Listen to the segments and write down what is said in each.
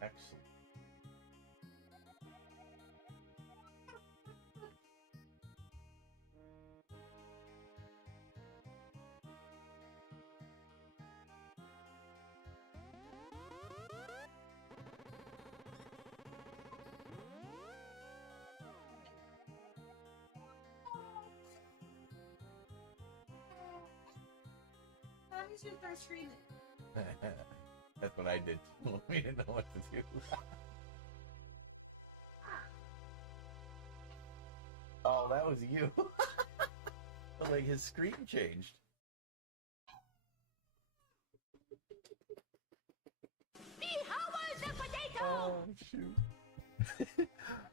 Excellent. He's gonna start screaming. That's what I did. We didn't know what to do. Oh, that was you. Like his screen changed. How was the potato? Oh shoot.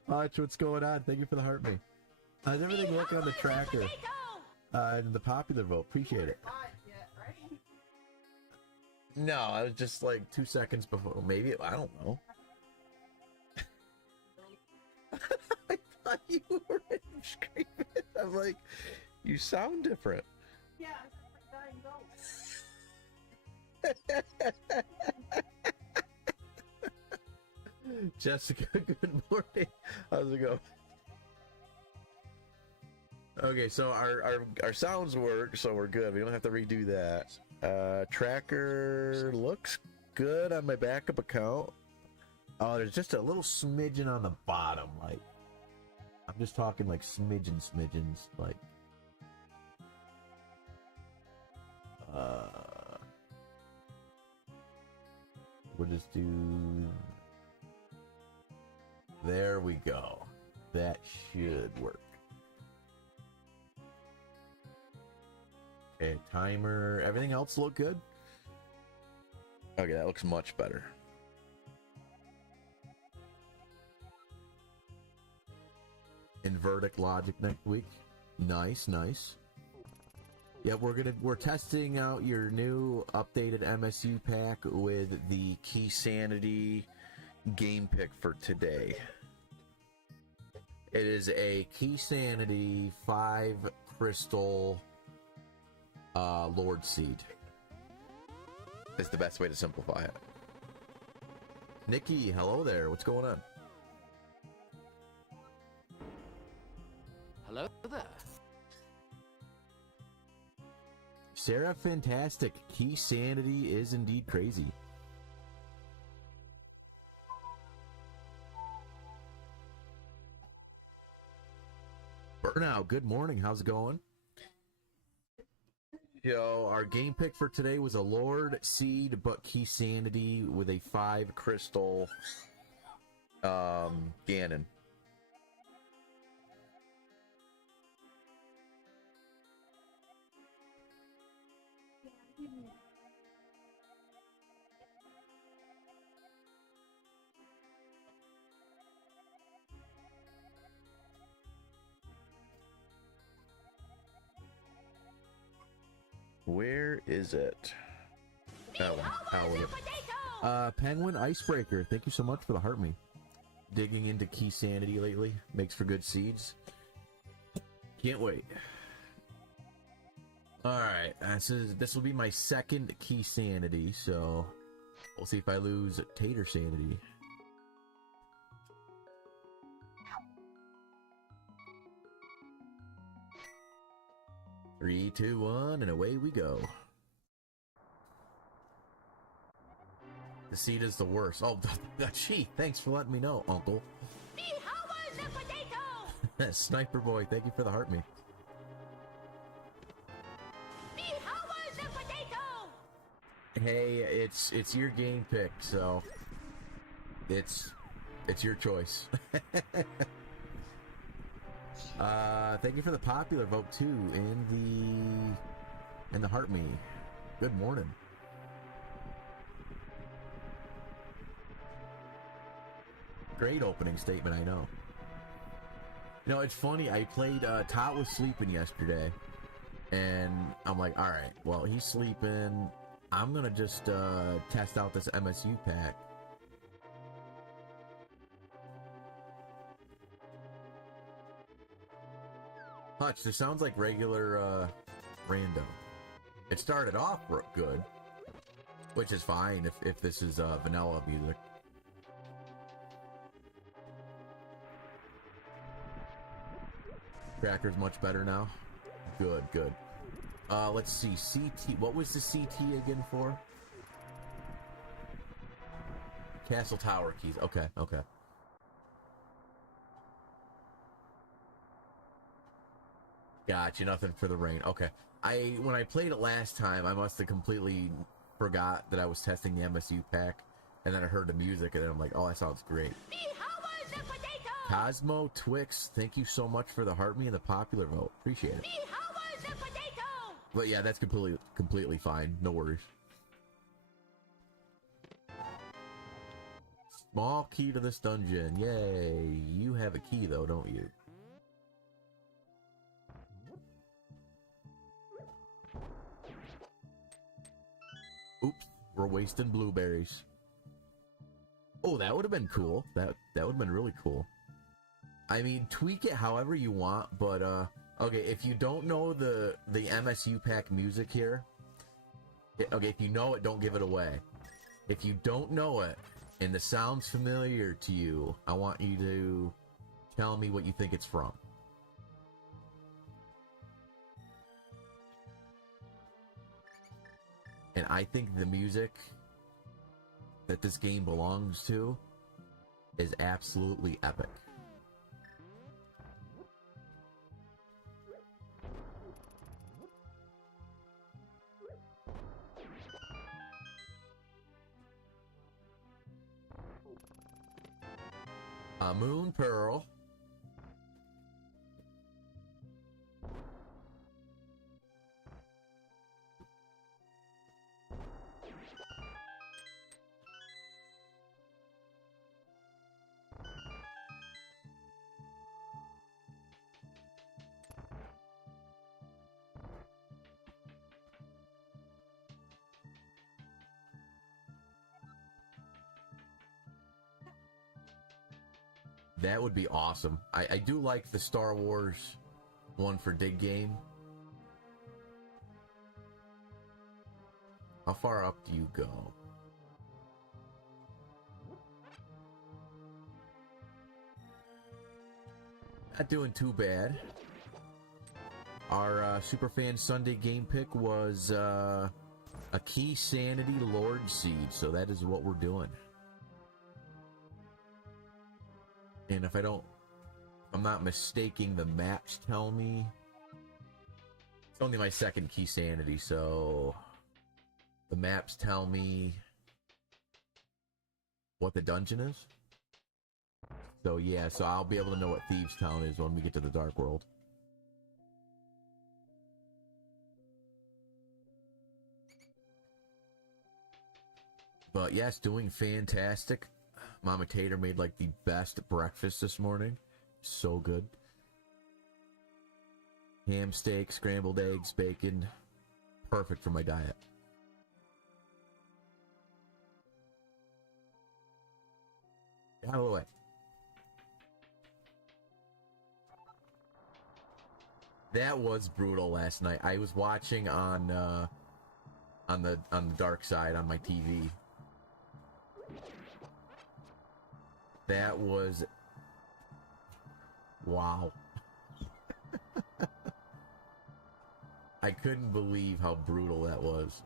Hutch, what's going on? Thank you for the heart me. How's everything looking on the tracker? And the popular vote. Appreciate it. No, I was just like 2 seconds before. maybe I don't know. I thought you were screaming. I'm like, you sound different. Yeah, it's like dying goat. Jessica, good morning. How's it go? Okay, so our sounds work, so we're good. We don't have to redo that. Tracker looks good on my backup account. Oh, there's just a little smidgen on the bottom. Like, I'm just talking like smidgens, like. We'll just do. There we go. That should work. Okay, timer. Everything else look good? Okay, that looks much better. Invertic logic next week. Nice. Yeah, we're testing out your new updated MSU pack with the Key Sanity game pick for today. It is a Key Sanity 5 crystal Lord Seed. It's the best way to simplify it. Nikki, hello there. What's going on? Hello there. Sarah, fantastic. Key Sanity is indeed crazy. Burnout, good morning. How's it going? Yo, our game pick for today was a Lord Seed, but Key Sanity with a 5 Crystal Ganon. Where is it? How was the potato? Penguin Icebreaker, thank you so much for the heart me. Digging into Key Sanity lately makes for good seeds. Can't wait. Alright, this will be my second Key Sanity, so we'll see if I lose Tater Sanity. Three, two, one, and away we go. The seed is the worst. Oh, gee, thanks for letting me know, Uncle. Behold the potato! Sniper boy, thank you for the heart me. Behold the potato! Hey, it's your game pick, so it's your choice. Thank you for the popular vote too, and the heart me. Good morning. Great opening statement, I know. You know, it's funny, I played, Tot was sleeping yesterday, and I'm like, alright, well, he's sleeping, I'm gonna just, test out this MSU pack. Hutch, this sounds like regular, random. It started off good, which is fine if this is, vanilla music. Cracker's much better now. Good, good. Let's see. CT. What was the CT again for? Castle Tower keys. Okay, okay. Gotcha. Nothing for the rain. Okay. When I played it last time, I must have completely forgot that I was testing the MSU pack, and then I heard the music, and then I'm like, oh, that sounds great. Behold the potato! Cosmo Twix, thank you so much for the heart me and the popular vote. Appreciate it. Behold the potato! But yeah, that's completely fine. No worries. Small key to this dungeon. Yay. You have a key though, don't you? Oops, we're wasting blueberries. Oh, that would have been cool. That would have been really cool. I mean, tweak it however you want, but okay, if you don't know the MSU pack music here, okay, if you know it, don't give it away. If you don't know it and the sounds familiar to you, I want you to tell me what you think it's from. And I think the music that this game belongs to is absolutely epic. A Moon Pearl. That would be awesome. I do like the Star Wars one for Dig Game. How far up do you go? Not doing too bad. Our Superfan Sunday game pick was a Key Sanity Lord Seed, so that is what we're doing. And if I'm not mistaken, the maps tell me it's only my second Key Sanity, so the maps tell me what the dungeon is. So yeah, so I'll be able to know what Thieves Town is when we get to the Dark World. But yes, doing fantastic. Mama Tater made like the best breakfast this morning. So good. Ham steak, scrambled eggs, bacon. Perfect for my diet. Out of the way. That was brutal last night. I was watching on the dark side on my TV. That was... wow. I couldn't believe how brutal that was.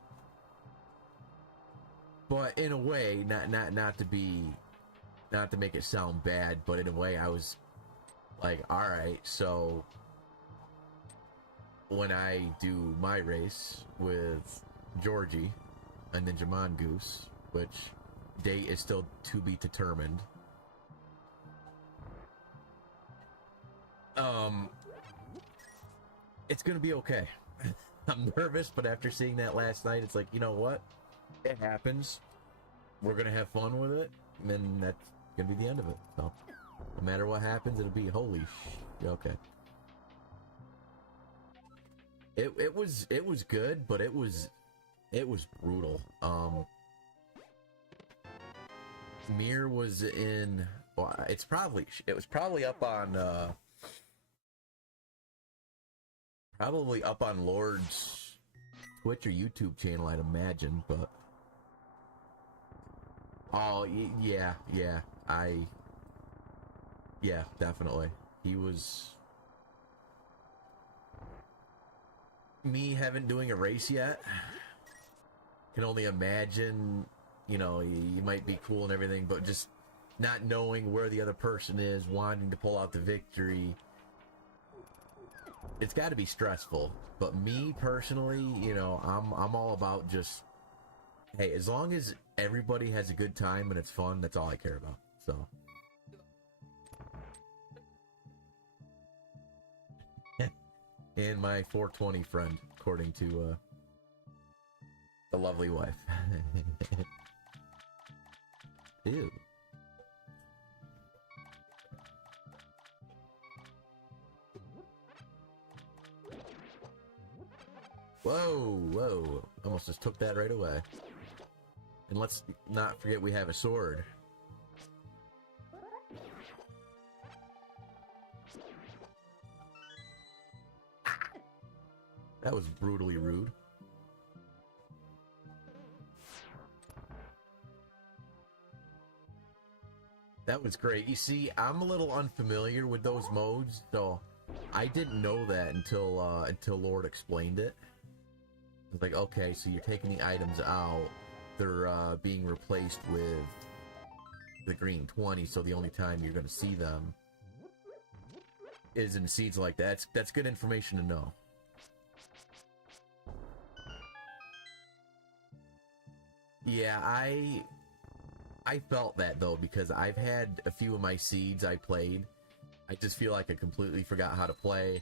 But in a way, not to make it sound bad, but in a way I was like, all right, so when I do my race with Georgie, a Ninja Mongoose, which date is still to be determined. It's gonna be okay. I'm nervous, but after seeing that last night, it's like, you know what? It happens. We're gonna have fun with it, and then that's gonna be the end of it. So, no matter what happens, it'll be holy okay. It was good, but it was brutal. Mir was in. Well, it was probably up on. Probably up on Lord's Twitch or YouTube channel, I'd imagine, but... Oh, yeah, definitely. He was... Me haven't doing a race yet. Can only imagine, you know, you might be cool and everything, but just not knowing where the other person is, wanting to pull out the victory... It's got to be stressful, but me personally, you know, I'm all about just, hey, as long as everybody has a good time and it's fun, that's all I care about. So, and my 420 friend, according to the lovely wife. Ew. Whoa. Almost just took that right away. And let's not forget we have a sword. That was brutally rude. That was great. You see, I'm a little unfamiliar with those modes, so I didn't know that until Lord explained it. It's like, okay, so you're taking the items out, they're being replaced with the green 20, so the only time you're going to see them is in seeds like that. That's good information to know. Yeah, I felt that, though, because I've had a few of my seeds I played. I just feel like I completely forgot how to play.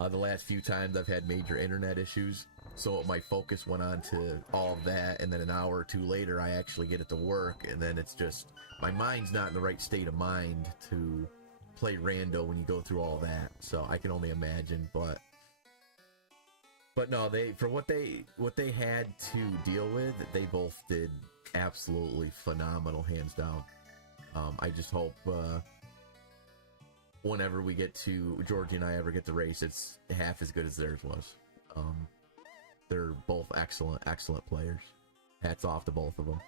The last few times I've had major internet issues. So my focus went on to all of that, and then an hour or two later I actually get it to work, and then it's just, my mind's not in the right state of mind to play rando when you go through all that, so I can only imagine, but no, for what they had to deal with, they both did absolutely phenomenal, hands down. I just hope whenever we get to, Georgie and I ever get to race, it's half as good as theirs was. They're both excellent players. Hats off to both of them.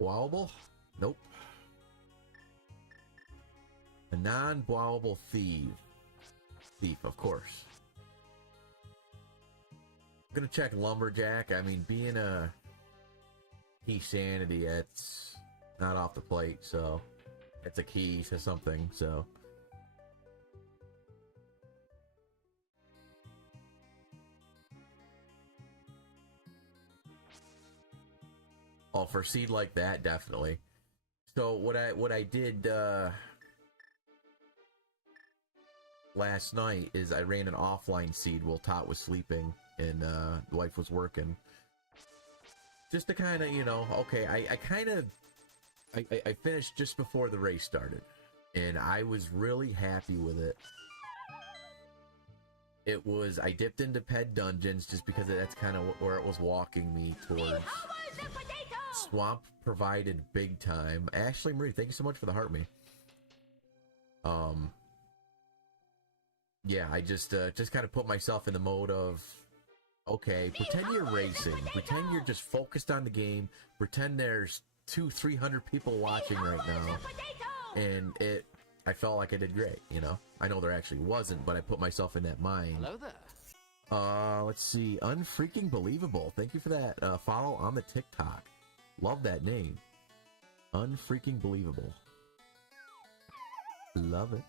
Bowable? Nope. A non-bowable thief. Thief, of course. I'm gonna check Lumberjack. I mean, being a key sanity, it's not off the plate, so it's a key to something, so. Oh, for seed like that, definitely. So what I did last night is I ran an offline seed while Tot was sleeping and the wife was working. Just to kind of, you know, okay, I finished just before the race started, and I was really happy with it. It was, I dipped into Ped Dungeons just because that's kind of where it was walking me towards. Swamp provided big time. Ashley Marie, thank you so much for the heart me. Yeah, I just kind of put myself in the mode of, okay, pretend you're racing. Pretend you're just focused on the game. Pretend there's 200-300 people watching right now, and I felt like I did great, you know. I know there actually wasn't, but I put myself in that mind. Hello there. Let's see. Unfreaking believable. Thank you for that follow on the TikTok. Love that name. Unfreaking believable. Love it.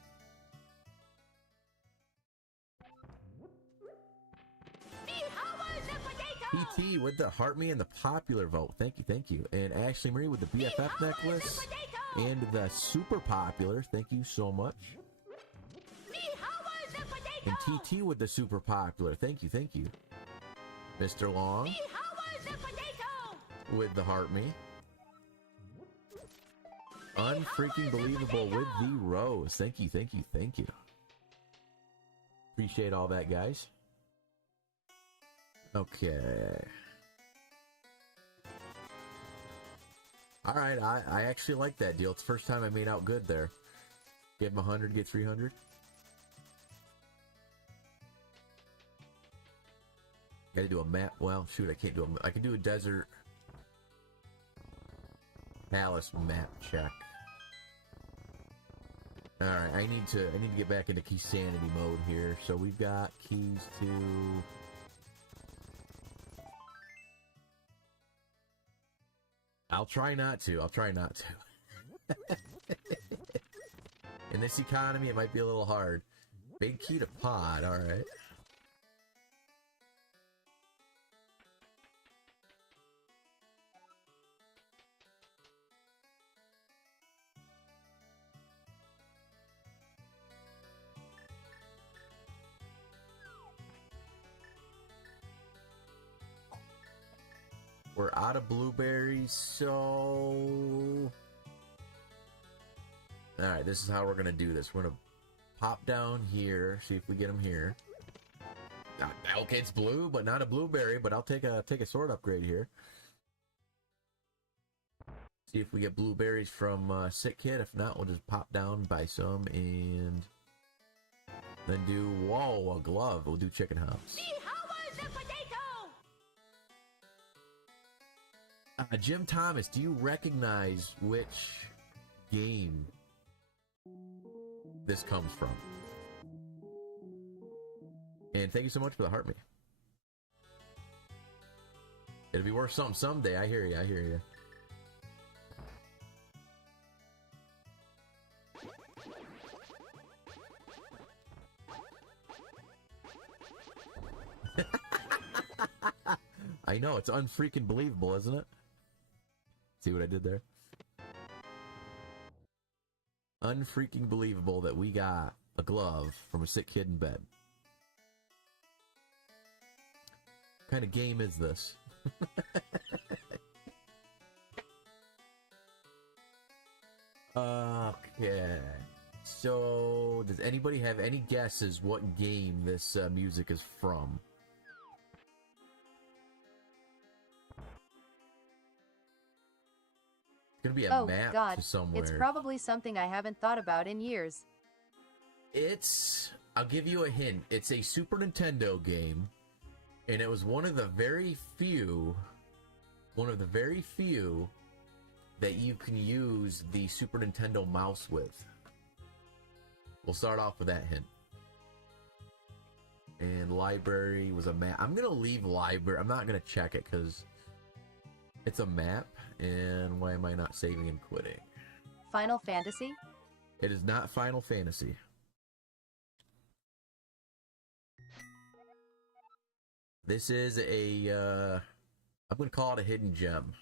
PT with the heart me and the popular vote. Thank you, thank you. And Ashley Marie with the BFF necklace and the super popular. Thank you so much. And TT with the super popular. Thank you, thank you. Mr. Long with the heart me. Unfreaking believable with the rose. Thank you, thank you, thank you. Appreciate all that, guys. Okay. Alright, I actually like that deal. It's the first time I made out good there. Give him 100, get 300. Gotta do a map. Well, shoot, I can't do a... I can do a desert palace map check. Alright, I need to get back into key sanity mode here. So we've got keys to... I'll try not to. I'll try not to. In this economy, it might be a little hard. Big key to pod, alright. We're out of blueberries, so... Alright, this is how we're gonna do this. We're gonna pop down here, see if we get them here. Okay, it's blue, but not a blueberry, but I'll take a sword upgrade here. See if we get blueberries from Sick Kid. If not, we'll just pop down, buy some, and then do, whoa, a glove. We'll do chicken hops. Jim Thomas, do you recognize which game this comes from? And thank you so much for the heart me. It'll be worth something someday. I hear you. I hear you. I know, it's unfreaking believable, isn't it? See what I did there? Unfreaking believable that we got a glove from a sick kid in bed. What kind of game is this? Okay. So, does anybody have any guesses what game this music is from? Gonna be a map God, to somewhere. it's probably something I haven't thought about in years. I'll give you a hint. It's a Super Nintendo game, and it was one of the very few that you can use the Super Nintendo mouse with. We'll start off with that hint. And library was a map. I'm gonna leave library. I'm not gonna check it because it's a map. And why am I not saving and quitting? Final Fantasy? It is not Final Fantasy. This is a, I'm going to call it a hidden gem.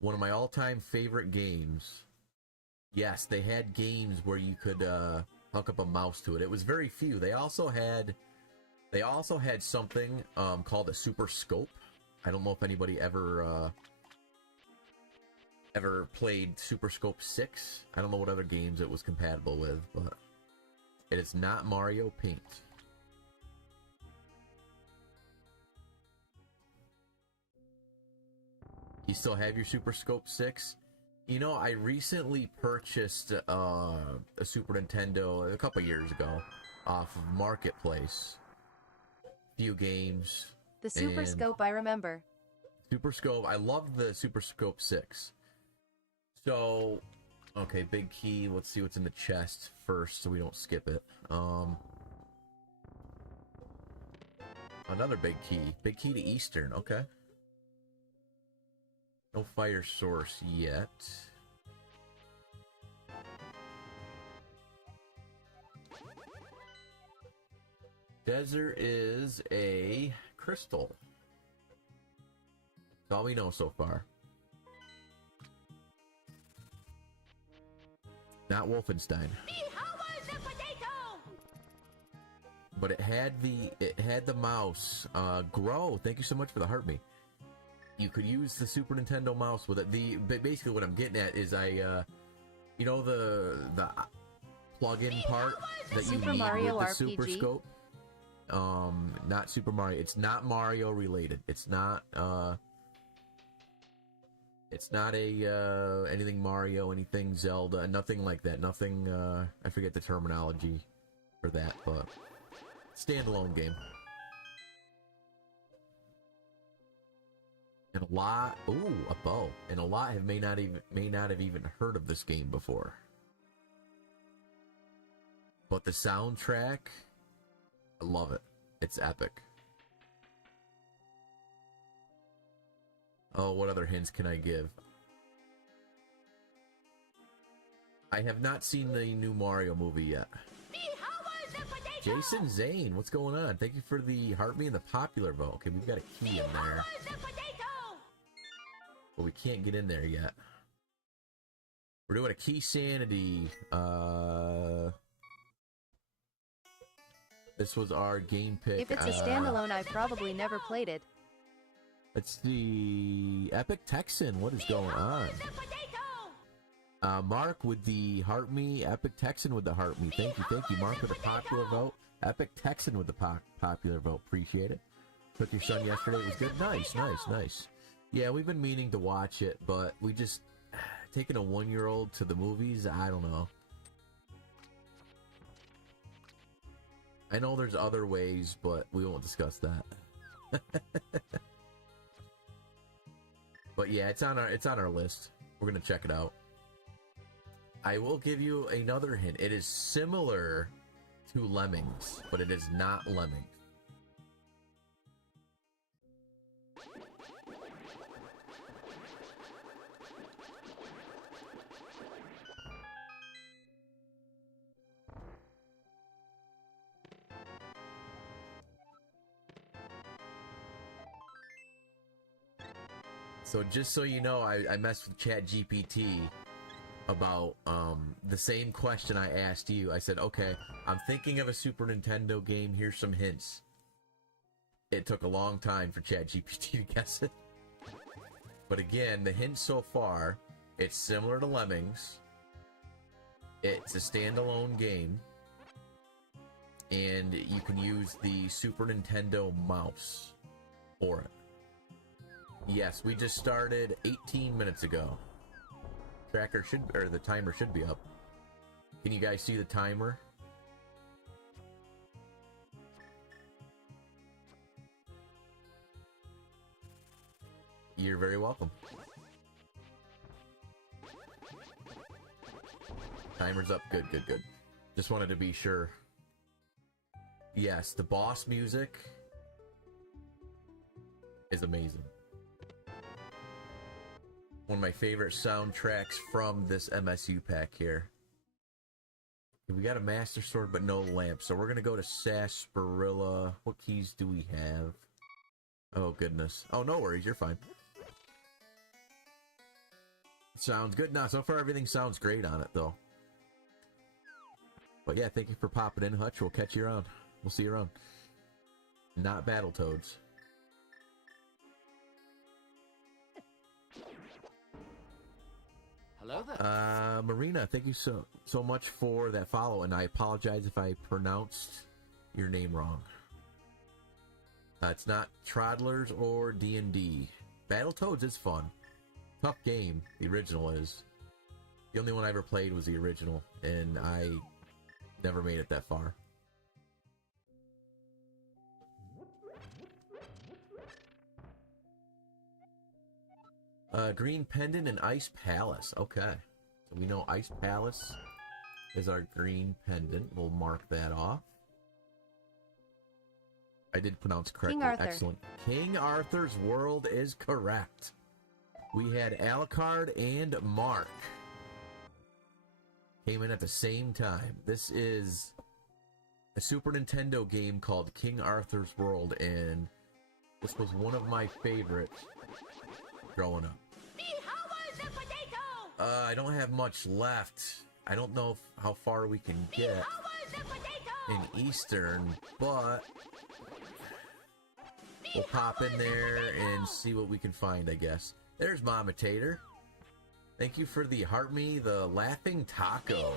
One of my all-time favorite games. Yes, they had games where you could hook up a mouse to it. It was very few. They also had something called a Super Scope. I don't know if anybody ever played Super Scope 6. I don't know what other games it was compatible with, but it is not Mario Paint. You still have your Super Scope 6? You know, I recently purchased a Super Nintendo a couple years ago off of Marketplace. Few games. The Super Scope I remember. Super Scope. I love the Super Scope 6. So, okay, big key. Let's see what's in the chest first so we don't skip it. Another big key. Big key to Eastern. Okay. No fire source yet. Desert is a crystal. That's all we know so far. Not Wolfenstein. But it had the mouse. Grow. Thank you so much for the heart me. You could use the Super Nintendo mouse with it. Basically what I'm getting at is you know the plug-in part that you Super need Mario with the RPG? Super Scope. Not Super Mario. It's not Mario related. It's not a anything Mario, anything Zelda, nothing like that. Nothing. I forget the terminology for that, but standalone game. And a lot. Ooh, a bow. And a lot may not have even heard of this game before. But the soundtrack, I love it. It's epic. Oh, what other hints can I give? I have not seen the new Mario movie yet. Jason Zane, what's going on? Thank you for the heart me and the popular vote. Okay, we've got a key in there. But we can't get in there yet. We're doing a key sanity. This was our game pick. If it's a standalone, I probably never played it. It's the Epic Texan. What is going on? Mark with the heart me. Epic Texan with the heart me. Thank you, Mark, with the popular vote. Epic Texan with the popular vote. Appreciate it. Took your son yesterday. It was good. Nice. Yeah, we've been meaning to watch it, but we just taking a 1-year-old to the movies. I don't know. I know there's other ways, but we won't discuss that. But yeah, it's on our list. We're gonna check it out. I will give you another hint. It is similar to Lemmings, but it is not Lemmings. So just so you know, I messed with ChatGPT about the same question I asked you. I said, okay, I'm thinking of a Super Nintendo game. Here's some hints. It took a long time for ChatGPT to guess it. But again, the hints so far, it's similar to Lemmings. It's a standalone game. And you can use the Super Nintendo mouse for it. Yes, we just started 18 minutes ago. The timer should be up. Can you guys see the timer? You're very welcome. Timer's up. Good. Just wanted to be sure. Yes, the boss music is amazing. One of my favorite soundtracks from this MSU pack here. We got a Master Sword, but no lamp. So we're going to go to Sarsaparilla. What keys do we have? Oh, goodness. Oh, no worries. You're fine. Sounds good. Nah, so far everything sounds great on it, though. But yeah, thank you for popping in, Hutch. We'll catch you around. We'll see you around. Not Battletoads. Hello there. Marina, thank you so much for that follow, and I apologize if I pronounced your name wrong. It's not Toddlers or D&D. Battletoads is fun. Tough game, the original is. The only one I ever played was the original, and I never made it that far. Green Pendant and Ice Palace. Okay. So we know Ice Palace is our green pendant. We'll mark that off. I did pronounce correctly. King Arthur. Excellent. King Arthur's World is correct. We had Alucard and Mark. Came in at the same time. This is a Super Nintendo game called King Arthur's World, and this was one of my favorites growing up. I don't have much left. I don't know how far we can get in Eastern, but we'll pop in there and see what we can find, I guess. There's Mama Tater. Thank you for the heart me, the laughing taco.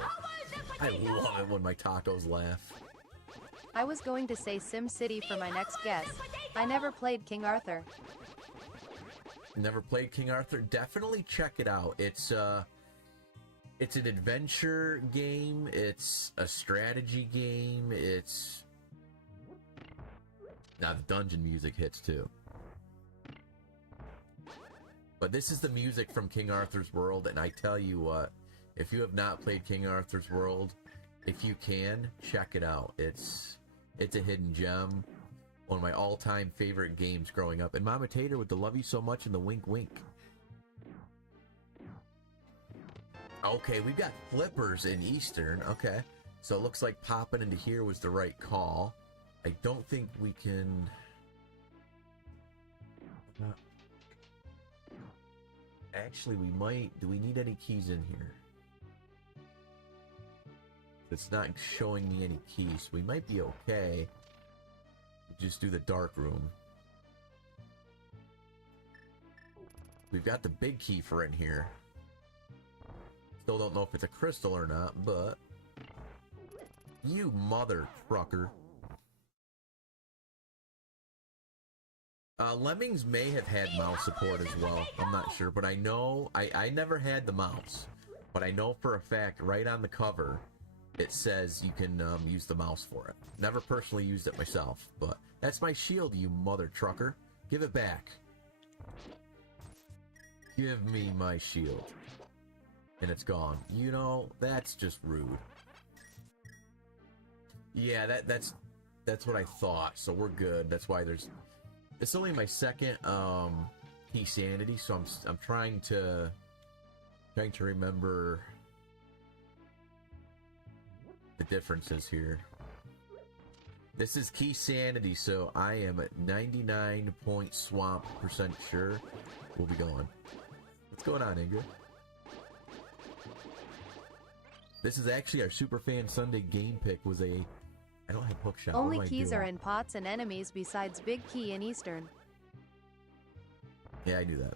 I love it when my tacos laugh. I was going to say Sim City for my next guess. I never played King Arthur. Never played King Arthur? Definitely check it out. It's an adventure game. It's a strategy game. It's... Now the dungeon music hits too. But this is the music from King Arthur's World, and I tell you what, if you have not played King Arthur's World, if you can, check it out. It's a hidden gem. One of my all-time favorite games growing up. And Mama Tater with the love you so much and the wink wink. Okay, we've got flippers in Eastern. Okay. So it looks like popping into here was the right call. I don't think we can... Actually, we might... Do we need any keys in here? It's not showing me any keys. We might be okay. Just do the dark room. We've got the big key for in here. Still don't know if it's a crystal or not, but... You mother trucker. Lemmings may have had mouse support as well. I'm not sure, but I know... I never had the mouse. But I know for a fact, right on the cover, it says you can use the mouse for it. Never personally used it myself, but... That's my shield, you mother trucker. Give it back. Give me my shield. And it's gone. You know, that's just rude. Yeah, that's what I thought, so we're good. That's why there's... It's only my second key sanity, so I'm trying to remember the differences here. This is key sanity, so I am at 99% sure we'll be going. What's going on, Ingrid? This is actually our Superfan Sunday game pick. Was a... I don't have hookshot. Only keys are in pots and enemies besides Big Key in Eastern. Yeah, I knew that.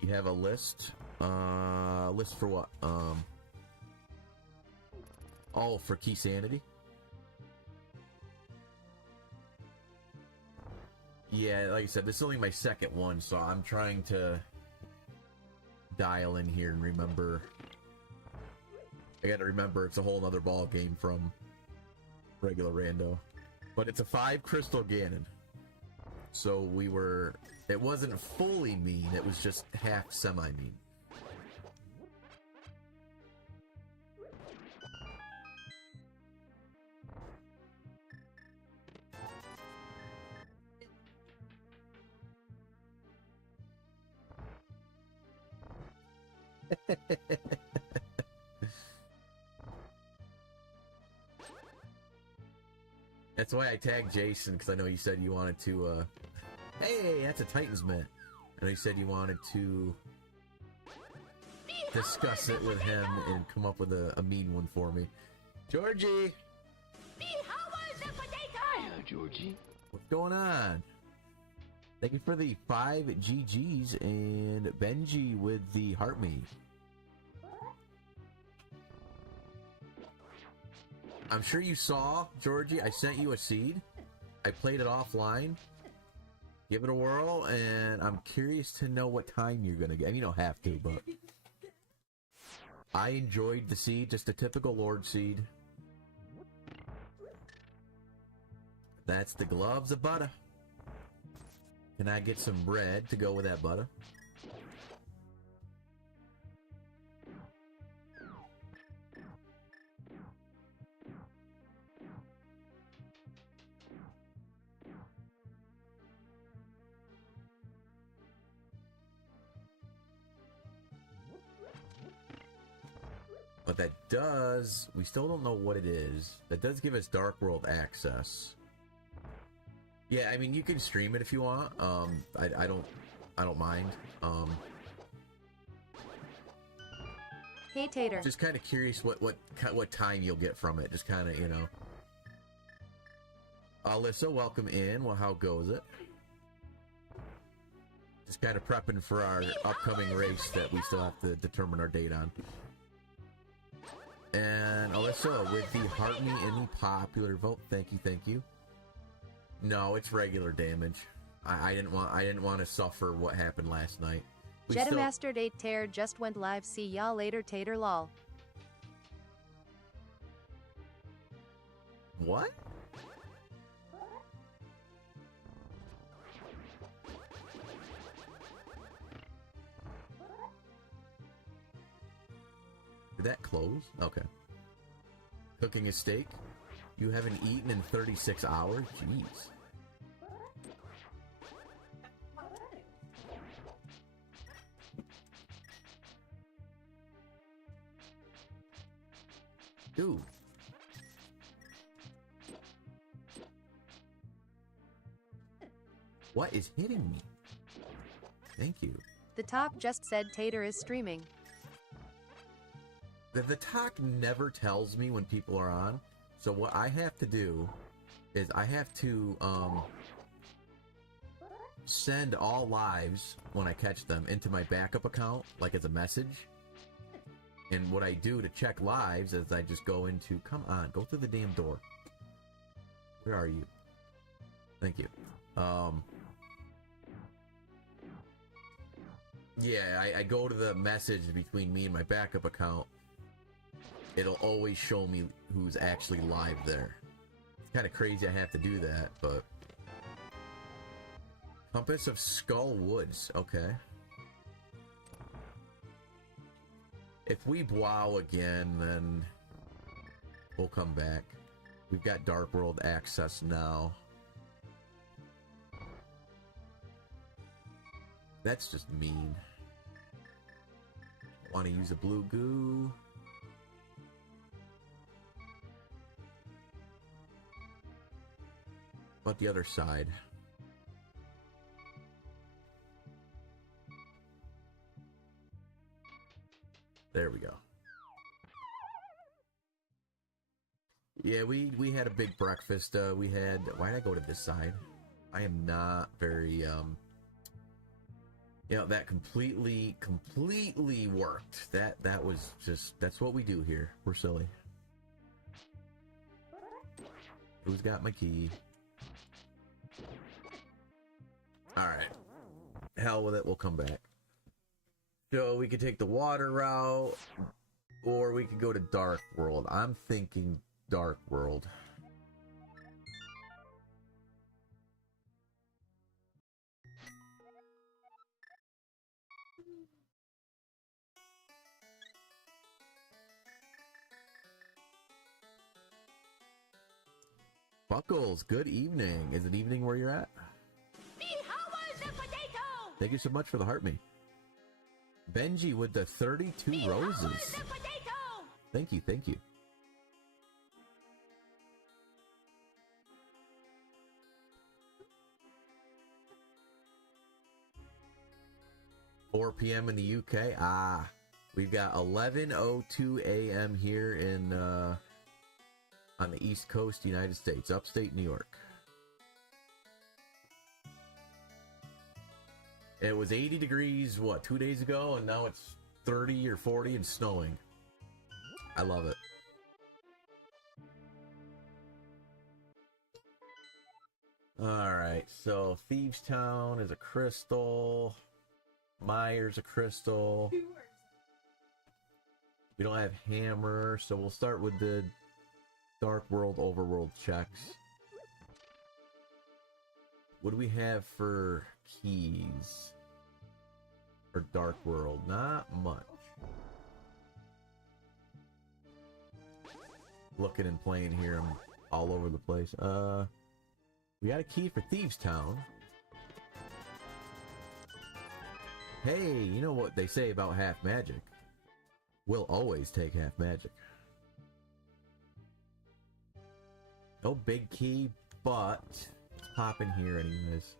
You have a list. List for what? Oh, for key sanity? Yeah, like I said, this is only my second one, so I'm trying to dial in here and remember. I gotta remember it's a whole nother ball game from regular rando. But it's a 5 crystal Ganon. So we were... It wasn't fully mean, it was just half semi-mean. That's why I tagged Jason, because I know you said you wanted to, hey, that's a Titan's Mint. I know you said you wanted to discuss it with him and come up with a mean one for me. Georgie! Hiya, Georgie. What's going on? Thank you for the 5 GGs and Benji with the heart me. I'm sure you saw, Georgie, I sent you a seed. I played it offline. Give it a whirl, and I'm curious to know what time you're going to get. I mean, you don't have to, but... I enjoyed the seed, just a typical Lord seed. That's the gloves of butter. Can I get some bread to go with that butter? But that does, we still don't know what it is. That does give us Dark World access. Yeah, I mean, you can stream it if you want. I don't mind. Hey Tater. Just kind of curious what time you'll get from it. Just kind of, you know. Alyssa, welcome in. Well, how goes it? Just kind of prepping for our upcoming race that we still have to determine our date on. And Alyssa, with the heart me any popular vote, thank you. No, it's regular damage. I didn't want to suffer what happened last night. Jetamaster Date Tear just went live. See y'all later, Tater lol. What? Did that close? Okay. Cooking a steak? You haven't eaten in 36 hours? Jeez. Dude. What is hitting me? Thank you. The talk just said Tater is streaming. The talk never tells me when people are on. So what I have to do is I have to send all lives when I catch them into my backup account, like as a message. And what I do to check lives is I just go into, come on, go through the damn door. Where are you? Thank you. Yeah, I go to the message between me and my backup account. It'll always show me who's actually live there. It's kind of crazy I have to do that, but... Compass of Skull Woods, okay. If we wow again, then we'll come back. We've got Dark World access now. That's just mean. Want to use a blue goo. But the other side. There we go. Yeah, we had a big breakfast. We had... Why did I go to this side? I am not very, you know, that completely worked. That was just... That's what we do here. We're silly. Who's got my key? Alright. Hell with it, we'll come back. So we could take the water route, or we could go to Dark World. I'm thinking Dark World. Buckles, good evening. Is it evening where you're at? Me, how was the potato? Thank you so much for the heart me. Benji with the 32 Me, roses. how was the potato? Thank you, thank you. $4 p.m. in the UK. Ah, we've got 11:02 a.m. here in on the East Coast, United States, upstate New York. It was 80 degrees, what, 2 days ago, and now it's 30 or 40 and snowing. I love it. Alright, so Thieves Town is a crystal. Myers a crystal. We don't have hammer, so we'll start with the Dark World, Overworld checks. What do we have for keys? For Dark World? Not much. Looking and playing here, I'm all over the place. We got a key for Thieves Town. Hey, you know what they say about half magic? We'll always take half magic. No big key, but let's pop in here anyways.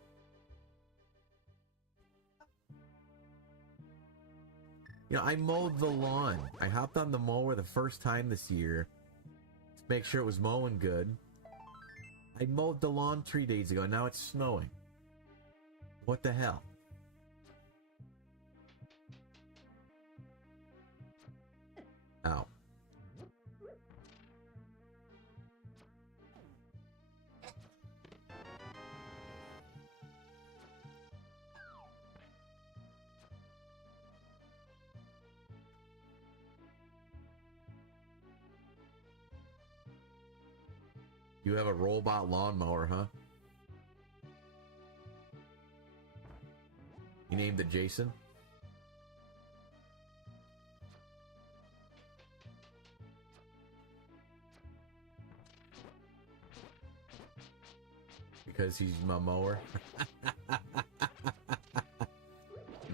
You know, I mowed the lawn. I hopped on the mower the first time this year to make sure it was mowing good. I mowed the lawn 3 days ago, and now it's snowing. What the hell? Ow. You have a robot lawnmower, huh? You named it Jason? Because he's my mower?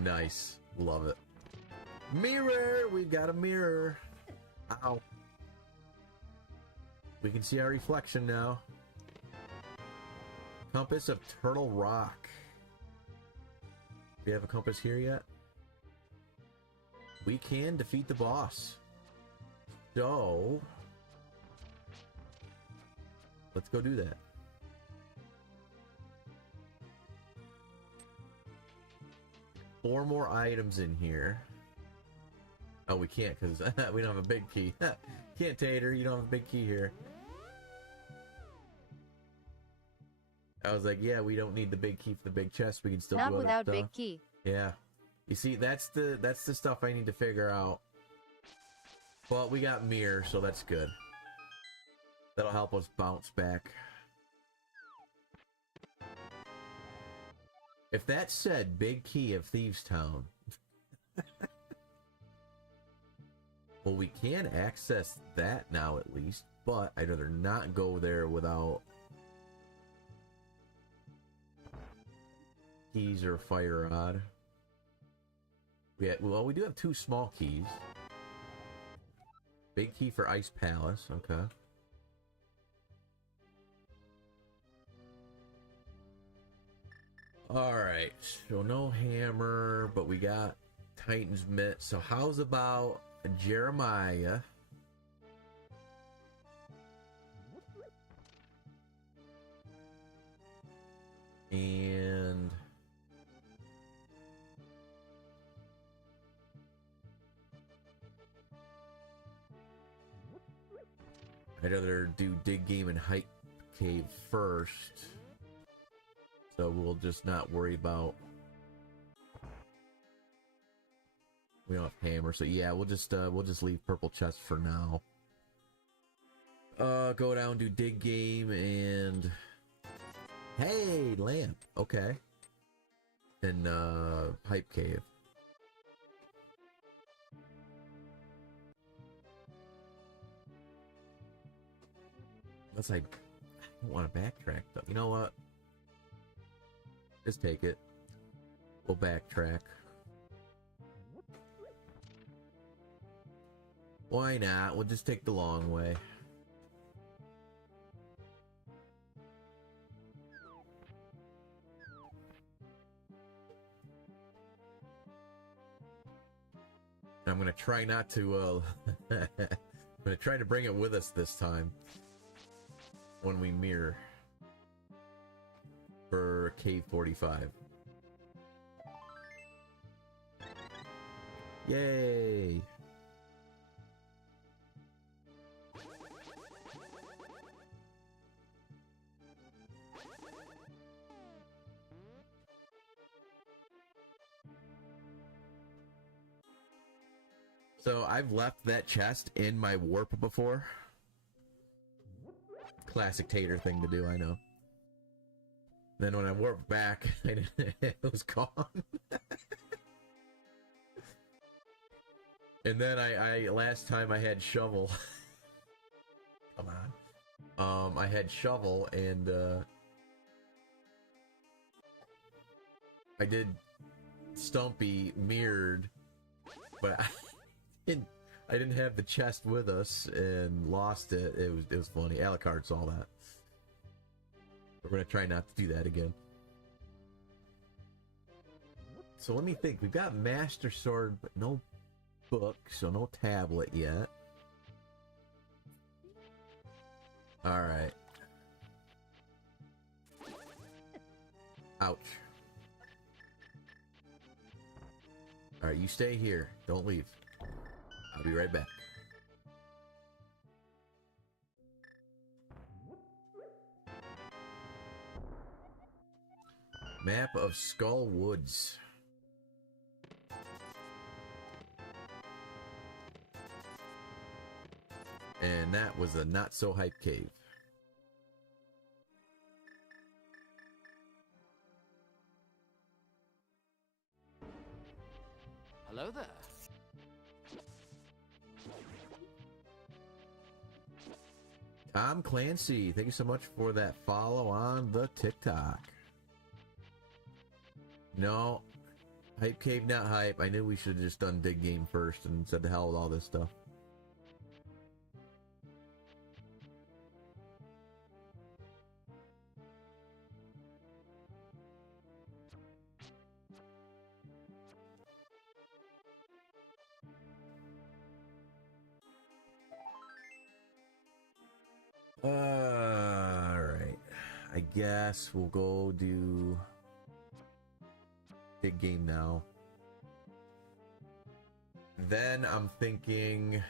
Nice. Love it. Mirror! We've got a mirror. Ow. We can see our reflection now. Compass of Turtle Rock. Do we have a compass here yet? We can defeat the boss. So, let's go do that. Four more items in here. Oh, we can't because we don't have a big key. Can't, Tater. You don't have a big key here. I was like, yeah, we don't need the big key for the big chest. We can still Not do other without stuff. big key. Yeah. You see, that's the stuff I need to figure out. But we got mirror, so that's good. That'll help us bounce back. If that said big key of Thieves Town. Well, we can access that now at least, but I'd rather not go there without keys or fire rod. Well, we do have two small keys. Big key for Ice Palace, okay. Alright, so no hammer, but we got Titan's Mitt. So how's about Jeremiah? And I'd rather do Dig Game and Hype Cave first. So we'll just not worry about. We don't have hammer, so yeah, we'll just leave purple chest for now. Go down, do Dig Game and hey, lamp. Okay. And Hype Cave. Unless I don't want to backtrack though. You know what? Just take it. We'll backtrack. Why not? We'll just take the long way. I'm gonna try not to I'm gonna try to bring it with us this time when we mirror for Cave 45. Yay! So I've left that chest in my warp before. Classic Tater thing to do, I know. Then when I warped back, it was gone. And then I last time I had shovel. Come on. I had shovel and I did Stumpy mirrored, but I didn't have the chest with us and lost it. It was funny. Alucard saw that. We're gonna try not to do that again. So let me think. We've got Master Sword, but no book, so no tablet yet. Alright. Ouch. Alright, you stay here. Don't leave. I'll be right back. Map of Skull Woods. And that was a not so hype cave. Hello there. Tom Clancy, thank you so much for that follow on the TikTok. No, hype cave, not hype. I knew we should have just done dig game first and said the hell with all this stuff. Alright. I guess we'll go do big game now. Then I'm thinking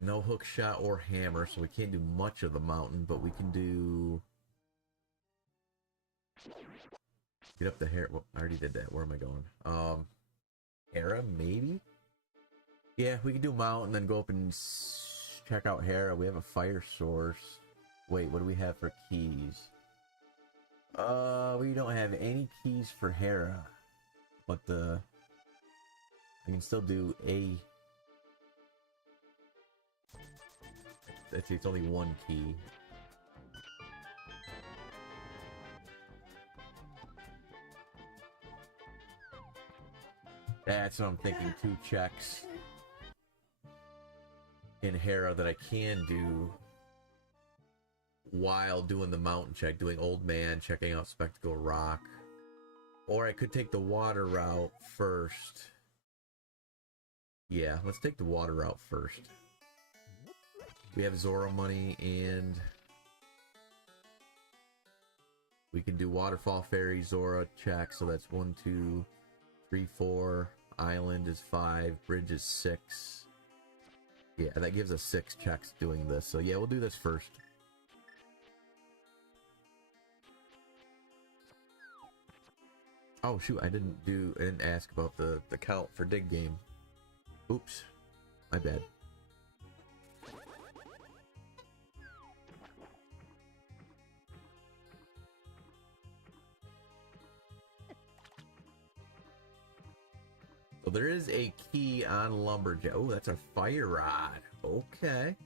no hook shot or hammer, so we can't do much of the mountain, but we can do get up the hair. Well, I already did that. Where am I going? Hera, maybe? Yeah, we can do mountain, then go up and check out Hera. We have a fire source. Wait, what do we have for keys? We don't have any keys for Hera. But I can still do a... It's only one key. That's what I'm thinking. 2 checks in Hera that I can do while doing the mountain check, doing Old Man, checking out Spectacle Rock. Or I could take the water route first. Yeah, let's take the water route first. We have Zora money, and we can do Waterfall Ferry, Zora check, so that's 1, 2, 3, 4. Island is 5, bridge is 6. Yeah, that gives us 6 checks doing this. So yeah, we'll do this first. Oh shoot, I didn't ask about the count for dig game. Oops, my bad. So there is a key on Lumberjack. Oh, that's a fire rod. Okay.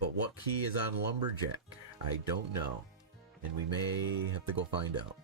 But what key is on Lumberjack? I don't know. And we may have to go find out.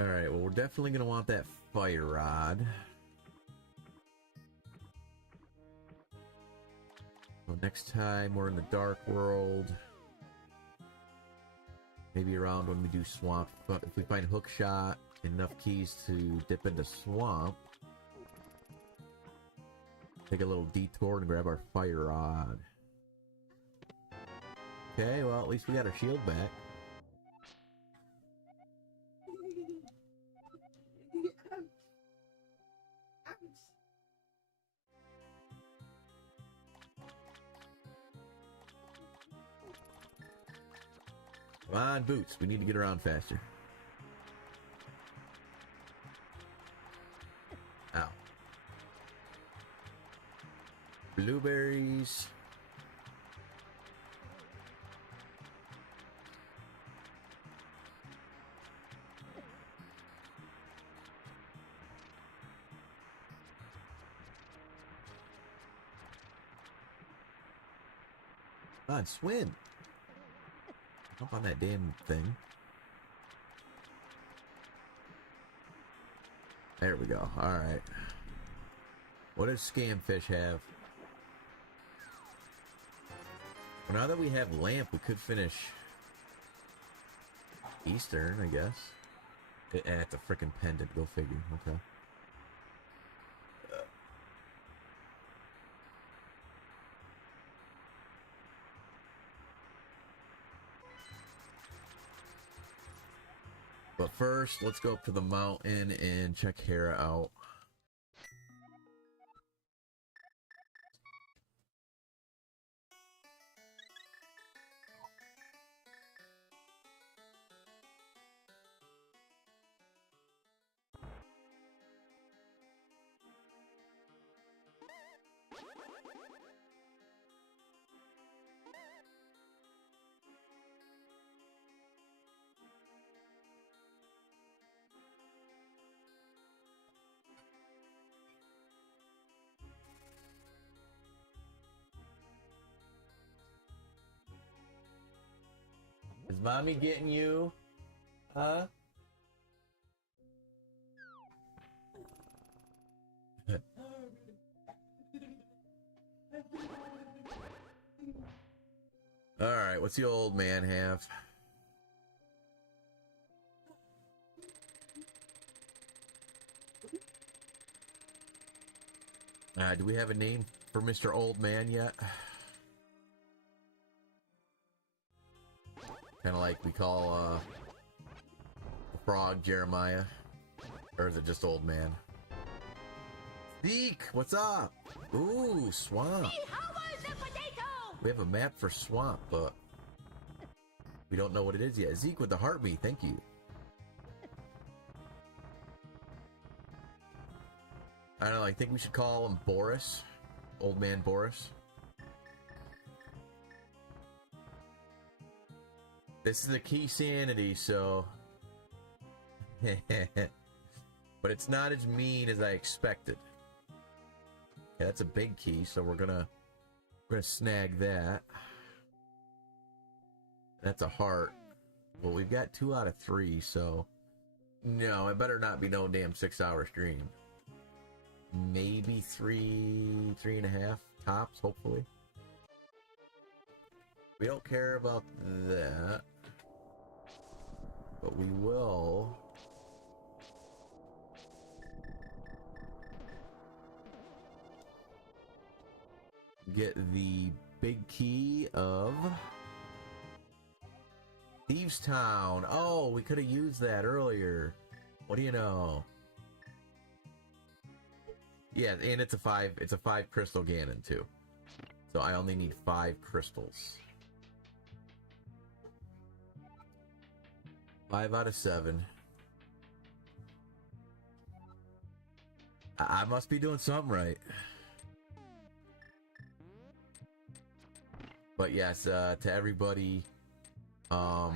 Alright, well, we're definitely going to want that fire rod. So next time we're in the dark world, maybe around when we do swamp, but if we find hook shot, enough keys to dip into swamp, take a little detour and grab our fire rod. Okay, well, at least we got our shield back. Come on, Boots. We need to get around faster. Ow. Blueberries. Come on, swim. Jump on that damn thing. There we go. Alright. What does Scamfish have? Well, now that we have Lamp, we could finish Eastern, I guess. And it's a freaking pendant, go figure. Okay. But first, let's go up to the mountain and check Hera out. Is mommy getting you? Huh? Alright, what's the old man have? Do we have a name for Mr. Old Man yet? Kind of like we call the frog Jeremiah, or is it just Old Man? Zeke, what's up? Ooh, swamp. How was the potato? We have a map for swamp, but we don't know what it is yet. Zeke with the heartbeat, thank you. I don't know, I think we should call him Boris. Old Man Boris. This is a key sanity, so... but it's not as mean as I expected. Yeah, that's a big key, so we're gonna snag that. That's a heart. Well, we've got 2 out of 3, so... No, it better not be no damn 6-hour stream. Maybe 3.5 tops, hopefully. We don't care about that. But we will... get the big key of... Thieves Town. Oh, we could have used that earlier. What do you know? Yeah, and it's a 5 crystal Ganon too. So I only need 5 crystals. 5 out of 7. I must be doing something right. But yes, to everybody, and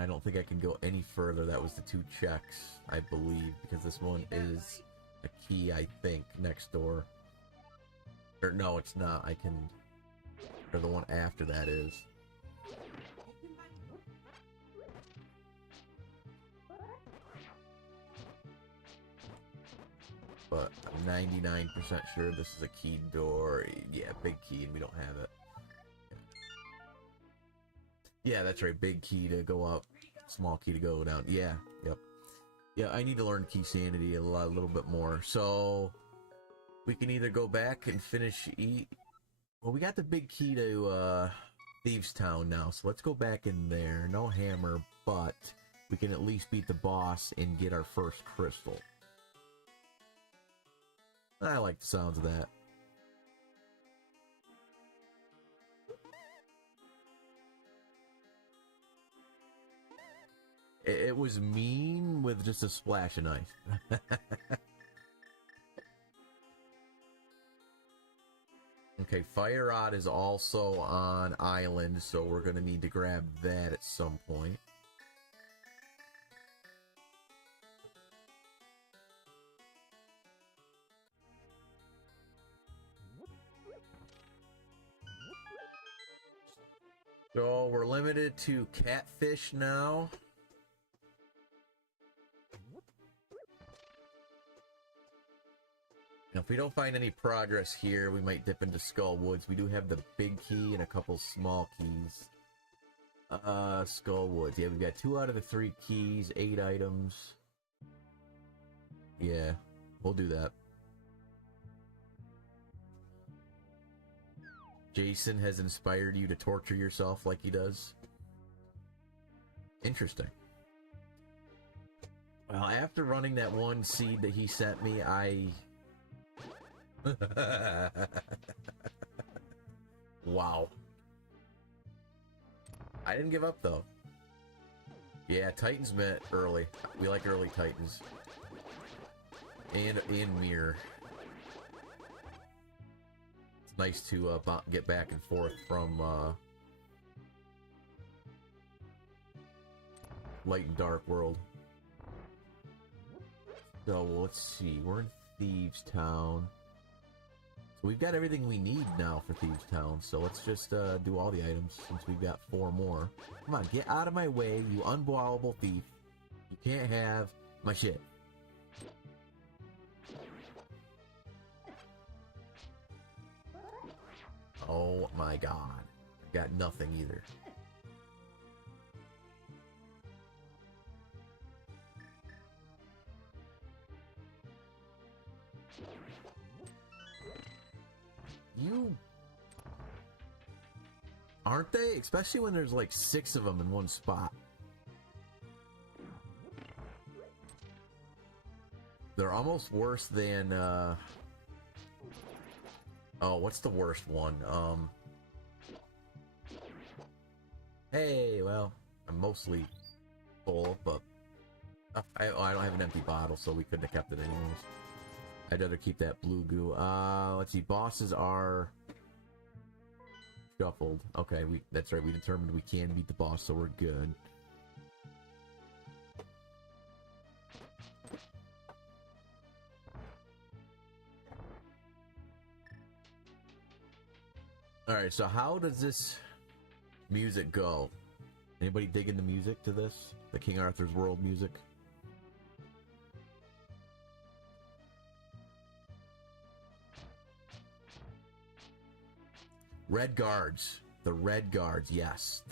I don't think I can go any further. That was the 2 checks, I believe, because this one is a key, I think, next door. Or no, it's not. I can... Or the one after that is. but I'm 99% sure this is a keyed door. Yeah, big key, and we don't have it. Yeah, that's right. Big key to go up, small key to go down. Yeah, yep. Yeah, I need to learn key sanity a little bit more. So we can either go back and finish well, we got the big key to Thieves Town now, so let's go back in there. No hammer, but we can at least beat the boss and get our first crystal. I like the sounds of that. It was mean with just a splash of ice. Okay, Fire Rod is also on island, so we're gonna need to grab that at some point. So we're limited to catfish now. Now, if we don't find any progress here, we might dip into Skull Woods. We do have the big key and a couple small keys. Skull Woods. Yeah, we've got 2 out of the 3 keys, 8 items. Yeah, we'll do that. Jason has inspired you to torture yourself like he does. Interesting. Well, after running that one seed that he sent me, Wow. I didn't give up though. Yeah, Titans met early. We like early Titans. And Mirror. It's nice to get back and forth from light and dark world. So let's see. We're in Thieves Town. So we've got everything we need now for Thieves Town, so let's just do all the items since we've got 4 more. Come on, get out of my way, you unblockable thief. You can't have my shit. Oh my god. I got nothing either. You... Aren't they? Especially when there's like 6 of them in one spot. They're almost worse than, oh, what's the worst one? Hey, well, I'm mostly full, but... I don't have an empty bottle, so we couldn't have kept it anyways. I'd rather keep that blue goo. Let's see. Bosses are shuffled. Okay, that's right. We determined we can beat the boss, so we're good. Alright, so how does this music go? Anybody digging the music to this? The King Arthur's World music? Red Guards. The Red Guards, yes.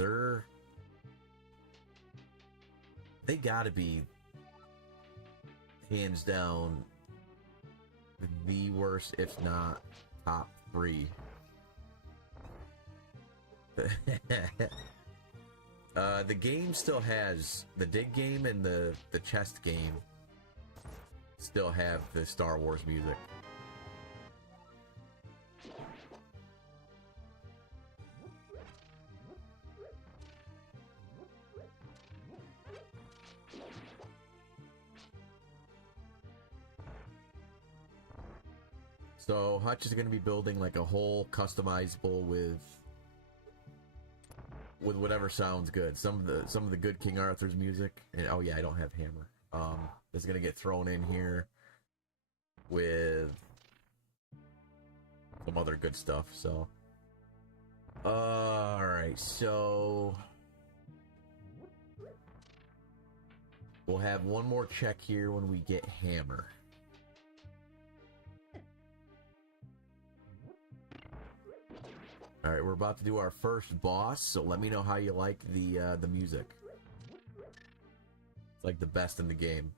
They gotta be hands down the worst, if not top 3. The game still has the dig game and the chest game still have the Star Wars music. So Hutch is going to be building like a whole customizable with whatever sounds good. Some of the good King Arthur's music. And, oh yeah, I don't have hammer. Is going to get thrown in here with some other good stuff. So, all right. So we'll have one more check here when we get hammer. All right, we're about to do our first boss, so let me know how you like the music. It's like the best in the game.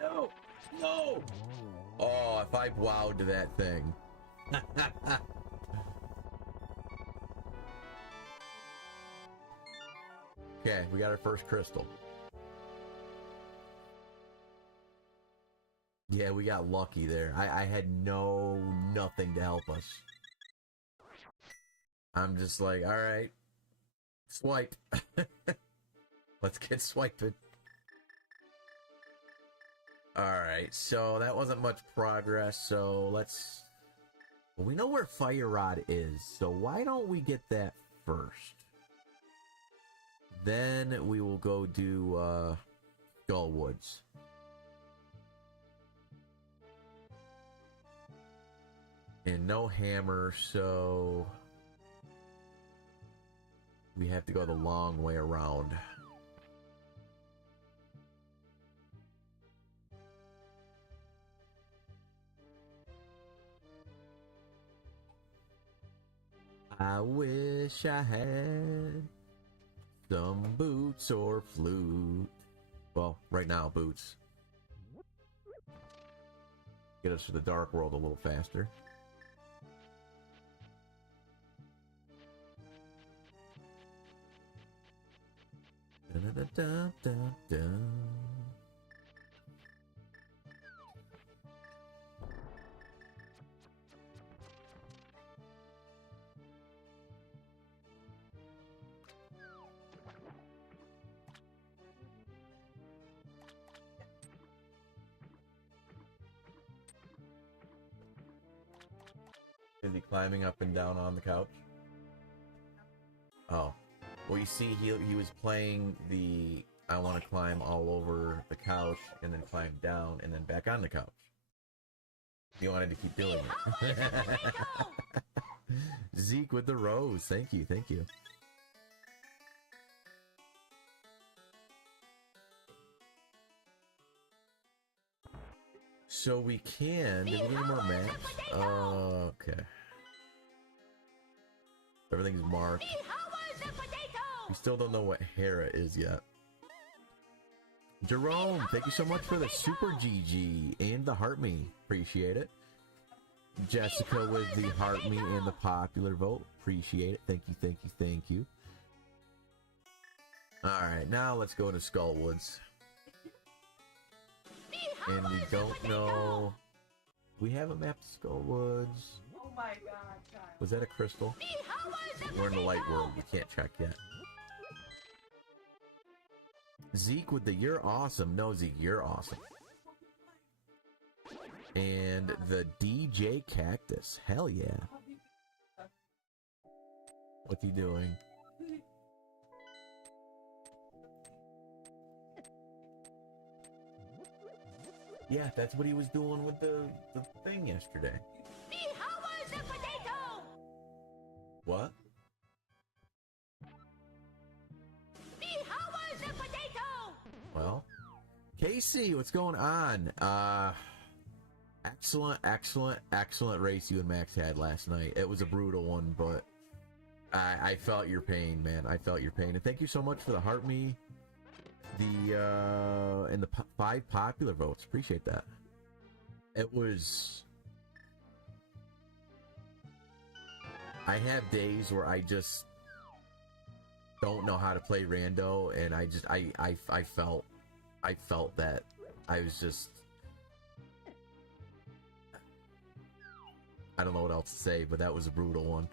No! No! Oh, if I wowed to that thing. Okay, we got our first crystal. Yeah, we got lucky there. I had nothing to help us. I'm just like, alright. Swipe. Let's get swiping. Alright, so that wasn't much progress, so let's... Well, we know where Fire Rod is, so why don't we get that first? Then we will go do, Skull Woods. And no hammer, so... we have to go the long way around. I wish I had some boots or flute. Well, right now, boots. Get us to the dark world a little faster. Da-da-da-da-da-da. Is he climbing up and down on the couch? Oh. Well, you see, he was playing the I want to climb all over the couch and then climb down and then back on the couch. He wanted to keep doing it. Zeke with the rose. Thank you, thank you. So we can... Did we get any more maps? Okay. Everything's marked. We still don't know what Hera is yet. Jerome, thank you so much for the Super GG and the Heart Me. Appreciate it. Jessica with the Heart Me and the popular vote. Appreciate it. Thank you, thank you, thank you. Alright, now let's go to Skullwoods. And we don't know... We have a map to Skullwoods. Oh my god, child. Was that a crystal? We're in the light world. We can't check yet. Zeke with the you're awesome. No, Zeke, you're awesome. And the DJ Cactus. Hell yeah. What's he doing? Yeah, that's what he was doing with the thing yesterday. The potato! What? The potato! Well, Casey, what's going on? Excellent race you and Max had last night. It was a brutal one, but I felt your pain, man. I felt your pain. And thank you so much for the Heart Me, and the 5 popular votes. Appreciate that. It was... I have days where I just don't know how to play rando, and I felt that I was just... I don't know what else to say, but that was a brutal one.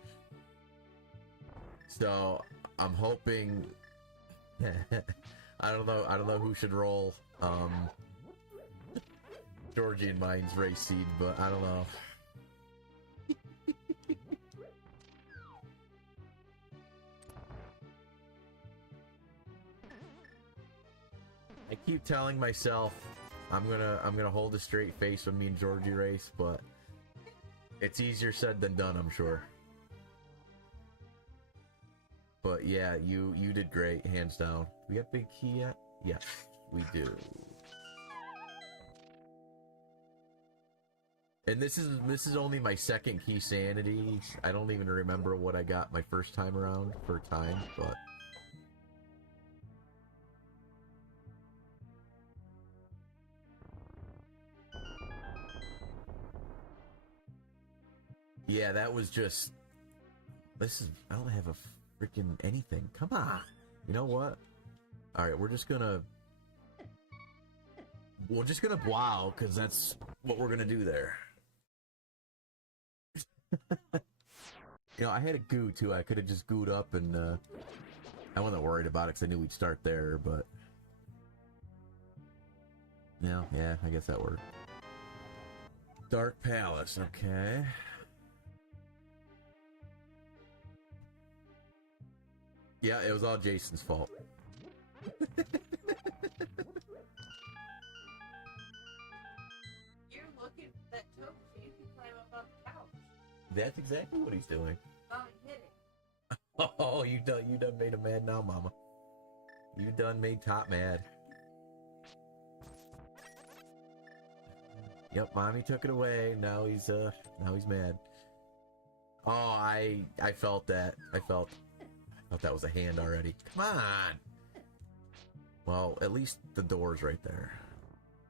So I'm hoping I don't know who should roll Georgie and mine's race seed, but I don't know. I keep telling myself I'm gonna hold a straight face when me and Georgie race, but it's easier said than done, I'm sure. But yeah, you did great, hands down. We got big key yet? Yes, we do. And this is only my second key sanity. I don't even remember what I got my first time around for time, but yeah, that was just I don't have a freaking anything. Come on. You know what? Alright, we're just gonna wow, because that's what we're gonna do there. You know, I had a goo too. I could have just gooed up and I wasn't worried about it because I knew we'd start there, but no, yeah, I guess that worked. Dark Palace, okay. Yeah, it was all Jason's fault. You're looking at that toad, so you can climb up on the couch. That's exactly what he's doing. Mommy hit it. Oh, you done made him mad now, Mama. You done made Top mad. Yep, Mommy took it away. Now he's mad. Oh, I felt that. I felt that was a hand already. Come on. Well, at least the door's right there.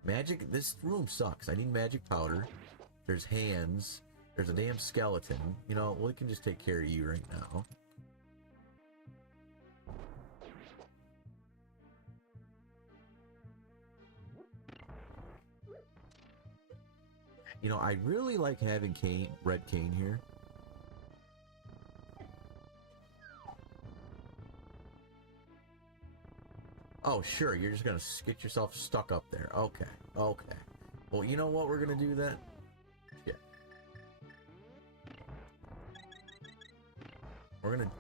Magic. This room sucks. I need magic powder. There's hands. There's a damn skeleton. You know, we can just take care of you right now. You know, I really like having red cane here. Oh, sure, you're just gonna get yourself stuck up there. Okay, okay. Well, you know what we're gonna do then? Yeah. We're gonna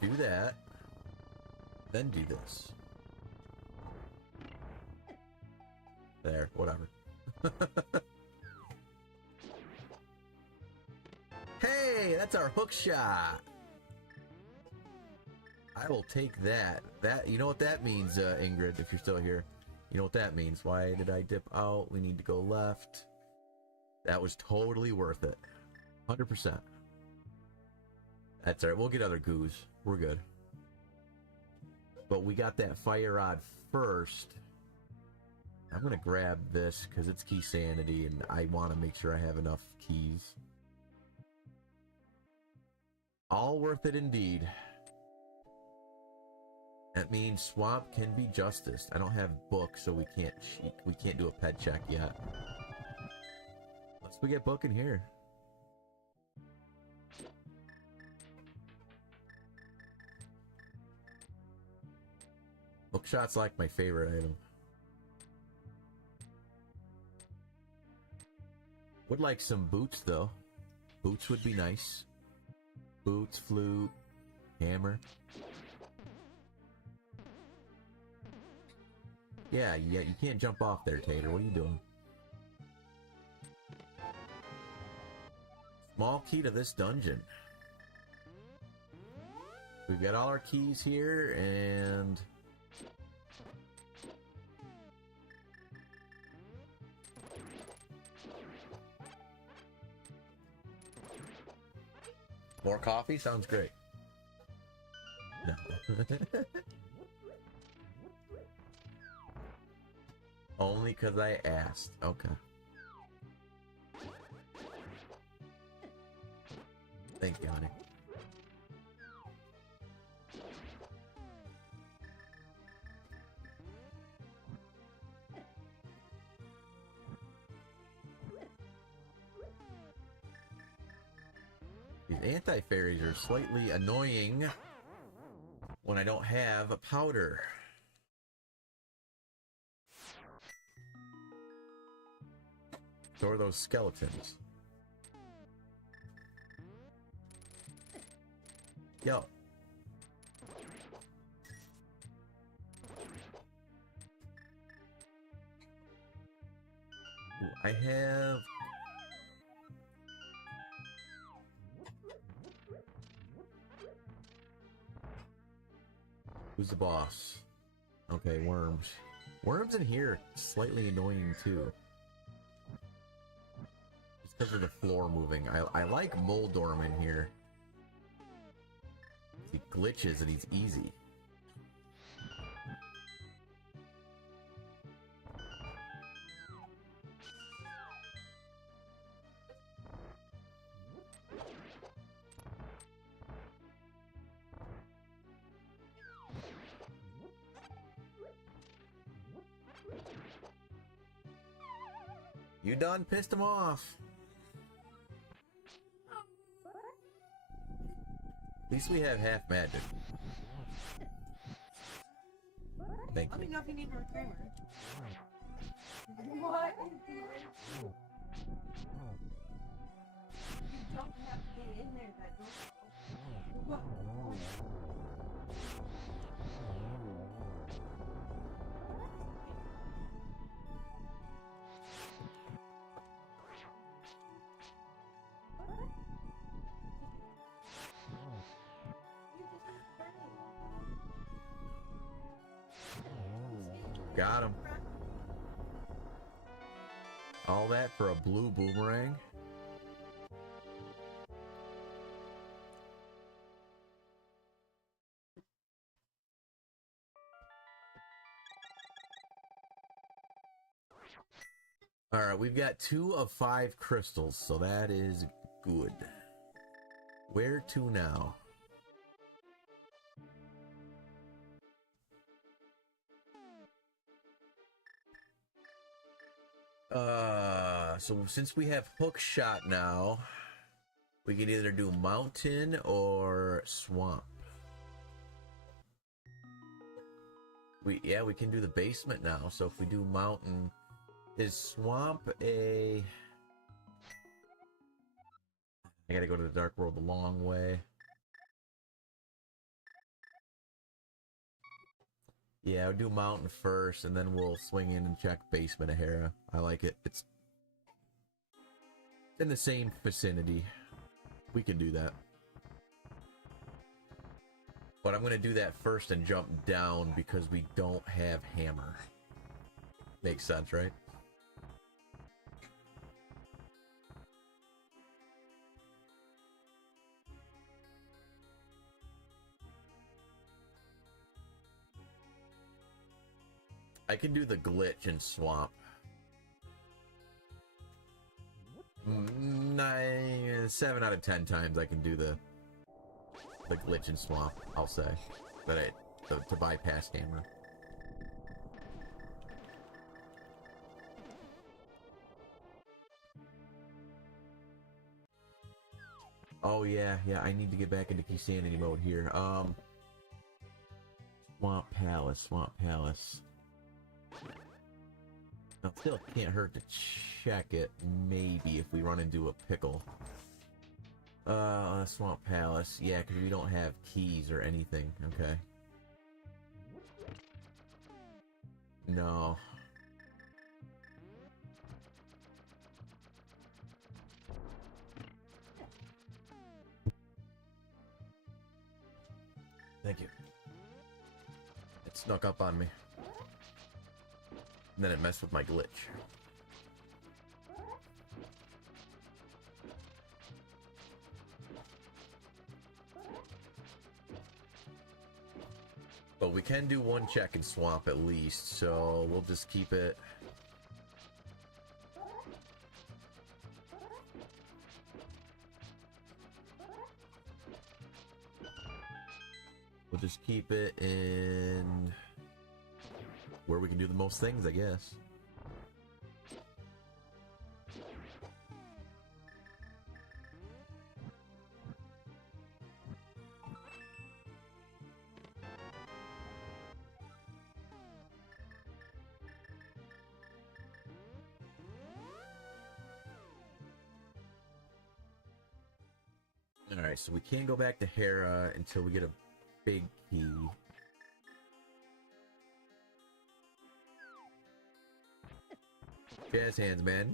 do that, then do this. There, whatever. Hey, that's our hook shot. I will take that. You know what that means, Ingrid, if you're still here. You know what that means. Why did I dip out? We need to go left. That was totally worth it. 100%. That's alright. We'll get other goos. We're good. But we got that fire rod first. I'm going to grab this because it's key sanity and I want to make sure I have enough keys. All worth it indeed. That means swamp can be justice. I don't have book, so we can't do a pet check yet. Unless we get book in here. Bookshot's like my favorite item. Would like some boots though. Boots would be nice. Boots, flute, hammer. Yeah, you can't jump off there, Tater. What are you doing? Small key to this dungeon. We've got all our keys here, and more coffee? Sounds great. No. Only because I asked. Okay. Thank you, honey. These anti-fairies are slightly annoying when I don't have a powder. So are those skeletons. Yo. I have... Who's the boss? Okay, worms. Worms in here slightly annoying too. Just because of the floor moving. I like Moldorm in here. He glitches and he's easy. You done pissed him off. At least we have half magic. Thank Let me you. know if you need more creamer. What? You don't have to get in there, that door. What? Got him. All that for a blue boomerang? Alright, we've got 2 of 5 crystals, so that is good. Where to now? So since we have hook shot now, we can either do mountain or swamp. We can do the basement now. So if we do mountain, is swamp a... I gotta go to the dark world the long way. Yeah, I'll do mountain first, and then we'll swing in and check basement of Hera. I like it. It's in the same vicinity. We can do that. But I'm going to do that first and jump down because we don't have hammer. Makes sense, right? I can do the glitch in swamp. 7 out of 10 times I can do the glitch in swamp, I'll say. But to bypass hammer. Oh yeah, I need to get back into Keysanity mode here. Swamp Palace. Now, still can't hurt to check it, maybe, if we run into a pickle. Swamp Palace. Yeah, because we don't have keys or anything. Okay. No. Thank you. It snuck up on me. And then it messed with my glitch. But we can do one check in swamp at least, so we'll just keep it. We'll just keep it in where we can do the most things, I guess. Alright, so we can't go back to Hera until we get a big key. Jazz hands, man.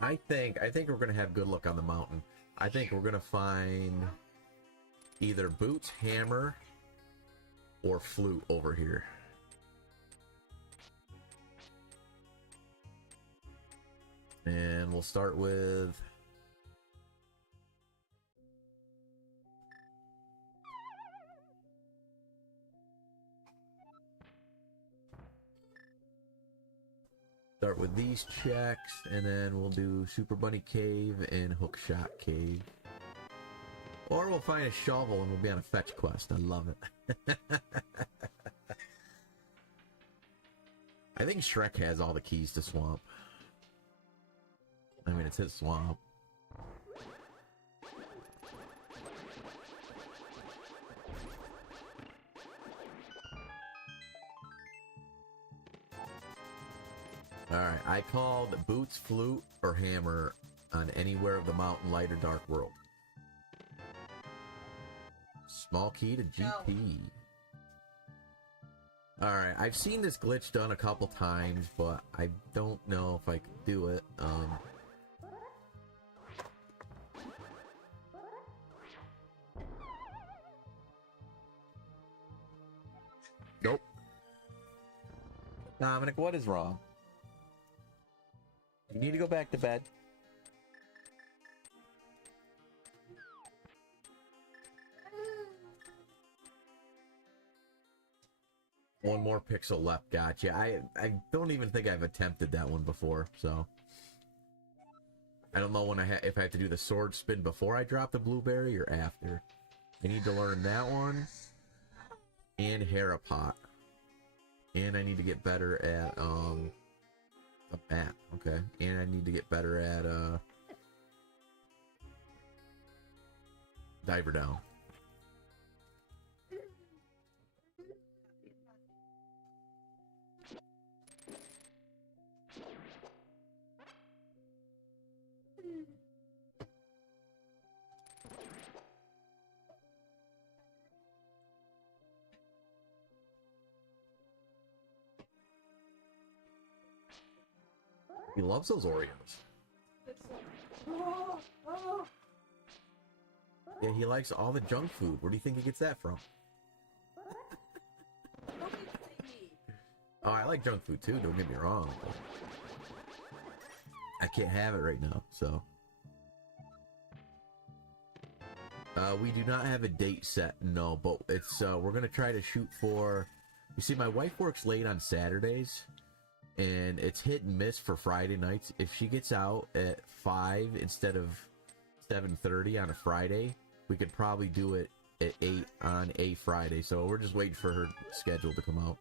I think we're gonna have good luck on the mountain. I think we're gonna find either boots, hammer, or flute over here. And we'll start with these checks, and then we'll do Super Bunny Cave and Hookshot Cave. Or we'll find a shovel and we'll be on a fetch quest. I love it. I think Shrek has all the keys to Swamp. I mean, it's his swamp. Alright, I called boots, flute, or hammer on anywhere of the mountain, light, or dark world. Small key to GP. Alright, I've seen this glitch done a couple times, but I don't know if I can do it. Nope. Dominic, what is wrong? You need to go back to bed. One more pixel left, gotcha. I don't even think I've attempted that one before, so I don't know when if I have to do the sword spin before I drop the blueberry or after. I need to learn that one and Harapot, and I need to get better at a map, okay, and I need to get better at Diver Down. He loves those Oreos. Yeah, he likes all the junk food. Where do you think he gets that from? Oh, I like junk food too, don't get me wrong. But I can't have it right now, so. We do not have a date set, no, but it's, we're gonna try to shoot for, you see, my wife works late on Saturdays, and it's hit and miss for Friday nights. If she gets out at 5 instead of 7:30 on a Friday, we could probably do it at 8 on a Friday. So we're just waiting for her schedule to come out.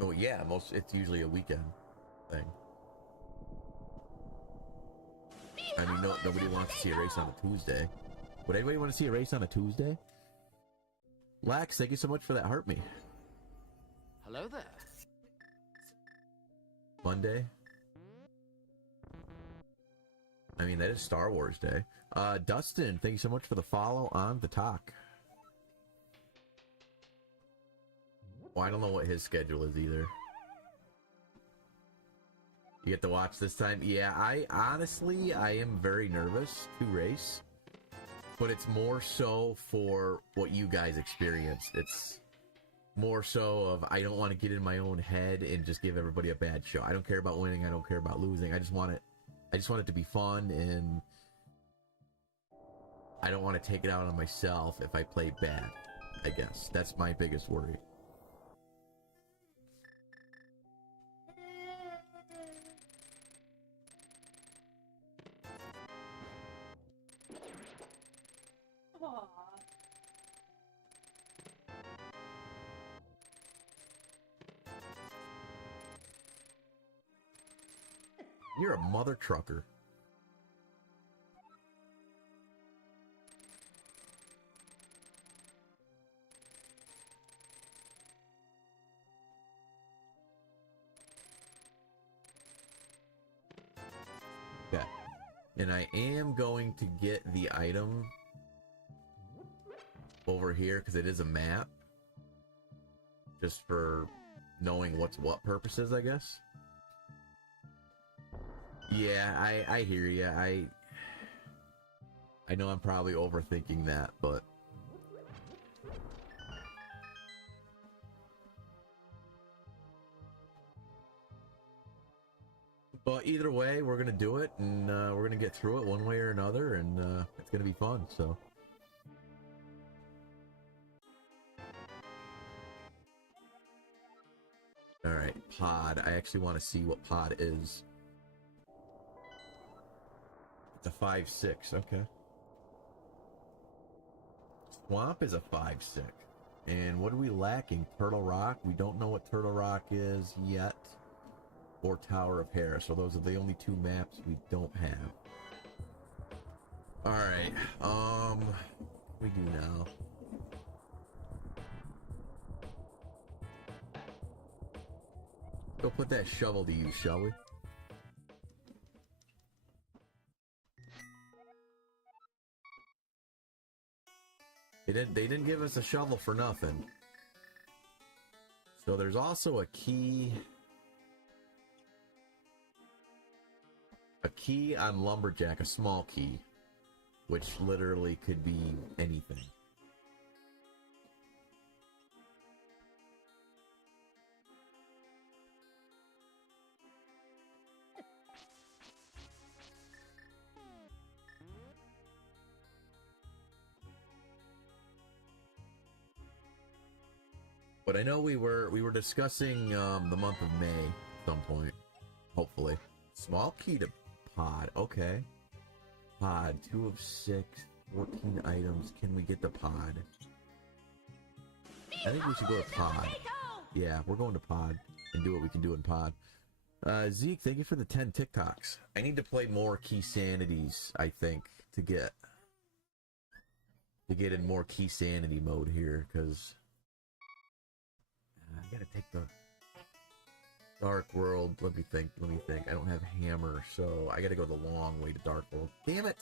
Oh yeah, it's usually a weekend thing. I mean, nobody wants to see a race on a Tuesday. Would anybody want to see a race on a Tuesday? Lax, thank you so much for that heart me. Hello there. Monday? I mean, that is Star Wars Day. Dustin, thank you so much for the follow on the talk. Well, I don't know what his schedule is either. You get to watch this time? Yeah, I am very nervous to race. But it's more so for what you guys experience. It's more so of, I don't want to get in my own head and just give everybody a bad show. I don't care about winning. I don't care about losing. I just want it to be fun, and I don't want to take it out on myself if I play bad, I guess. That's my biggest worry. You're a mother trucker. Okay. And I am going to get the item over here because it is a map. Just for knowing what's what purposes, I guess. Yeah, I hear you. I know I'm probably overthinking that, but either way, we're gonna do it, and we're gonna get through it one way or another, and it's gonna be fun. So. Alright, pod. I actually want to see what pod is. It's a 5-6, okay. Swamp is a 5-6. And what are we lacking? Turtle Rock? We don't know what Turtle Rock is yet. Or Tower of Hera. So those are the only two maps we don't have. Alright, what do we do now? Go put that shovel to use, shall we? They didn't give us a shovel for nothing. So there's also a key. A key on Lumberjack, a small key, which literally could be anything. But I know we were discussing the month of May at some point, hopefully. Small key to pod, okay. Pod, 2 of 6, 14 items. Can we get the pod? I think we should go to pod. Yeah, we're going to pod and do what we can do in pod. Zeke, thank you for the 10 TikToks. I need to play more Key Sanities, I think, to get in more Key Sanity mode here, because I gotta take the Dark World. Let me think. I don't have hammer, so I gotta go the long way to Dark World. Damn it!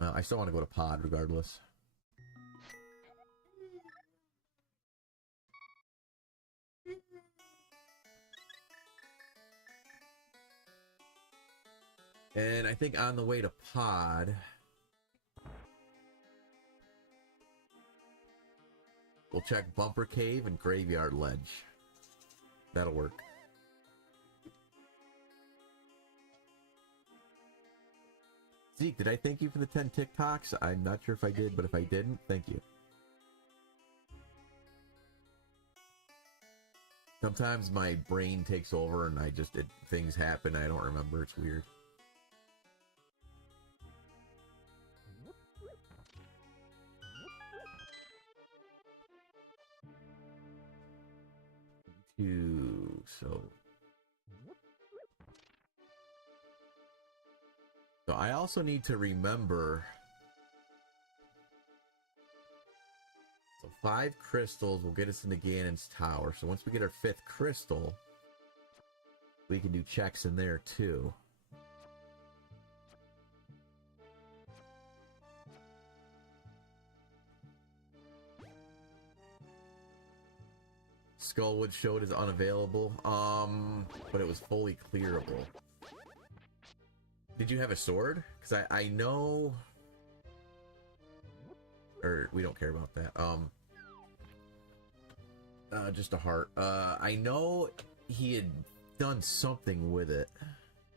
I still want to go to pod regardless. And I think on the way to pod, we'll check Bumper Cave and Graveyard Ledge. That'll work. Zeke, did I thank you for the 10 TikToks? I'm not sure if I did, but if I didn't, thank you. Sometimes my brain takes over and things happen, I don't remember, it's weird. So I also need to remember. So 5 crystals will get us into Ganon's tower. So once we get our 5th crystal, we can do checks in there too. Skullwood showed is unavailable, but it was fully clearable. Did you have a sword? Because I know... Or, we don't care about that. Just a heart. I know he had done something with it.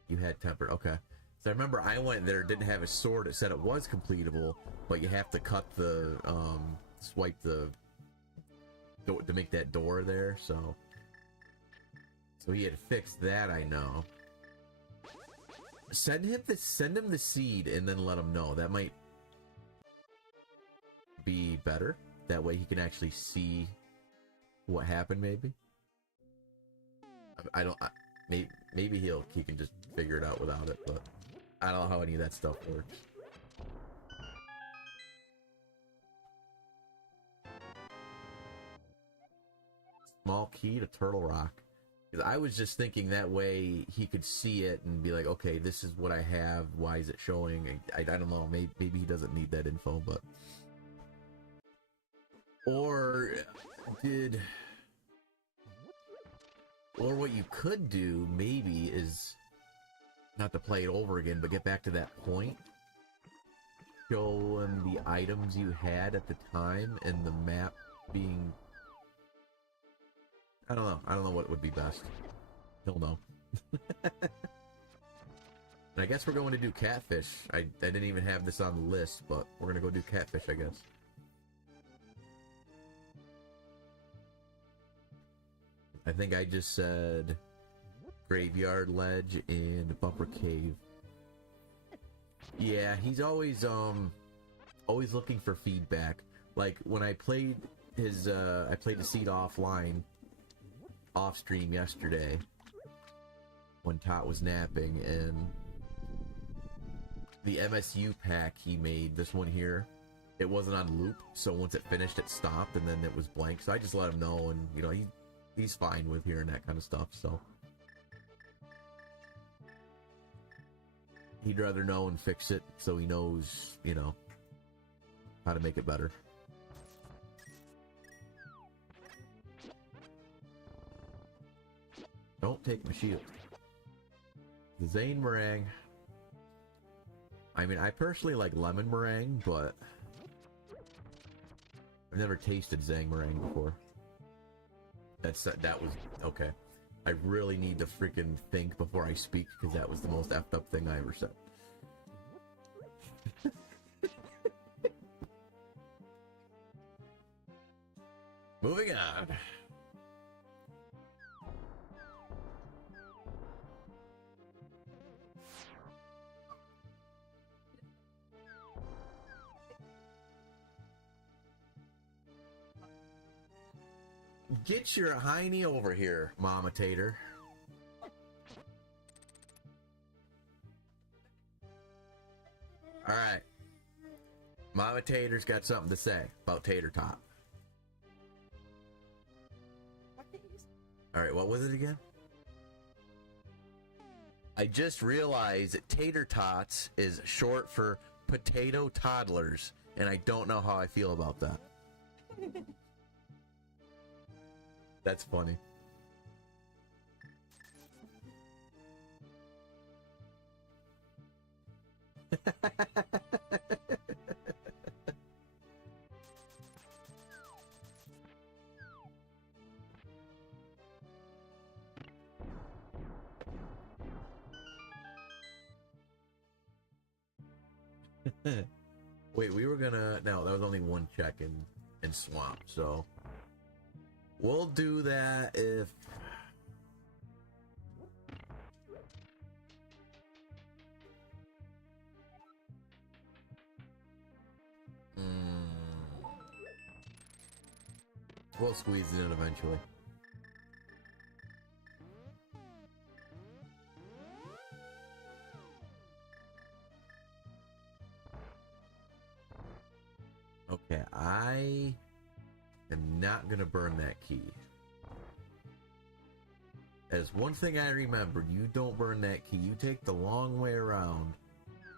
You had tempered, okay. So I remember I went there, didn't have a sword, it said it was completable, but you have to cut the, swipe the... to make that door there, so he had fixed that, I know. Send him the seed and then let him know. That might be better. That way he can actually see what happened, maybe. Maybe he can just figure it out without it, but I don't know how any of that stuff works. Small key to Turtle Rock. Because I was just thinking that way he could see it and be like, okay, this is what I have. Why is it showing? I don't know. Maybe he doesn't need that info, but... Or did... Or what you could do, maybe, is not to play it over again, but get back to that point. Show him the items you had at the time and the map being... I don't know. I don't know what would be best. He'll know. And I guess we're going to do catfish. I didn't even have this on the list, but we're going to go do catfish, I guess. I think I just said Graveyard Ledge and Bumper Cave. Yeah, he's always looking for feedback. Like when I played his I played the seed offline off stream yesterday when Tot was napping, and the MSU pack he made, this one here, it wasn't on loop, so once it finished it stopped and then it was blank. So I just let him know, and you know, he's fine with hearing that kind of stuff, so he'd rather know and fix it so he knows, you know, how to make it better. Don't take my shield. The Zane meringue. I mean, I personally like lemon meringue, but I've never tasted Zang meringue before. That was okay. I really need to freaking think before I speak, because that was the most effed up thing I ever said. Moving on. Get your hiney over here, Mama Tater. Alright. Mama Tater's got something to say about Tater Tot. Alright, what was it again? I just realized that Tater Tots is short for potato toddlers, and I don't know how I feel about that. That's funny. Wait, we were gonna... No, that was only one check in Swamp, so... We'll do that if... We'll squeeze it in eventually. Okay, I am not gonna burn that key. As one thing I remembered, you don't burn that key. You take the long way around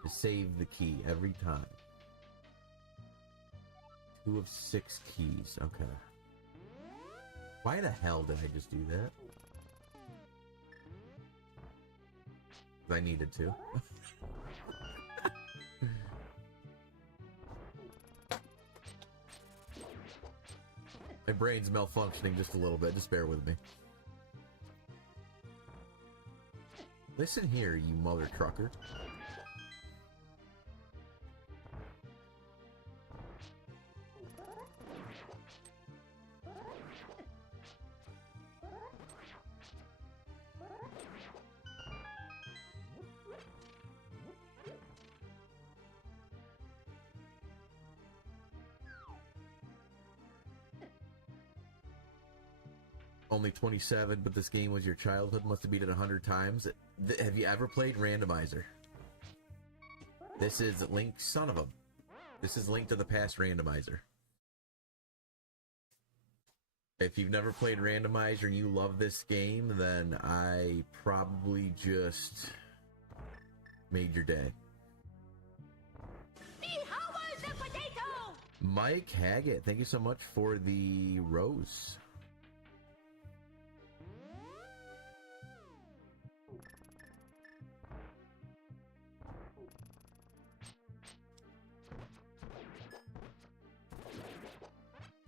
to save the key every time. 2 of 6 keys. Okay. Why the hell did I just do that? 'Cause I needed to. My brain's malfunctioning just a little bit. Just bear with me. Listen here, you mother trucker. Only 27, but this game was your childhood. Must have beat it 100 times. Have you ever played Randomizer? This is Link, son of a... This is Link to the Past Randomizer. If you've never played Randomizer and you love this game, then I probably just made your day. Me Howard the potato! Mike Haggett, thank you so much for the rose.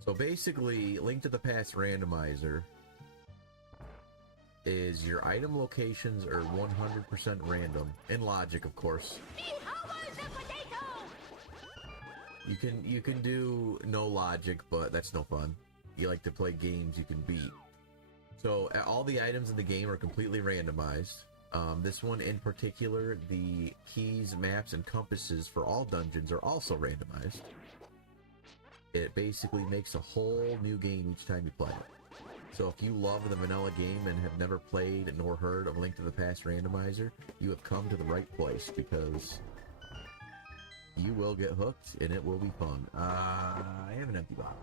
So basically, Link to the Past Randomizer is your item locations are 100% random, in logic, of course. You can do no logic, but that's no fun. You like to play games you can beat. So all the items in the game are completely randomized. This one in particular, the keys, maps, and compasses for all dungeons are also randomized. It basically makes a whole new game each time you play it. So if you love the vanilla game and have never played nor heard of Link to the Past Randomizer, you have come to the right place, because you will get hooked and it will be fun. I have an empty bottle.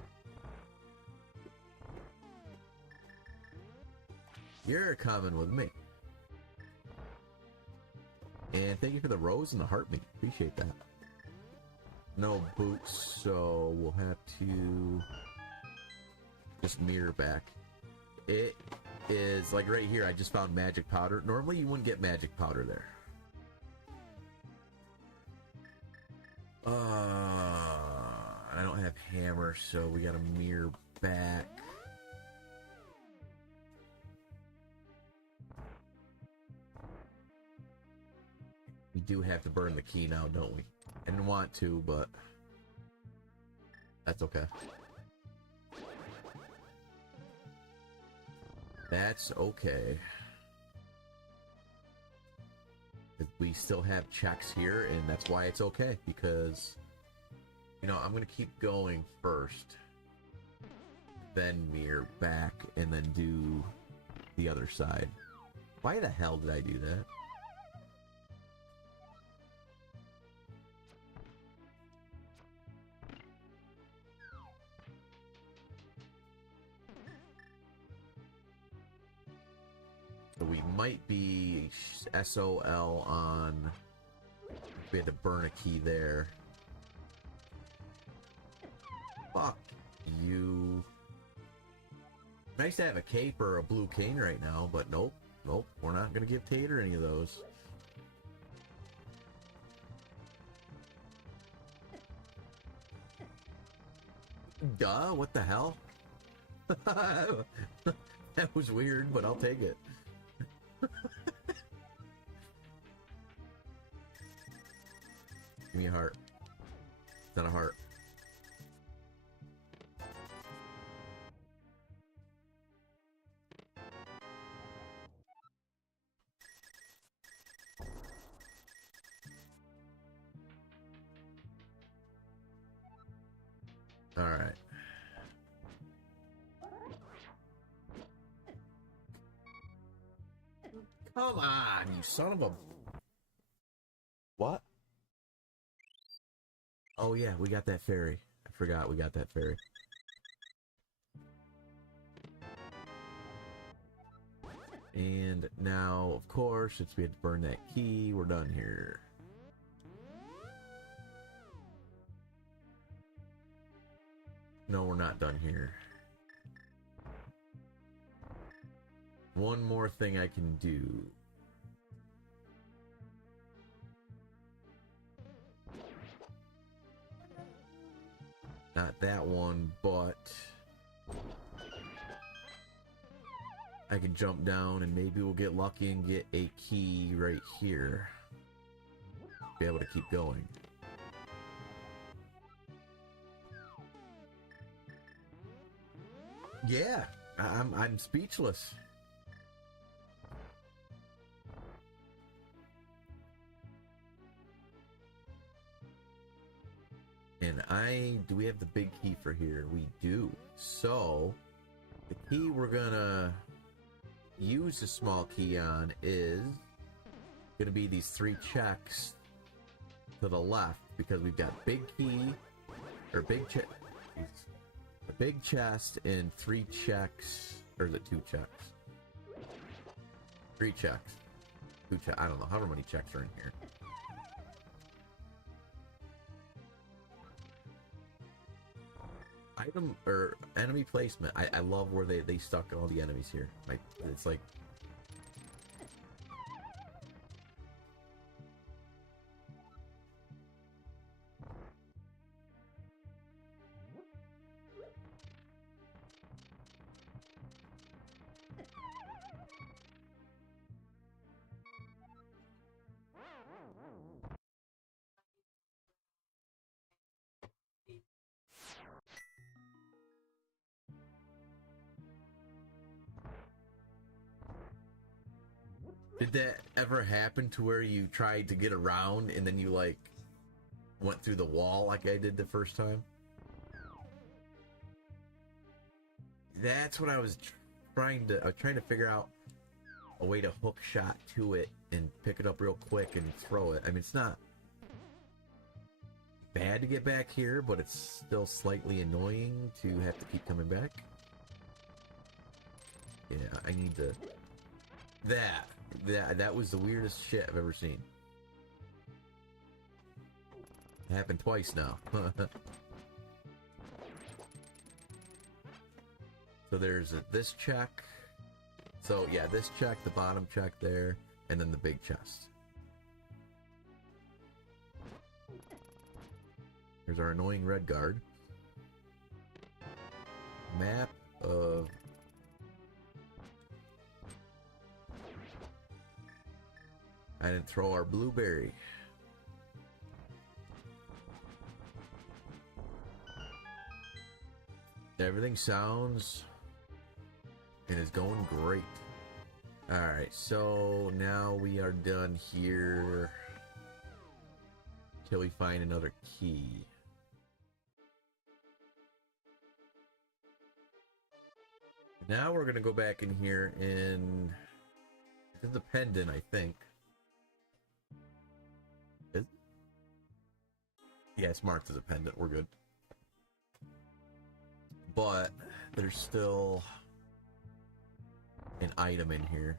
You're coming with me. And thank you for the rose and the heartbeat. Appreciate that. No boots, so we'll have to just mirror back. It is like right here. I just found magic powder. Normally you wouldn't get magic powder there. I don't have hammer, so we gotta mirror back. We do have to burn the key now, don't we? I didn't want to, but that's okay. That's okay. We still have checks here, and that's why it's okay, because, you know, I'm going to keep going first, then mirror back, and then do the other side. Why the hell did I do that? So we might be SOL on... We had to burn a key there. Fuck you. Nice to have a cape or a blue cane right now, but nope. Nope, we're not gonna give Tater any of those. Duh, what the hell? That was weird, but I'll take it. Give me a heart. It's not a heart. All right. Come on, you son of a... What? Oh yeah, we got that fairy. I forgot we got that fairy. And now, of course, since we had to burn that key, we're done here. No, we're not done here. One more thing I can do. Not that one, but I can jump down and maybe we'll get lucky and get a key right here. Be able to keep going. Yeah, I'm speechless. And do we have the big key for here? We do. So the key we're gonna use the small key on is gonna be these 3 checks to the left, because we've got big key or a big chest and 3 checks, or is it 2 checks? 3 checks. 2 checks. I don't know. However many checks are in here. Item or enemy placement. I love where they stuck all the enemies here. Like, it's like... Did that ever happen to where you tried to get around and then you like went through the wall like I did the first time? That's what I was trying to figure out a way to hook shot to it and pick it up real quick and throw it. I mean, it's not bad to get back here, but it's still slightly annoying to have to keep coming back. Yeah, I need to... That was the weirdest shit I've ever seen. It happened twice now. So there's this check. So yeah, this check, the bottom check there, and then the big chest. Here's our annoying red guard. Map of... I didn't throw our blueberry. Everything sounds and is going great. Alright, so now we are done here till we find another key. Now we're gonna go back in here and this is the pendant, I think. Yeah, it's marked as a pendant. We're good. But there's still an item in here.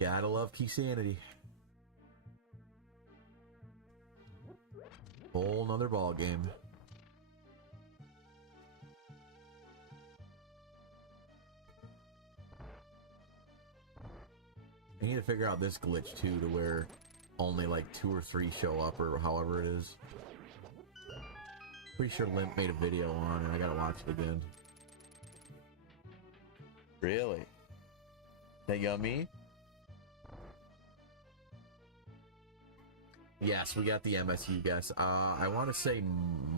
Gotta love key sanity. Whole nother ball game. I need to figure out this glitch too, to where only like 2 or 3 show up, or however it is. Pretty sure Limp made a video on it. I gotta watch it again. Really? That yummy? Yes, we got the MSU guess. I want to say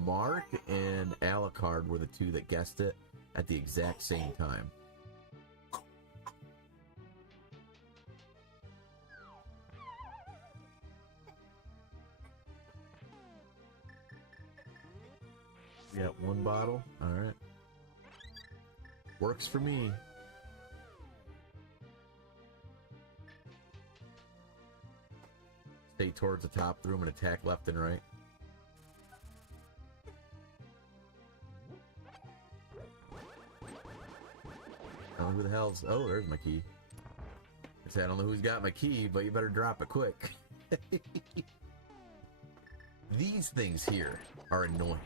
Mark and Alucard were the 2 that guessed it at the exact same time. We got 1 bottle. Alright. Works for me. Stay towards the top of the room and attack left and right. I don't know who the hell's... Oh, there's my key. I said, I don't know who's got my key, but you better drop it quick. These things here are annoying.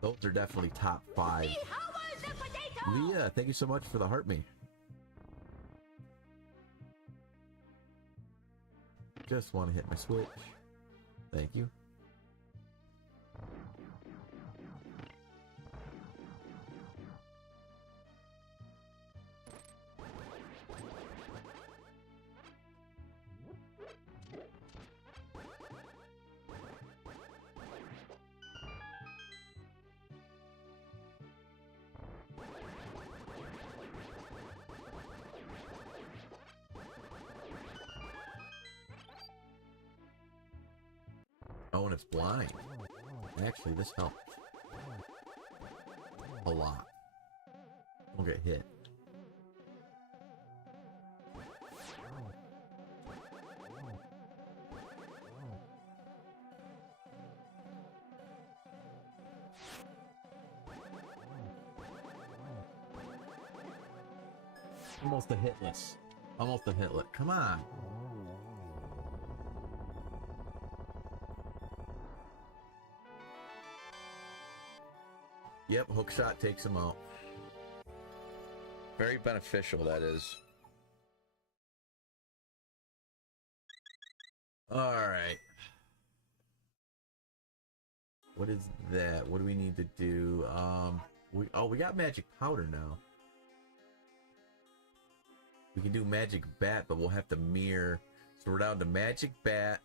Those are definitely top 5. Leah, thank you so much for the heart me. Just want to hit my switch. Thank you. Oh, and it's blind. Actually, this helps. A lot. Don't get hit. Almost a hitless. Almost a hitlet. Come on. Yep, hookshot takes him out. Very beneficial, that is. Alright. What is that? What do we need to do? We got magic powder now. We can do magic bat, but we'll have to mirror. So we're down to magic bat,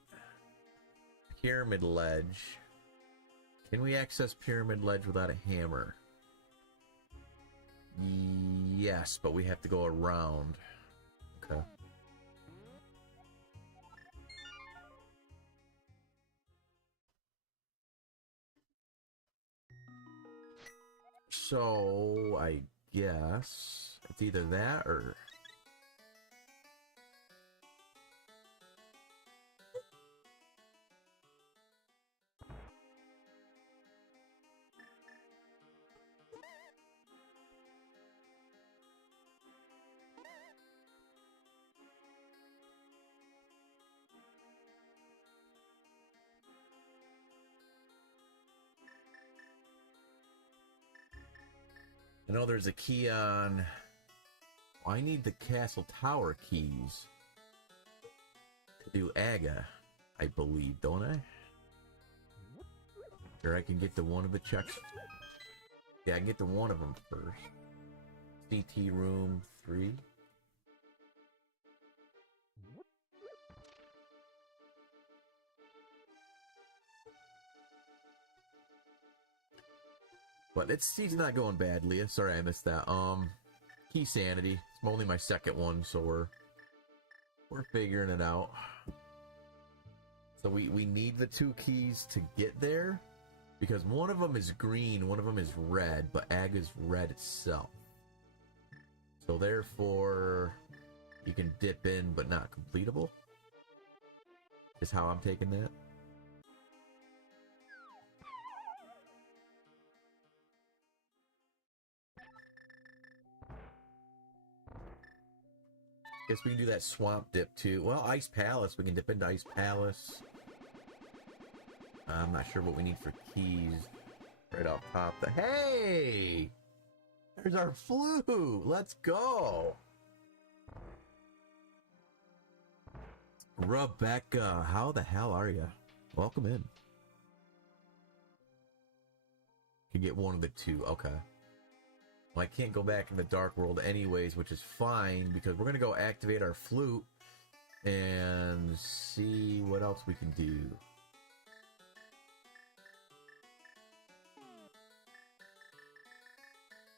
Pyramid ledge. Can we access pyramid ledge without a hammer? Yes, but we have to go around. Okay. So, I guess it's either that or... I know there's a key on... Oh, I need the castle tower keys to do Aga, I believe, don't I? Or I can get to one of the checks. Yeah, I can get to one of them first. CT room 3. But he's not going bad, Leah. Sorry I missed that. Key sanity. It's only my second one, so we're figuring it out. So we need the 2 keys to get there, because one of them is green, one of them is red, but Aga's red itself. So therefore, you can dip in, but not completable. Is how I'm taking that. Guess we can do that swamp dip too. Well, Ice Palace. We can dip into Ice Palace. I'm not sure what we need for keys. Right off top. Hey! There's our flute! Let's go! Rebecca, how the hell are you? Welcome in. Can get one of the 2. Okay. Well, I can't go back in the Dark World anyways, which is fine, because we're going to go activate our flute and see what else we can do.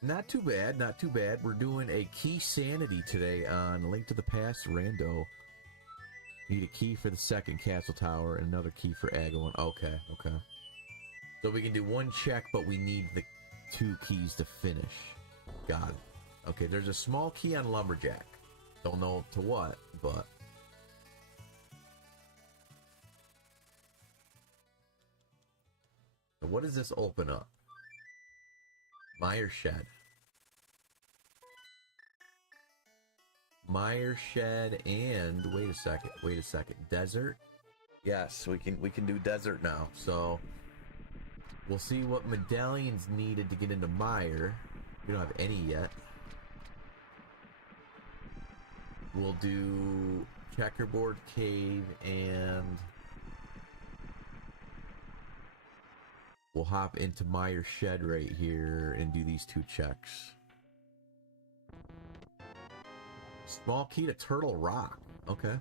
Not too bad, not too bad. We're doing a key sanity today on Link to the Past Rando. Need a key for the second castle tower and another key for Aga. Okay, okay. So we can do 1 check, but we need the 2 keys to finish. Got it. Okay, there's a small key on Lumberjack. Don't know to what, but... So what does this open up? Mire Shed. Mire Shed and... Wait a second. Desert? Yes, we can do desert now. So, we'll see what medallions needed to get into Mire. We don't have any yet. We'll do Checkerboard Cave and we'll hop into Mire Shed right here and do these 2 checks. Small key to Turtle Rock. Okay.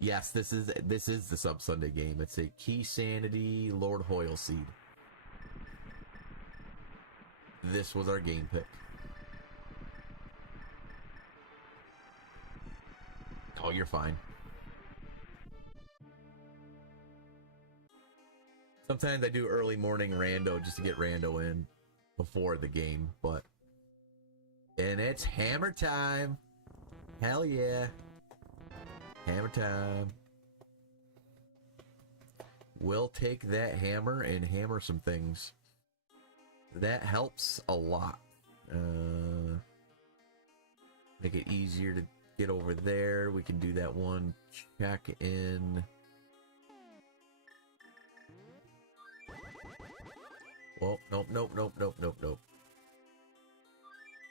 Yes, this is the Sub Sunday game. It's a Key Sanity Lord Hoyle Seed. This was our game pick. Oh, you're fine. Sometimes I do early morning rando just to get rando in before the game, but... And it's hammer time! Hell yeah! Hammer time. We'll take that hammer and hammer some things. That helps a lot. Make it easier to get over there. We can do that 1 check in. Well, nope.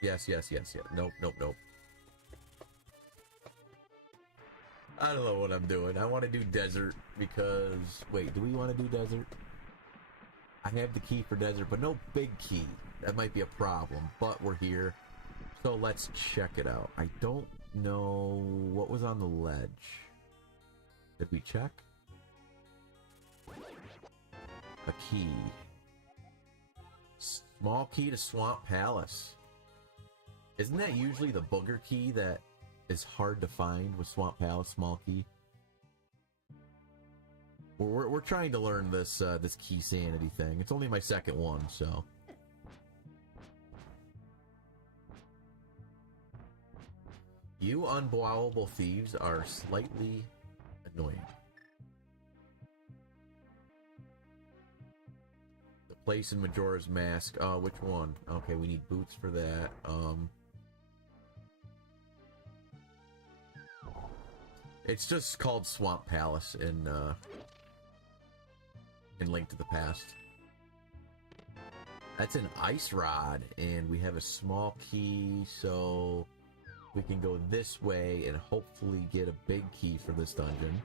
Yes. Nope. I don't know what I'm doing. I want to do desert because... Wait, do we want to do desert? I have the key for desert, but no big key. That might be a problem, but we're here. So let's check it out. I don't know what was on the ledge. Did we check? A key. Small key to Swamp Palace. Isn't that usually the booger key that is hard to find with Swamp Palace? Small key. We're trying to learn this this key sanity thing. It's only my second one, so. You unbowable thieves are slightly annoying. The place in Majora's Mask. Which one? Okay, we need boots for that. It's just called Swamp Palace in Link to the Past. That's an ice rod, and we have a small key, so we can go this way and hopefully get a big key for this dungeon.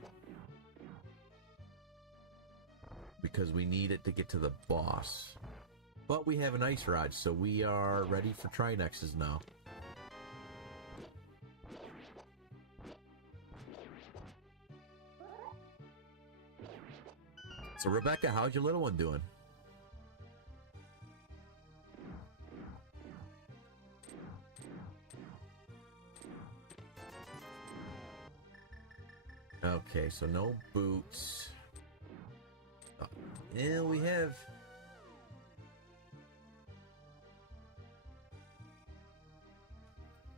Because we need it to get to the boss. But we have an ice rod, so we are ready for Trinexes now. So Rebecca, how's your little one doing? Okay, so no boots. Yeah, we have...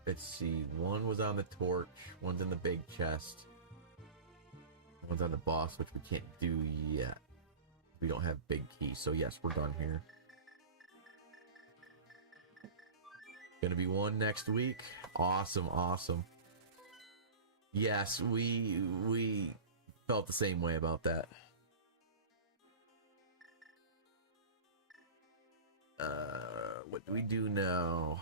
Let's see, one was on the torch, one's in the big chest. One's on the boss, which we can't do yet. We don't have big keys, so yes, we're done here. Gonna be one next week. Awesome, awesome. Yes, we felt the same way about that. What do we do now?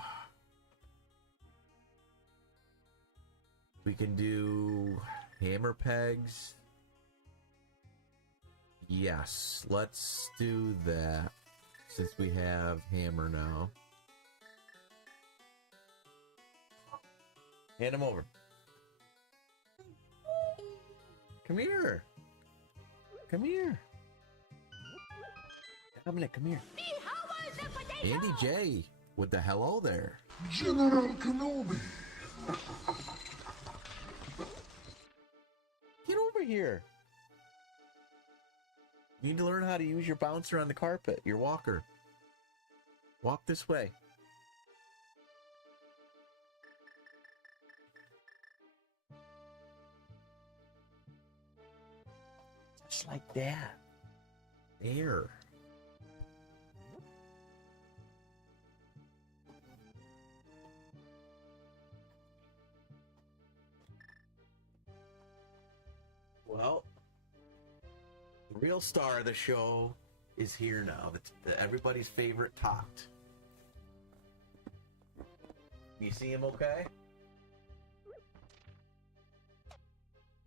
We can do hammer pegs. Yes, let's do that, since we have hammer now. Hand him over. Come here. Come here. Dominic, come here. Andy J with the hello there. General Kenobi. Get over here. You need to learn how to use your bouncer on the carpet, your walker. Walk this way. Just like that. There. Well, the real star of the show is here now. Everybody's favorite Tot. You see him okay?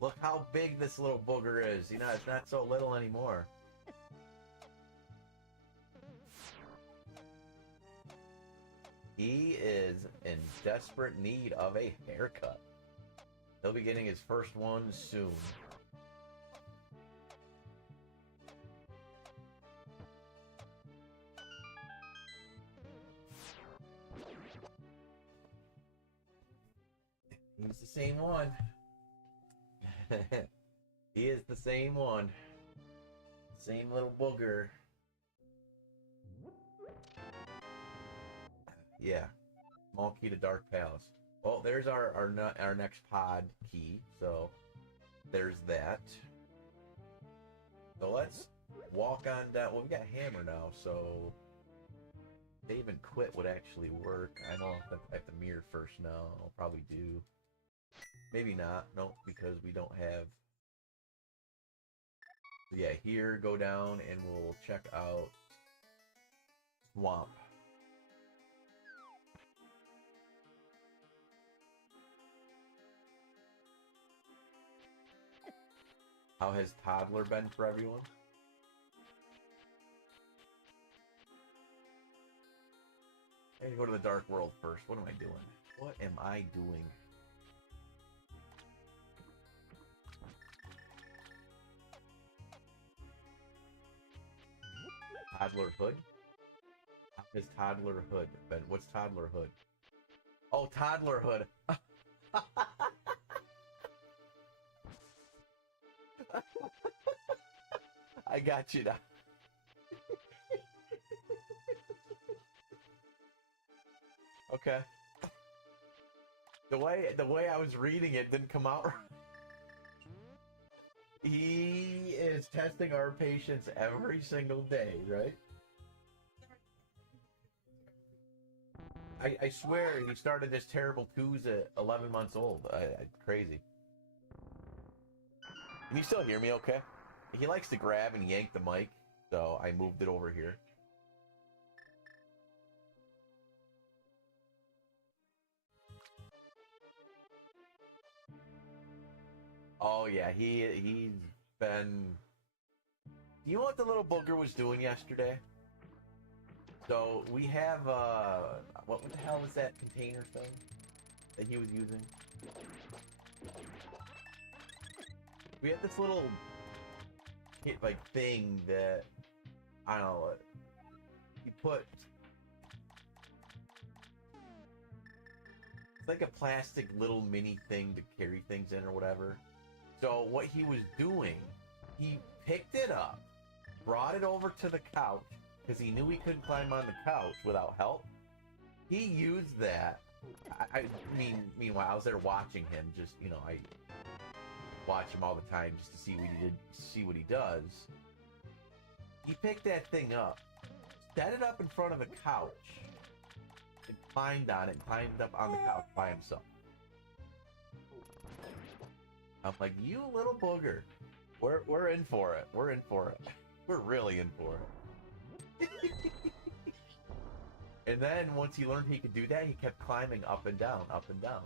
Look how big this little booger is. You know, it's not so little anymore. He is in desperate need of a haircut. He'll be getting his first one soon. He's the same one. He is the same one. Same little booger. Yeah. Small key to Dark Palace. Well, there's our next pod key. So there's that. So let's walk on down. Well, we got hammer now, so save and quit would actually work. I don't know if I have to mirror first now. I'll probably do. Maybe not. No, because we don't have. So yeah, here, go down, and we'll check out Swamp. How has Toddler been for everyone? I need to go to the Dark World first. What am I doing? What am I doing? toddler hood? How is toddler hood? Ben, what's toddler hood? Oh, toddler hood. I got you now. Okay. The way I was reading it didn't come out right. He is testing our patience every single day, right? I swear he started this terrible twos at 11 months old. Crazy. Can you still hear me okay? He likes to grab and yank the mic, so I moved it over here. Oh yeah, he's been... You know what the little booger was doing yesterday? So we have what the hell was that container thing that he was using? We have this little like thing that I don't know. You put it's like a plastic little mini thing to carry things in or whatever. So what he was doing, he picked it up, brought it over to the couch because he knew he couldn't climb on the couch without help. He used that. I mean, meanwhile, I was there watching him. Just I watch him all the time just to see what he does. He picked that thing up, set it up in front of a couch, and climbed on it, climbed up on the couch by himself. I'm like, you little booger. We're in for it. We're in for it. We're really in for it. And then once he learned he could do that, he kept climbing up and down, up and down.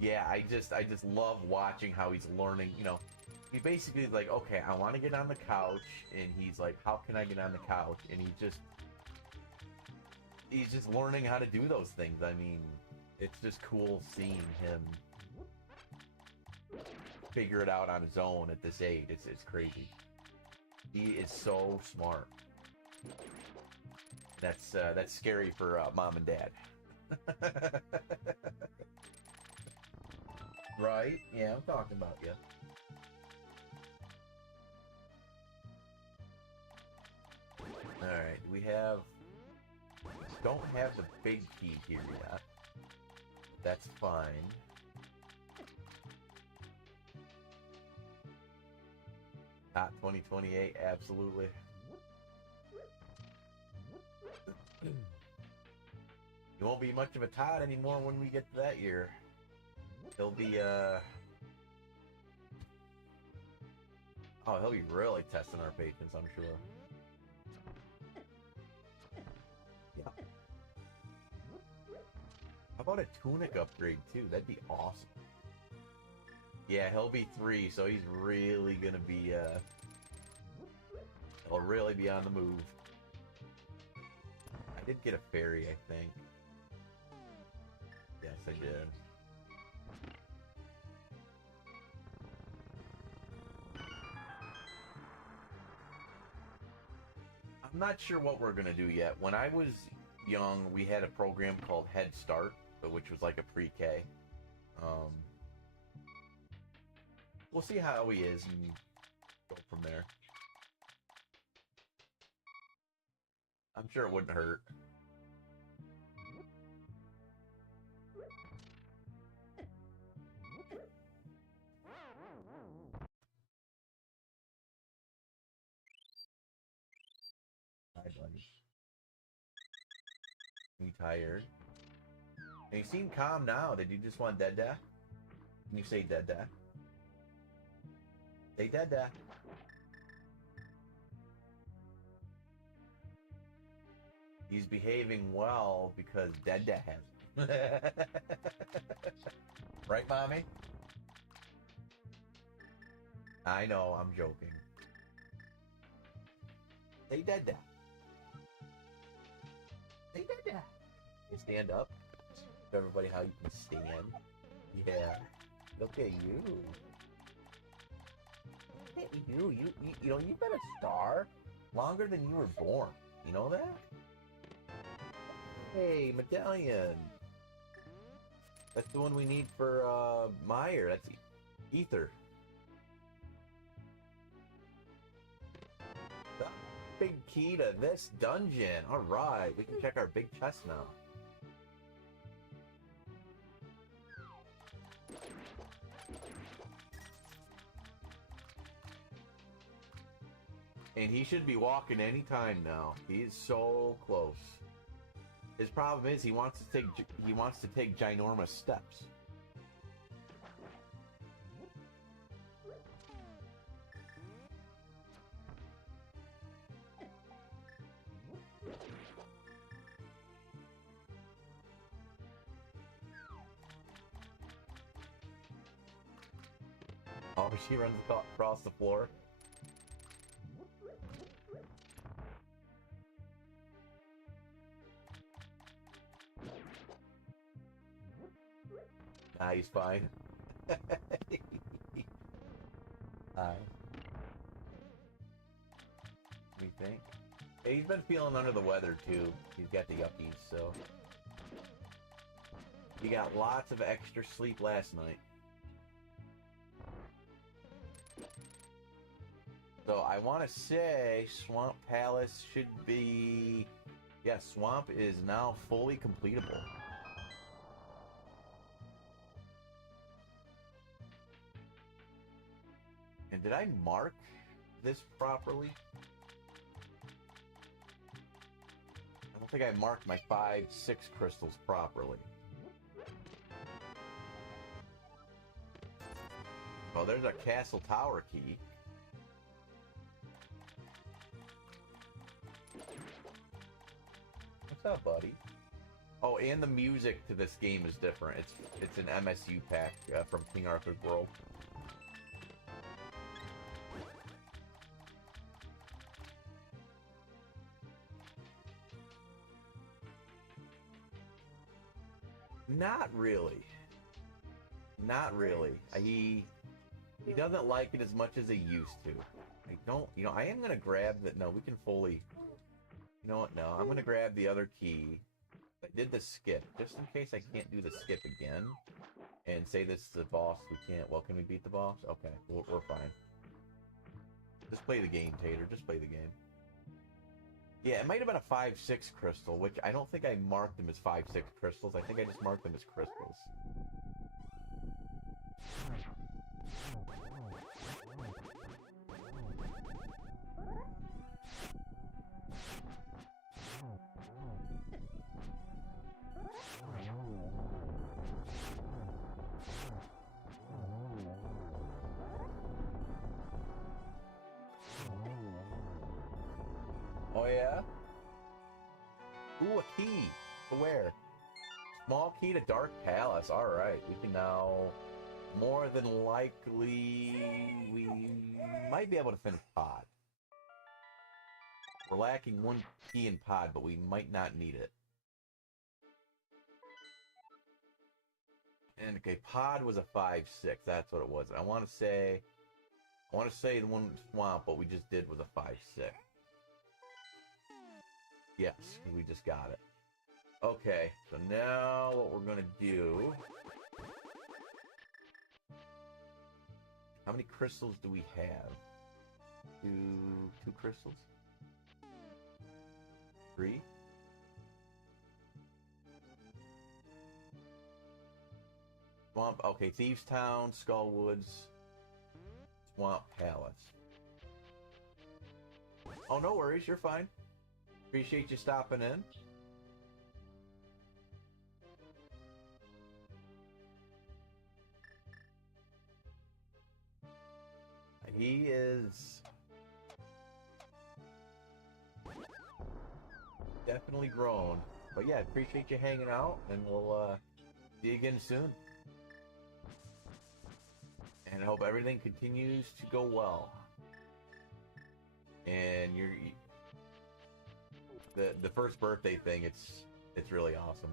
Yeah, I just love watching how he's learning, he basically is like, okay, I want to get on the couch, and he's like, how can I get on the couch? And he's just learning how to do those things. I mean, it's just cool seeing him figure it out on his own at this age. It's crazy. He is so smart. That's scary for mom and dad. Right? Yeah, I'm talking about you. Alright, don't have the big key here yet. That's fine. Not 2028, absolutely. He won't be much of a Todd anymore when we get to that year. He'll be, oh, he'll be really testing our patience, I'm sure. Yeah. How about a tunic upgrade, too? That'd be awesome. Yeah, he'll be 3, so he's really gonna be, he'll really be on the move. I did get a fairy, I think. Yes, I did. I'm not sure what we're gonna do yet. When I was young, we had a program called Head Start, which was like a pre-K. We'll see how he is and go from there. I'm sure it wouldn't hurt. Hi, buddy. You tired? And you seem calm now. Did you just want Dada? Can you say Dada? Say Dada. He's behaving well because Dada has him. Right, Mommy? I know, I'm joking. Say Dada. You stand up. Show everybody how you can stand. Yeah. Look at you. Look at you. You know, you've been a star longer than you were born. You know that? Hey, medallion. That's the one we need for Meyer. That's Ether. The big key to this dungeon. All right, we can check our big chest now. And he should be walking any time now. He's so close. His problem is he wants to take ginormous steps. Oh, she runs across the floor. Nah, he's fine. Hi. We think. Hey, he's been feeling under the weather too. He's got the yuckies, so. He got lots of extra sleep last night. So I want to say Swamp Palace should be... Yeah, Swamp is now fully completable. And did I mark this properly? I don't think I marked my 5, 6 crystals properly. Oh, there's a castle tower key. What's up, buddy? Oh, and the music to this game is different. It's an MSU pack from King Arthur's World. Not really. Not really. He doesn't like it as much as he used to. I don't, you know, I am gonna grab that. No, we can fully. You know what? No, I'm gonna grab the other key. I did the skip just in case I can't do the skip again, and say this is the boss. We can't. Well, can we beat the boss? Okay, we're fine. Just play the game, Tater. Just play the game. Yeah, it might have been a 5, 6 crystal, which I don't think I marked them as 5, 6 crystals. I think I just marked them as crystals. Oh yeah? Ooh, a key. To where? Small key to Dark Palace. Alright, we can now... More than likely... We might be able to finish Pod. We're lacking 1 key in Pod, but we might not need it. And okay, Pod was a 5, 6. That's what it was. I want to say the one Swamp, what we just did was a 5, 6. Yes, we just got it. Okay, so now what we're gonna do... How many crystals do we have? Two crystals? 3? Swamp, okay, Thieves Town, Skullwoods, Swamp Palace. Oh, no worries, you're fine. Appreciate you stopping in. He is definitely grown. But yeah, appreciate you hanging out, and we'll see you again soon. And I hope everything continues to go well. And the first birthday thing, It's really awesome.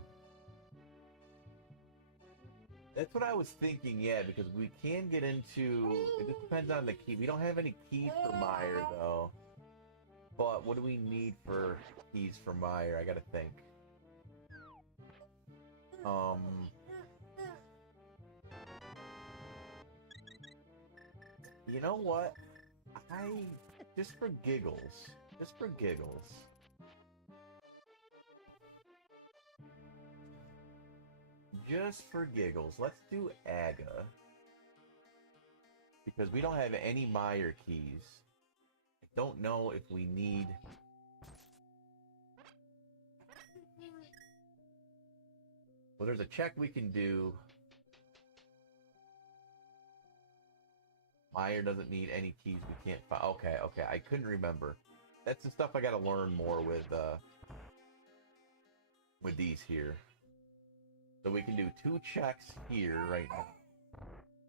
That's what I was thinking, yeah, because we can get into... It just depends on the key. We don't have any keys for Meyer, though. But what do we need for keys for Meyer? I gotta think. You know what? Just for giggles. Just for giggles. Just for giggles, let's do Aga. Because we don't have any Meyer keys. I don't know if we need... Well, there's a check we can do. Meyer doesn't need any keys we can't find. Okay, okay, I couldn't remember. That's the stuff I gotta learn more with these here. So we can do 2 checks here right now.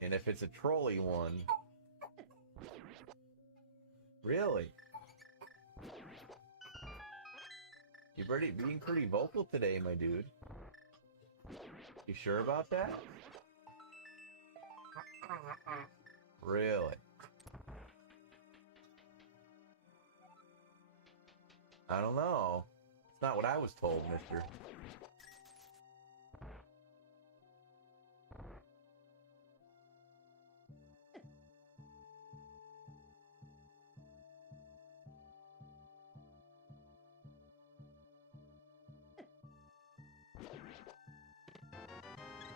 And if it's a trolley one... Really? You're being pretty vocal today, my dude. You sure about that? Really? I don't know. It's not what I was told, mister.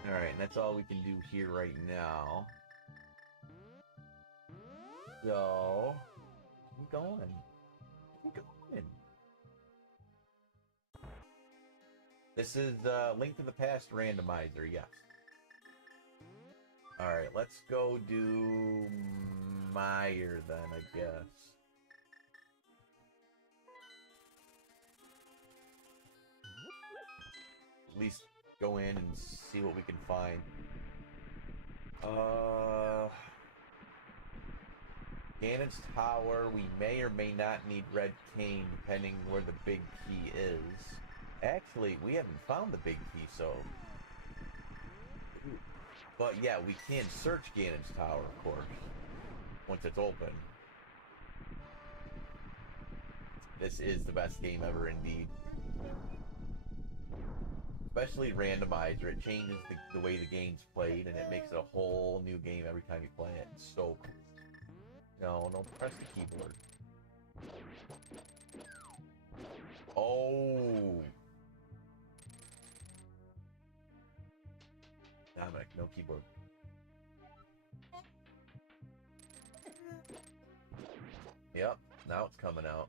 Alright, and that's all we can do here right now. So... keep going. Keep going. This is Link to the Past Randomizer, yes. Alright, let's go do... Meyer then, I guess. At least go in and see what we can find. Ganon's Tower, we may or may not need Red Cane, depending where the big key is. Actually, we haven't found the big key, so... But yeah, we can search Ganon's Tower, of course, once it's open. This is the best game ever, indeed. Especially Randomizer, it changes the way the game's played, and it makes it a whole new game every time you play it. It's so cool. No, don't press the keyboard. Oh! Dominic, no keyboard. Yep, now it's coming out.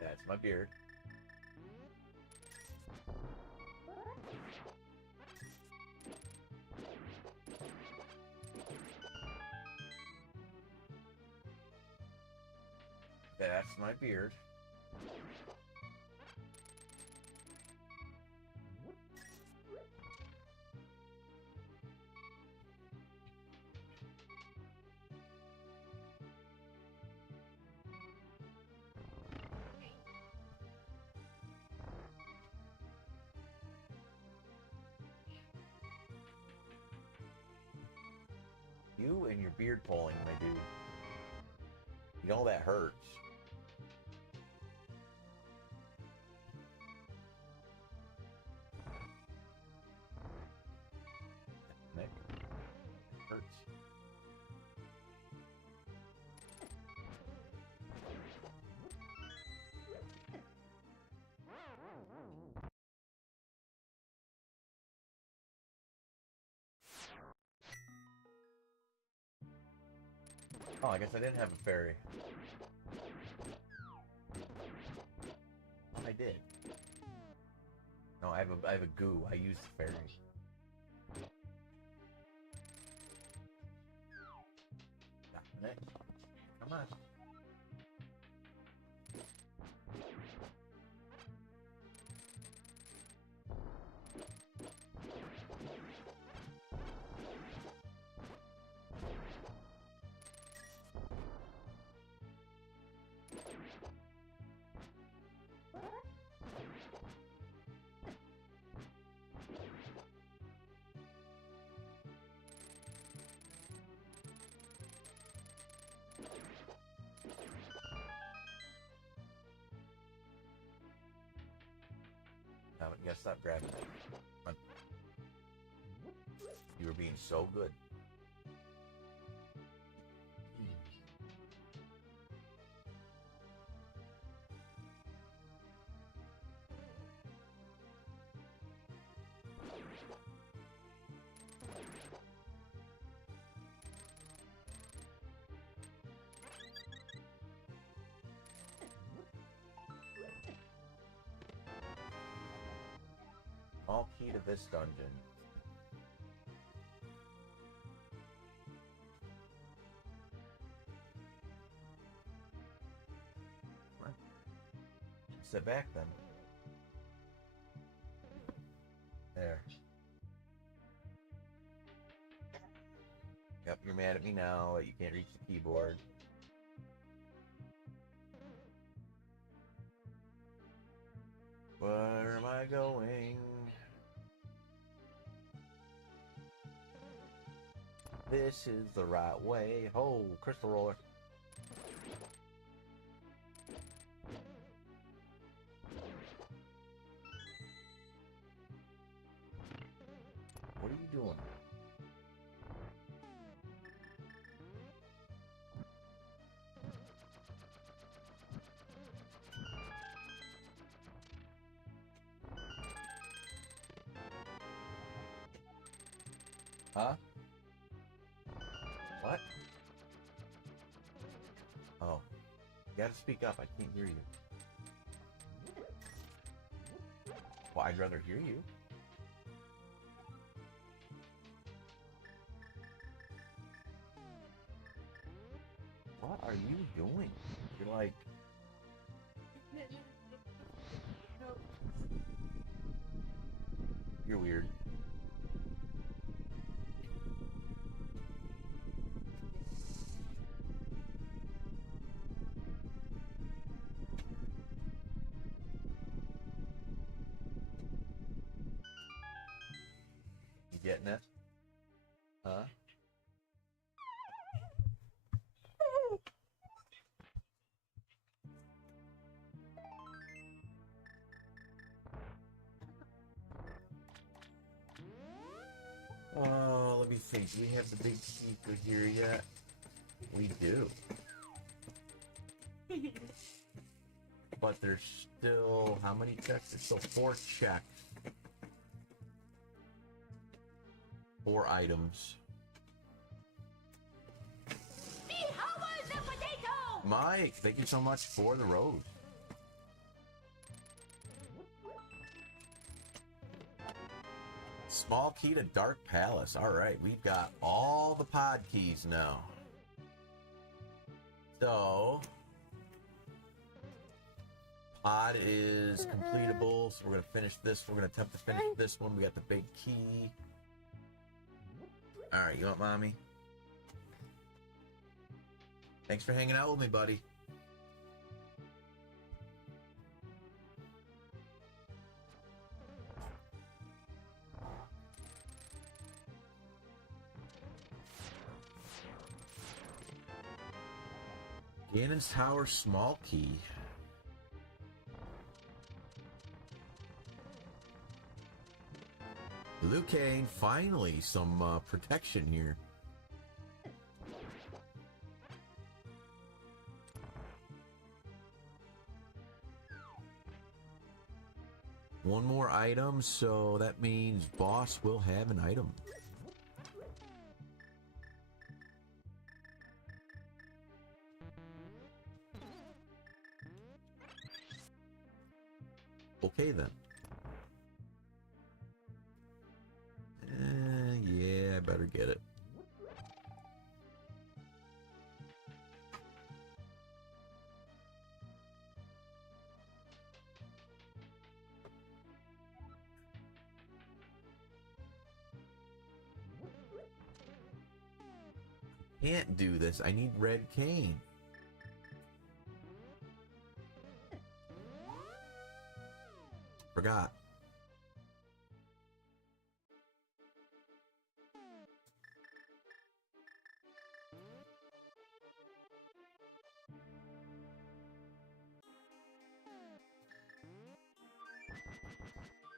That's my beard. That's my beard. You and your beard pulling, my dude. You know that hurts. Nick, it hurts. Oh, I guess I didn't have a fairy. I did. No, I have a goo. I used the fairy. Dominic, come on. gotta stop grabbing that. Come on. You were being so good. All key to this dungeon. Come on. Sit back then. There. Yep, you're mad at me now that you can't reach the keyboard. Where am I going? This is the right way. Oh, crystal roller. What are you doing? Huh? What? Oh. You gotta speak up, I can't hear you. Well, I'd rather hear you. What are you doing? You're like... You're weird. You getting it? Huh? Oh, let me think. Do we have the big speaker here yet? We do. But there's still... How many checks? There's still 4 checks. 4 items. Behold the potato! Mike, thank you so much for the rose. Small key to Dark Palace. Alright, we've got all the pod keys now. So... Pod is completable, so we're going to finish this. We're going to attempt to finish this one. We got the big key. Alright, you want mommy? Thanks for hanging out with me, buddy. Ganon's Tower, small key. Liu Kang, finally some protection here. One more item, so that means boss will have an item. Okay then. Yeah, I better get it. Can't do this. I need red cane. Forgot.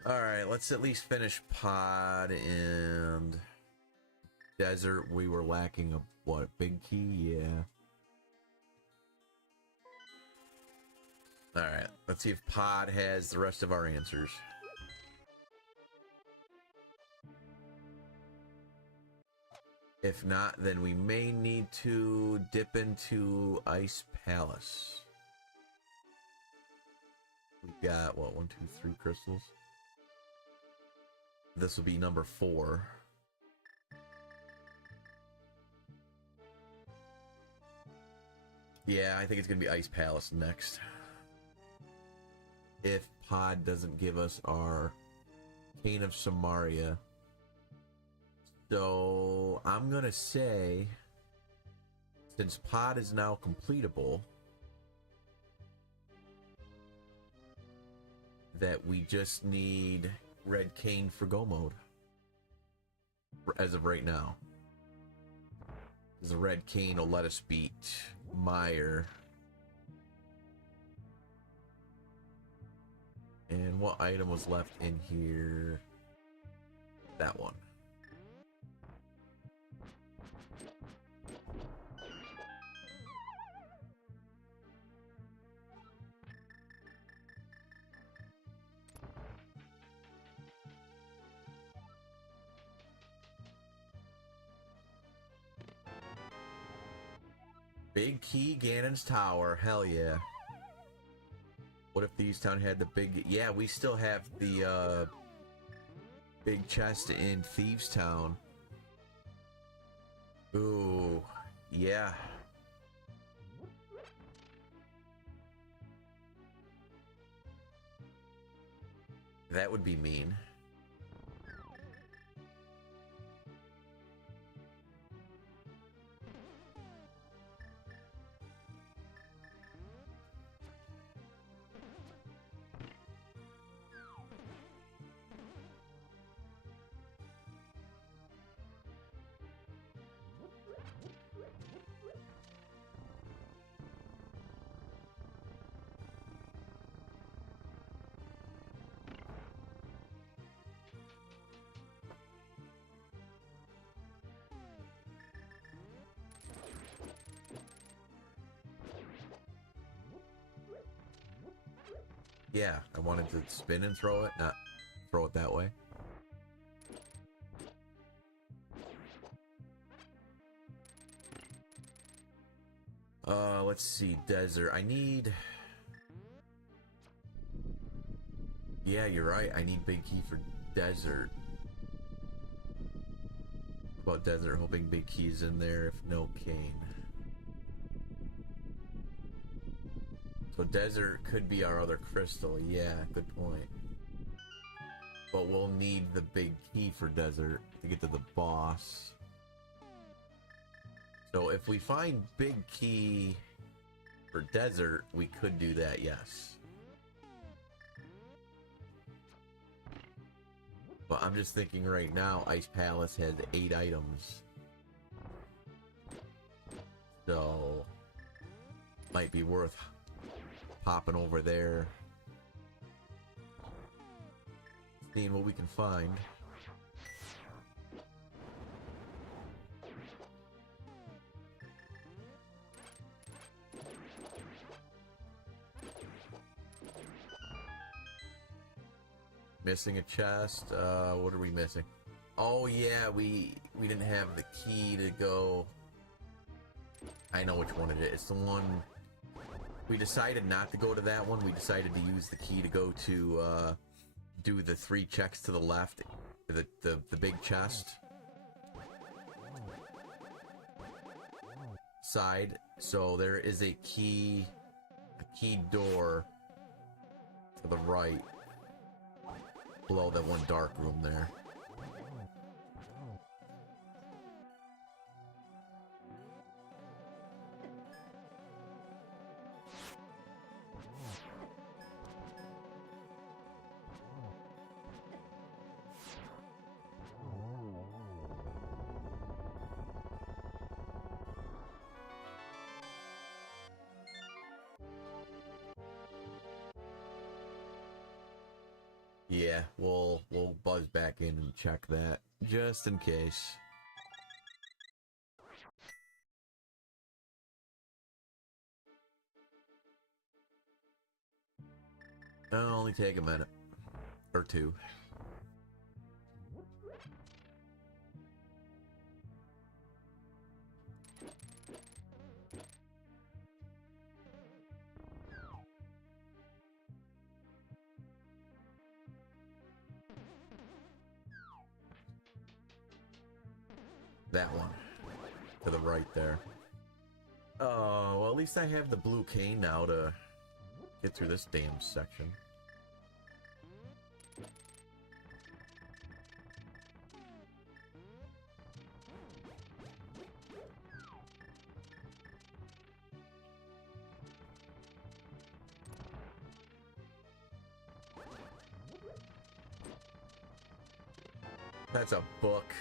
Alright, let's at least finish Pod and Desert. We were lacking a, what, a big key? Yeah. Alright, let's see if Pod has the rest of our answers. If not, then we may need to dip into Ice Palace. We've got, what, 1, 2, 3 crystals? This will be number 4. Yeah, I think it's going to be Ice Palace next. If Pod doesn't give us our Cane of Samaria. So, I'm going to say, since Pod is now completable, that we just need Red Cane for Go Mode. As of right now. The Red Cane will let us beat Meyer. And what item was left in here? That one. Big Key, Ganon's Tower. Hell yeah. What if these town had the big... Yeah, we still have the big chest in Thieves Town. Ooh, yeah. That would be mean. Yeah, I wanted to spin and throw it, not throw it that way. Let's see, Desert. I need... Yeah, you're right. I need Big Key for Desert. What about Desert? Hoping Big Key's in there, if no Cane. So Desert could be our other crystal. Yeah, good point. But we'll need the Big Key for Desert to get to the boss. So if we find Big Key for Desert, we could do that, yes. But I'm just thinking right now, Ice Palace has 8 items. So, might be worth popping over there, seeing what we can find. Missing a chest. What are we missing? Oh yeah, we didn't have the key to go. I know which one it is. It's the one. We decided not to go to that one. We decided to use the key to go to do the 3 checks to the left, the big chest side. So there is a key door to the right, below that one dark room there. Yeah, we'll buzz back in and check that just in case. It'll only take a minute or two. That one. To the right there. Oh, well, at least I have the blue cane now to get through this damn section. That's a book.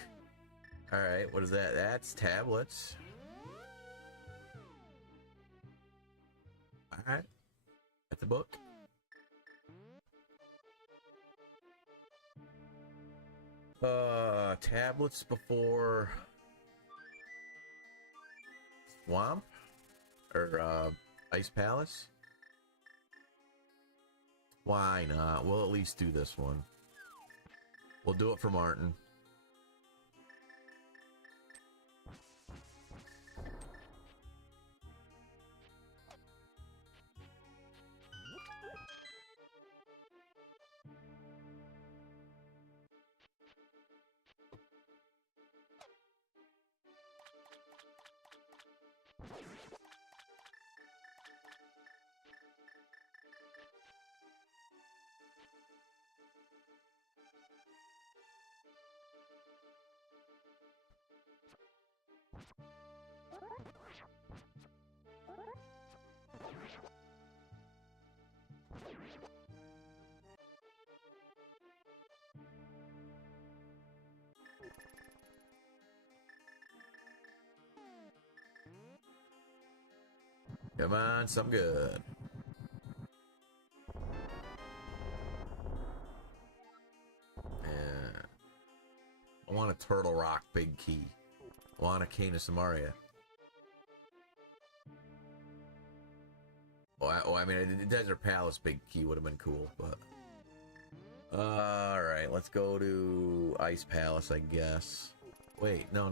Alright, what is that? That's tablets. Alright. That's a book. Tablets before Swamp? Or, Ice Palace? Why not? We'll at least do this one. We'll do it for Martin. Come on, some good. Yeah. I want a Turtle Rock big key. I want a Cane of Samaria. Oh, I mean, the Desert Palace big key would have been cool, but... Alright, let's go to Ice Palace, I guess. Wait, no.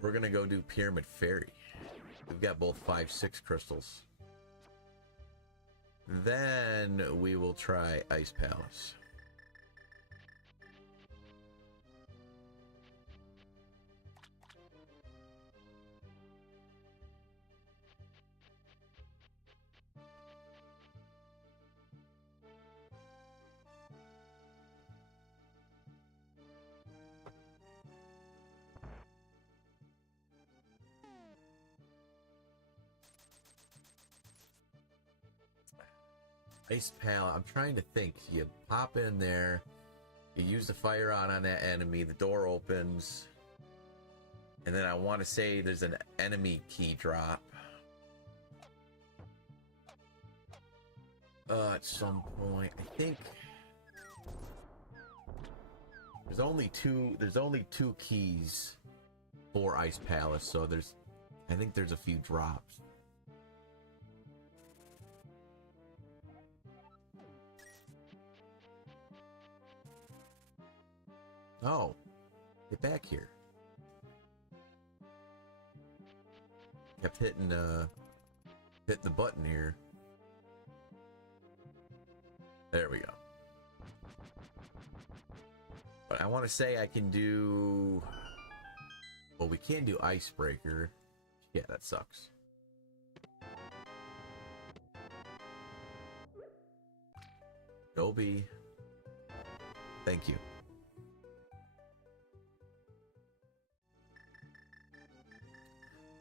We're gonna go do Pyramid Fairy. We've got both 5-6 crystals. Then we will try Ice Palace. Ice Palace, I'm trying to think. You pop in there, you use the fire on that enemy, the door opens, and then I want to say there's an enemy key drop. At some point, I think there's only two keys for Ice Palace, so I think there's a few drops. Oh, get back here. Kept hitting the button here. There we go. But I want to say I can do... Well, we can do Icebreaker. Yeah, that sucks. Dobie. Thank you.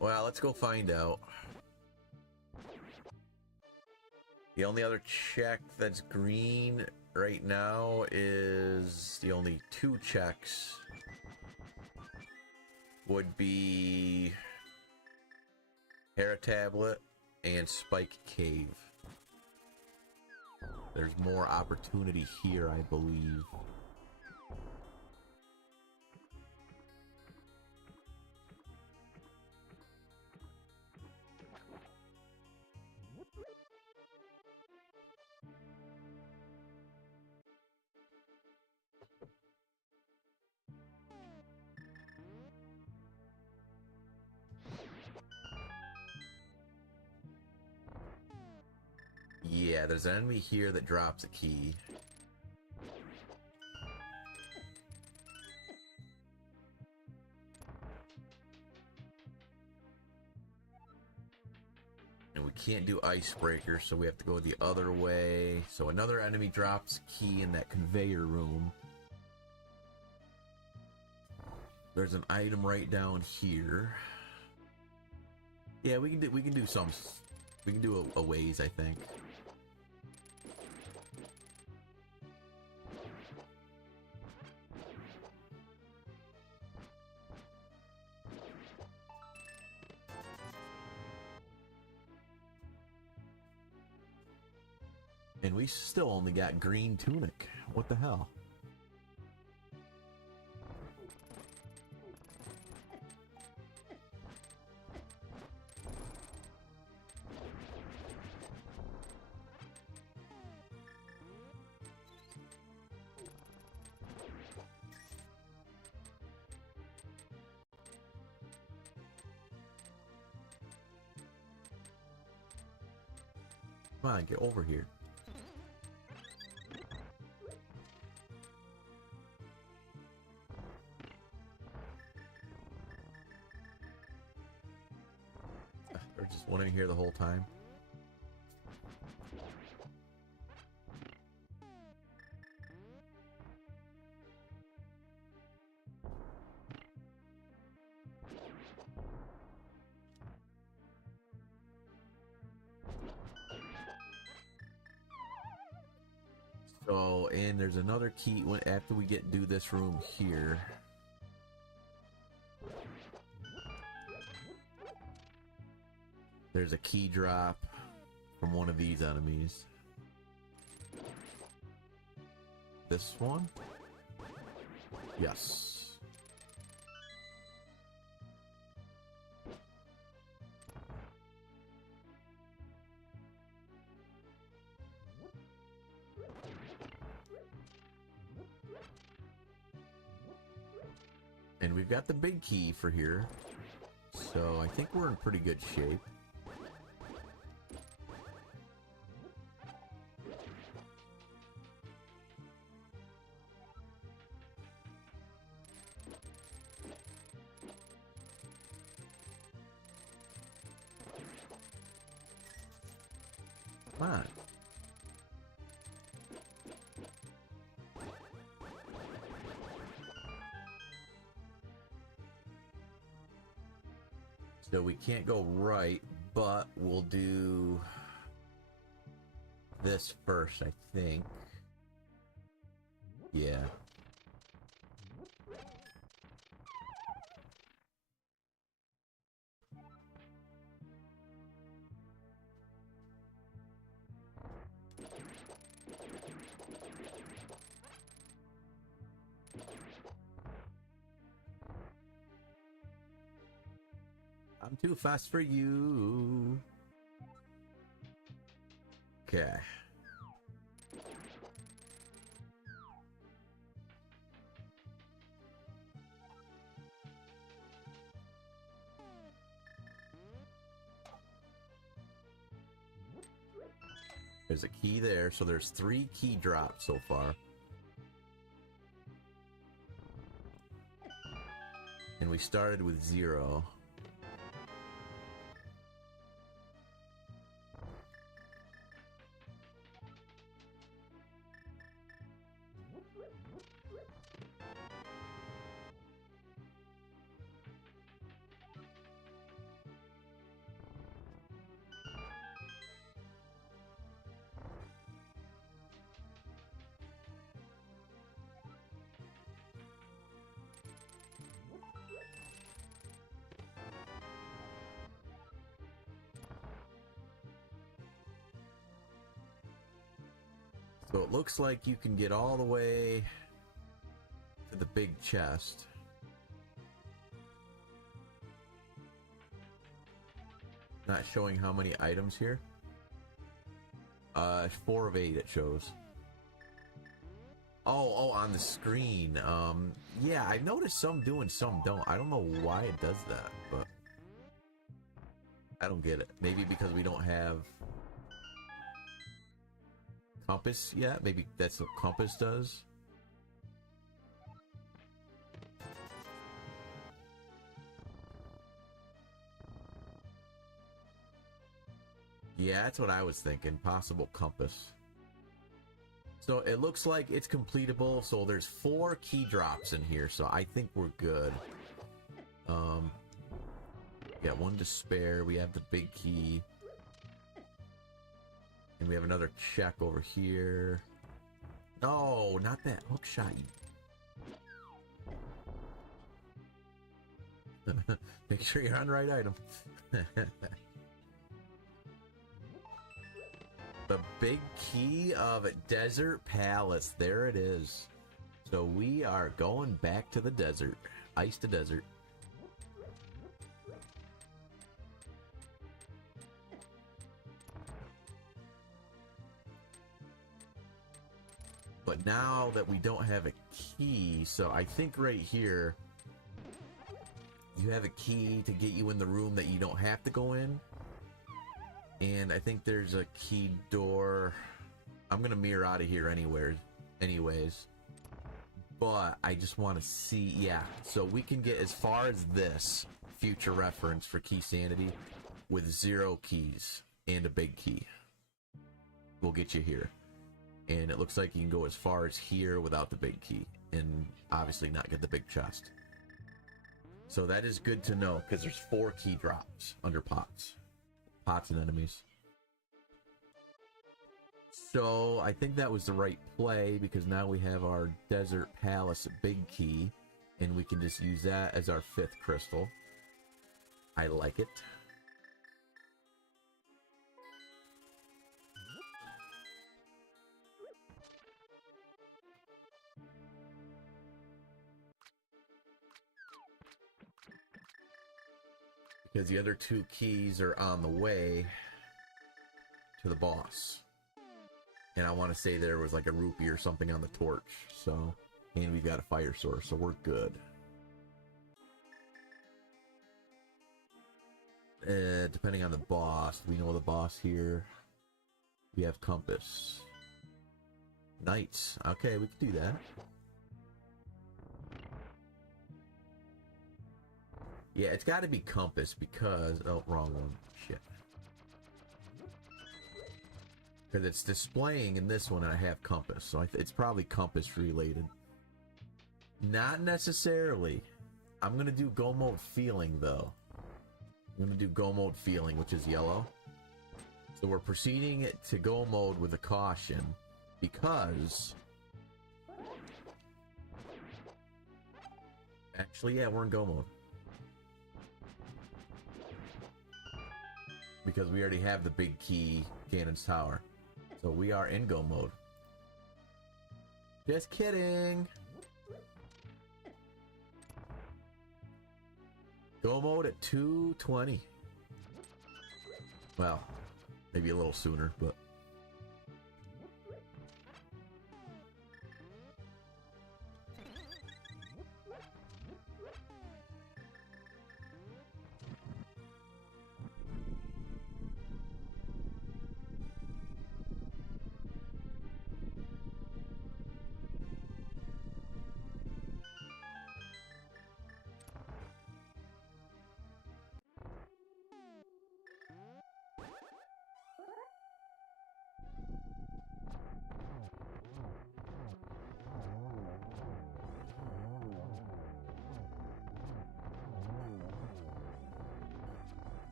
Well, let's go find out. The only other check that's green right now is the only 2 checks would be Hera Tablet, and Spike Cave. There's more opportunity here, I believe. Yeah, there's an enemy here that drops a key. And we can't do Icebreaker, so we have to go the other way. So another enemy drops a key in that conveyor room. There's an item right down here. Yeah, we can do some. We can do a ways, I think. And we still only got green tunic. What the hell? Come on, get over here. They're just wanting here the whole time. So, and there's another key after we do this room here. There's a key drop from one of these enemies. This one? Yes. And we've got the big key for here. So I think we're in pretty good shape. Come on. So we can't go right, but we'll do this first, I think. Yeah. I'm too fast for you. Okay. There's a key there, so there's 3 key drops so far. And we started with 0. So it looks like you can get all the way to the big chest. Not showing how many items here. 4 of 8 it shows. Oh, on the screen. Yeah, I've noticed some do and some don't. I don't know why it does that, but I don't get it. Maybe because we don't have compass yet? Maybe that's what compass does? Yeah, that's what I was thinking. Possible compass. So it looks like it's completable. So there's 4 key drops in here. So I think we're good. We got 1 to spare. We have the big key. And we have another check over here. No, not that hook shot. Make sure you're on the right item. The big key of Desert Palace. There it is. So we are going back to the desert. Ice to desert. But now that we don't have a key, so I think right here, you have a key to get you in the room that you don't have to go in. And I think there's a key door. I'm gonna mirror out of here anyways. But I just want to see, yeah. So we can get as far as this, future reference for key sanity, with 0 keys and a big key. We'll get you here. And it looks like you can go as far as here without the big key. And obviously not get the big chest. So that is good to know, because there's 4 key drops under pots. Pots and enemies. So I think that was the right play, because now we have our Desert Palace big key, and we can just use that as our 5th crystal. I like it. Because the other 2 keys are on the way to the boss. And I want to say there was like a rupee or something on the torch. So, and we've got a fire source, so we're good. Depending on the boss. We know the boss here. We have compass. Knights. Okay, we can do that. Yeah, it's got to be compass because... Oh, wrong one. Shit. Because it's displaying in this one and I have compass. So it's probably compass related. Not necessarily. I'm going to do go mode feeling though. I'm going to do go mode feeling, which is yellow. So we're proceeding to go mode with a caution because... Actually, yeah, we're in go mode. Because we already have the big key, Cannon's Tower. So we are in go mode. Just kidding! Go mode at 2:20. Well, maybe a little sooner, but...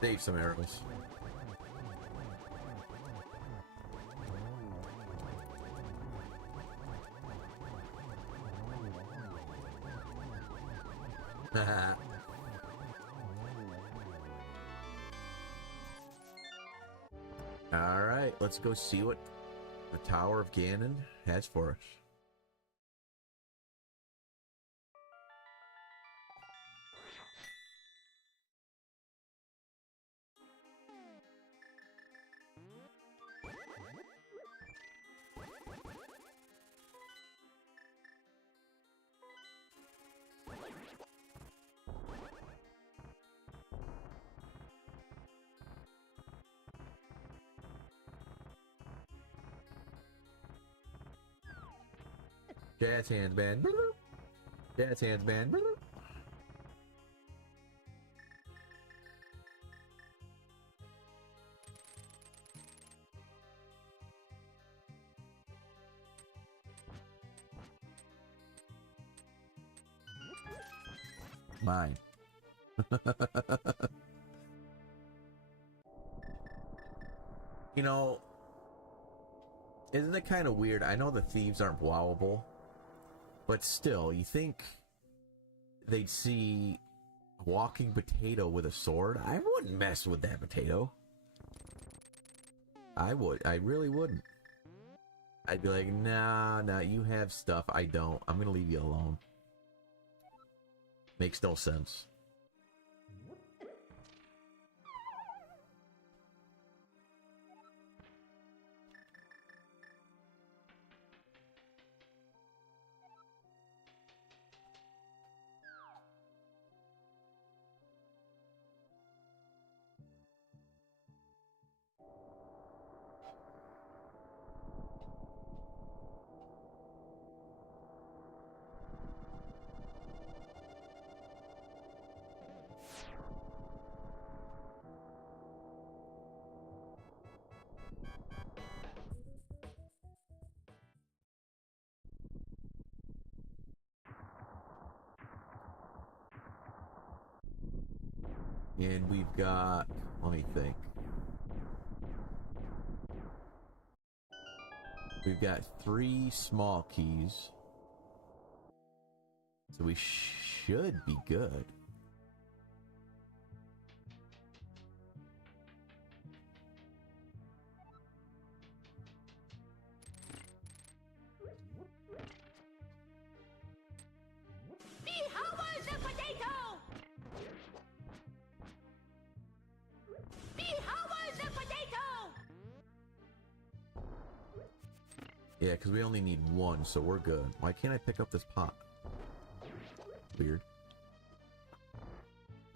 Save some arrows. Alright, let's go see what the Tower of Ganon has for us. Jazz hands band. Jazz hands band. Mine. You know, isn't it kind of weird? I know the thieves aren't wowable, but still, you think they'd see a walking potato with a sword? I wouldn't mess with that potato. I would. I really wouldn't. I'd be like, nah, you have stuff. I don't. I'm gonna leave you alone. Makes no sense. And we've got, let me think. We've got 3 small keys. So we should be good. Behold the potato! Behold the potato! Yeah, because we only need 1, so we're good. Why can't I pick up this pot? Weird.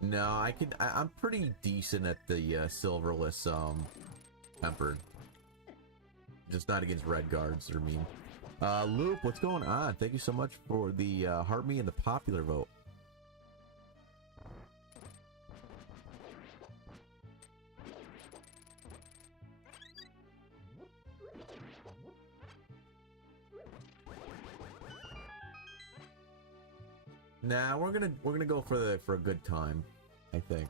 No, I'm pretty decent at the silverless tempered. Just not against red guards. They're mean. Loop, what's going on? Thank you so much for the heart me and the popular vote. Nah, we're gonna go for a good time, I think.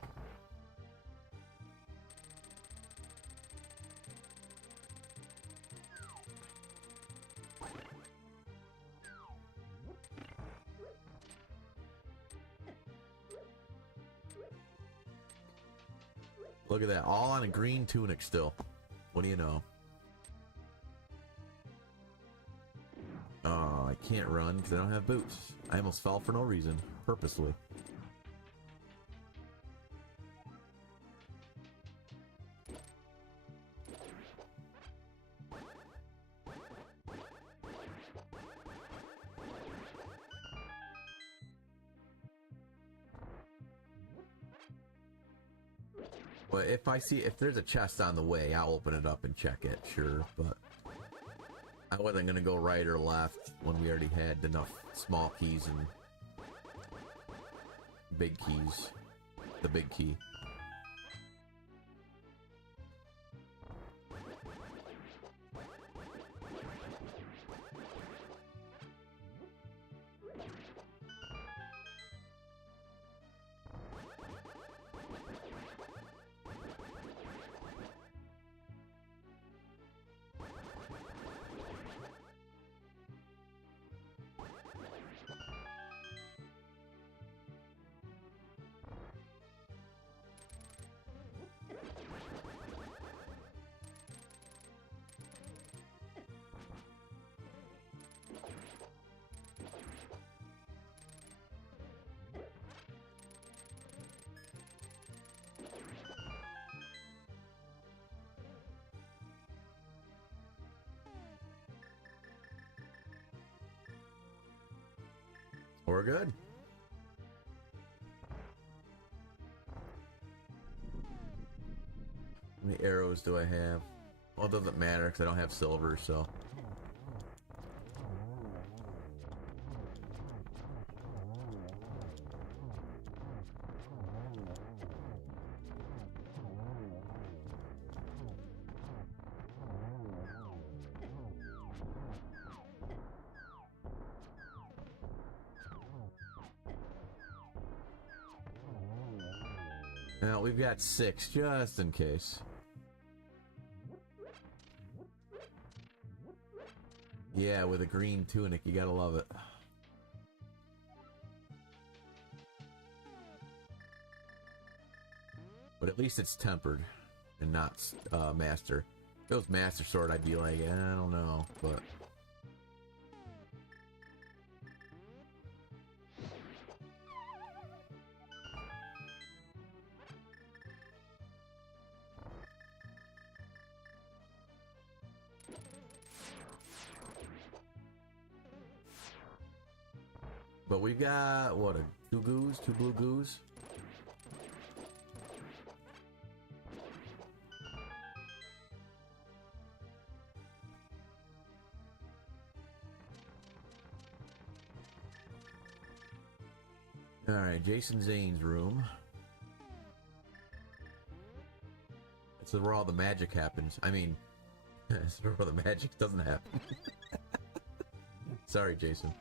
Look at that, all on a green tunic still. What do you know? Oh, I can't run because I don't have boots. I almost fell for no reason, purposely. But if there's a chest on the way, I'll open it up and check it, sure, but I wasn't gonna go right or left when we already had enough small keys and big keys. The big key. we're good. How many arrows do I have? Well, it doesn't matter because I don't have silver, so. Now we've got 6 just in case. Yeah, with a green tunic, you gotta love it. But at least it's tempered and not master. If it was master sword, I'd be like, I don't know, but. But we've got, what, 2 goos? 2 blue goos? Alright, Jason Zane's room. This is where all the magic happens. I mean, this is where all the magic doesn't happen. Sorry, Jason.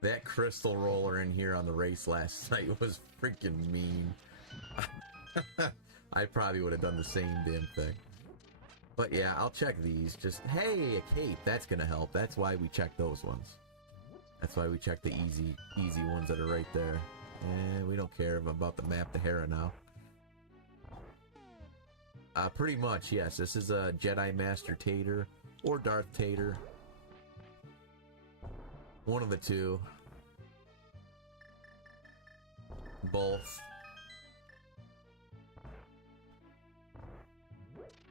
That crystal roller in here on the race last night was freaking mean. I probably would have done the same damn thing. But yeah, I'll check these. Just, hey, a cape. That's going to help. That's why we check those ones. That's why we check the easy ones that are right there. And we don't care about the map to Hera now. Pretty much, yes. This is a Jedi Master Tater or Darth Tater. One of the two. Both.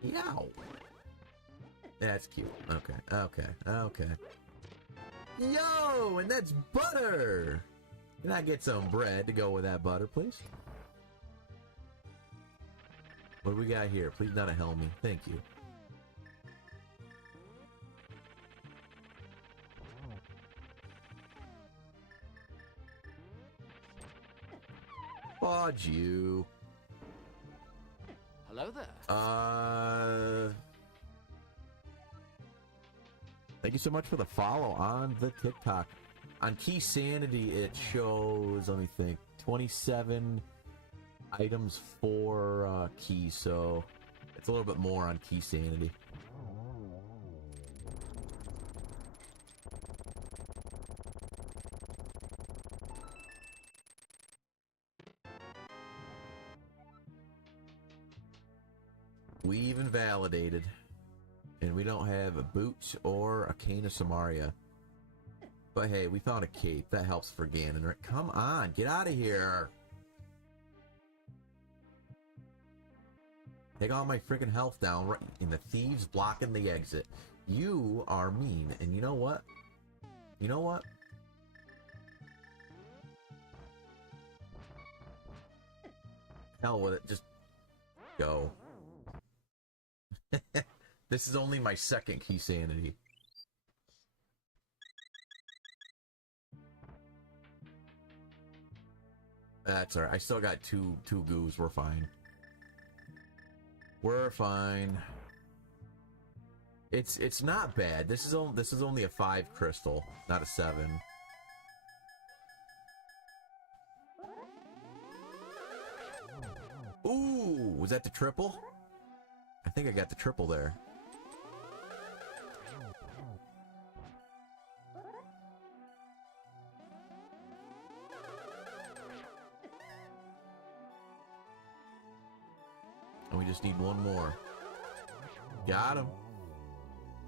Yow. That's cute. Okay. Yo, and that's butter. Can I get some bread to go with that butter, please? What do we got here? Please not a Helmy. Thank you. Fudge you. Hello there. Thank you so much for the follow on the TikTok. On Key Sanity, it shows, let me think, 27 items for keys, so it's a little bit more on Key Sanity. We even validated. And we don't have a boot or a cane of Samaria. But hey, we found a cape. That helps for Ganon, right? Come on, get out of here. Take all my freaking health down, right? And the thieves blocking the exit. You are mean. And you know what? You know what? Hell with it. Just go. This is only my second Key Sanity. That's alright. I still got two goos. We're fine. We're fine. It's not bad. This is only a 5 crystal, not a 7. Ooh, was that the triple? I think I got the triple there. And we just need one more. Got him.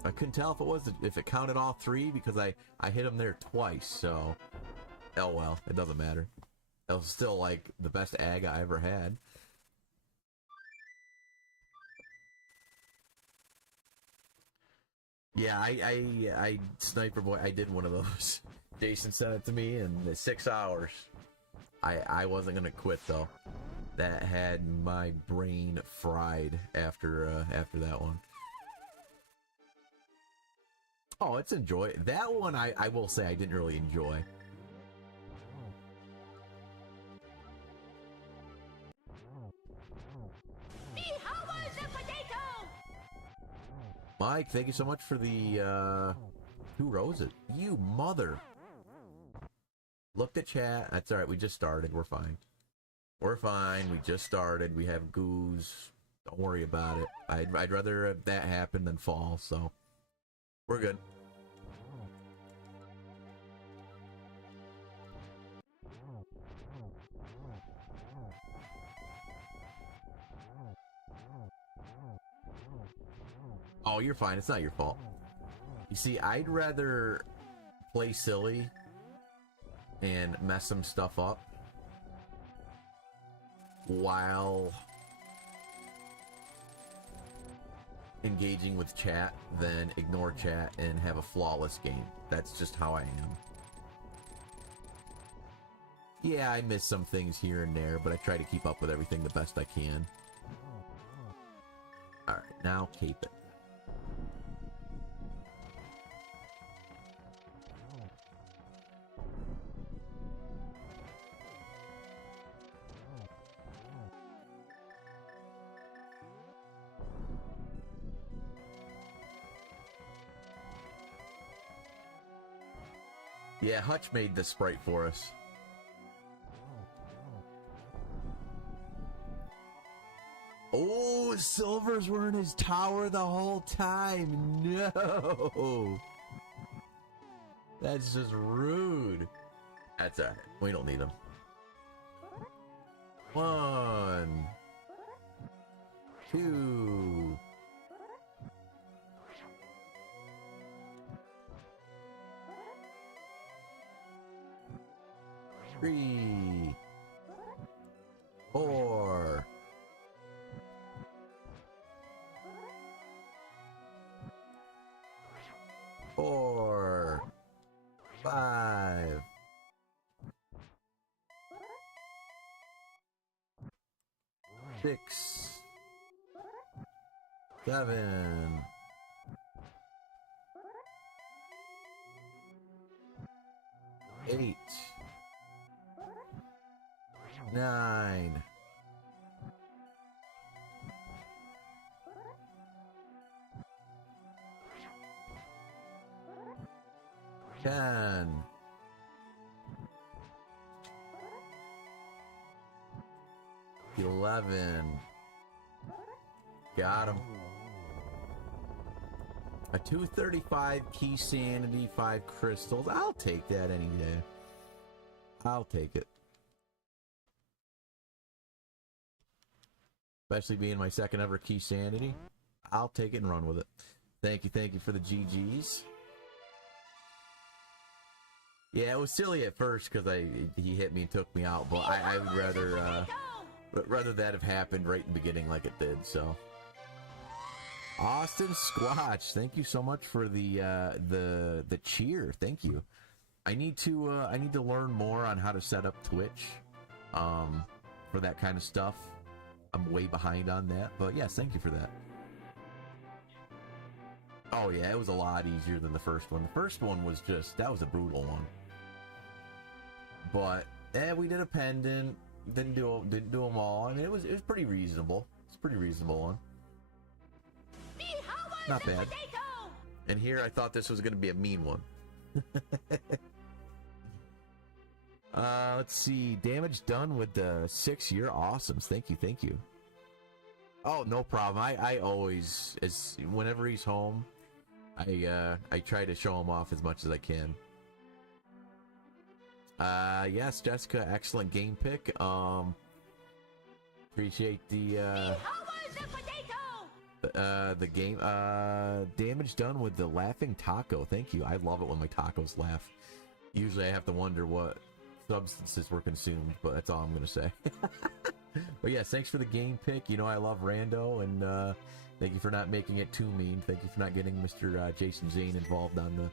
I couldn't tell if it counted all 3 because I hit him there twice, so... Oh well, it doesn't matter. That was still, like, the best ag I ever had. Yeah, I Sniper Boy, I did one of those. Jason sent it to me in 6 hours. I wasn't gonna quit, though. That had my brain fried after that one. Oh, it's enjoy. That one I will say I didn't really enjoy. Mike, thank you so much for the, who rose it? You mother! Looked at chat. That's alright, we just started. We're fine. We're fine. We just started. We have goos. Don't worry about it. I'd rather that happen than fall, so... We're good. Oh, you're fine. It's not your fault. You see, I'd rather play silly and mess some stuff up while engaging with chat than ignore chat and have a flawless game. That's just how I am. Yeah, I miss some things here and there, but I try to keep up with everything the best I can. Alright, now cape it. Yeah, Hutch made this sprite for us. Oh, silvers were in his tower the whole time. No. That's just rude. That's alright. We don't need them. 1, 2. 3, 4. 4, 5. 6, 7. 8, 9. 10. 11. Got him. A 235 key sanity, 5 crystals. I'll take that any day. I'll take it. Especially being my second ever key sanity. I'll take it and run with it. Thank you for the GGs. Yeah, it was silly at first because he hit me and took me out, but I would rather that have happened right in the beginning like it did. So, Austin Squatch, thank you so much for the cheer. Thank you. I need to learn more on how to set up Twitch, for that kind of stuff. I'm way behind on that, but yes, thank you for that. Oh yeah, it was a lot easier than the first one. The first one was that was a brutal one. But we did a pendant. Didn't do them all. I mean, it was pretty reasonable. It's a pretty reasonable one. Not bad. And here I thought this was going to be a mean one. Let's see. Damage done with the 6 year awesomes. Thank you. Oh, no problem. I always, whenever he's home, I try to show him off as much as I can. Yes, Jessica, excellent game pick. Appreciate the The game, damage done with the laughing taco. Thank you. I love it when my tacos laugh. Usually I have to wonder what substances were consumed, but that's all I'm gonna say. But yes, thanks for the game pick. You know I love Rando, and thank you for not making it too mean. Thank you for not getting Mr. Jason Zane involved on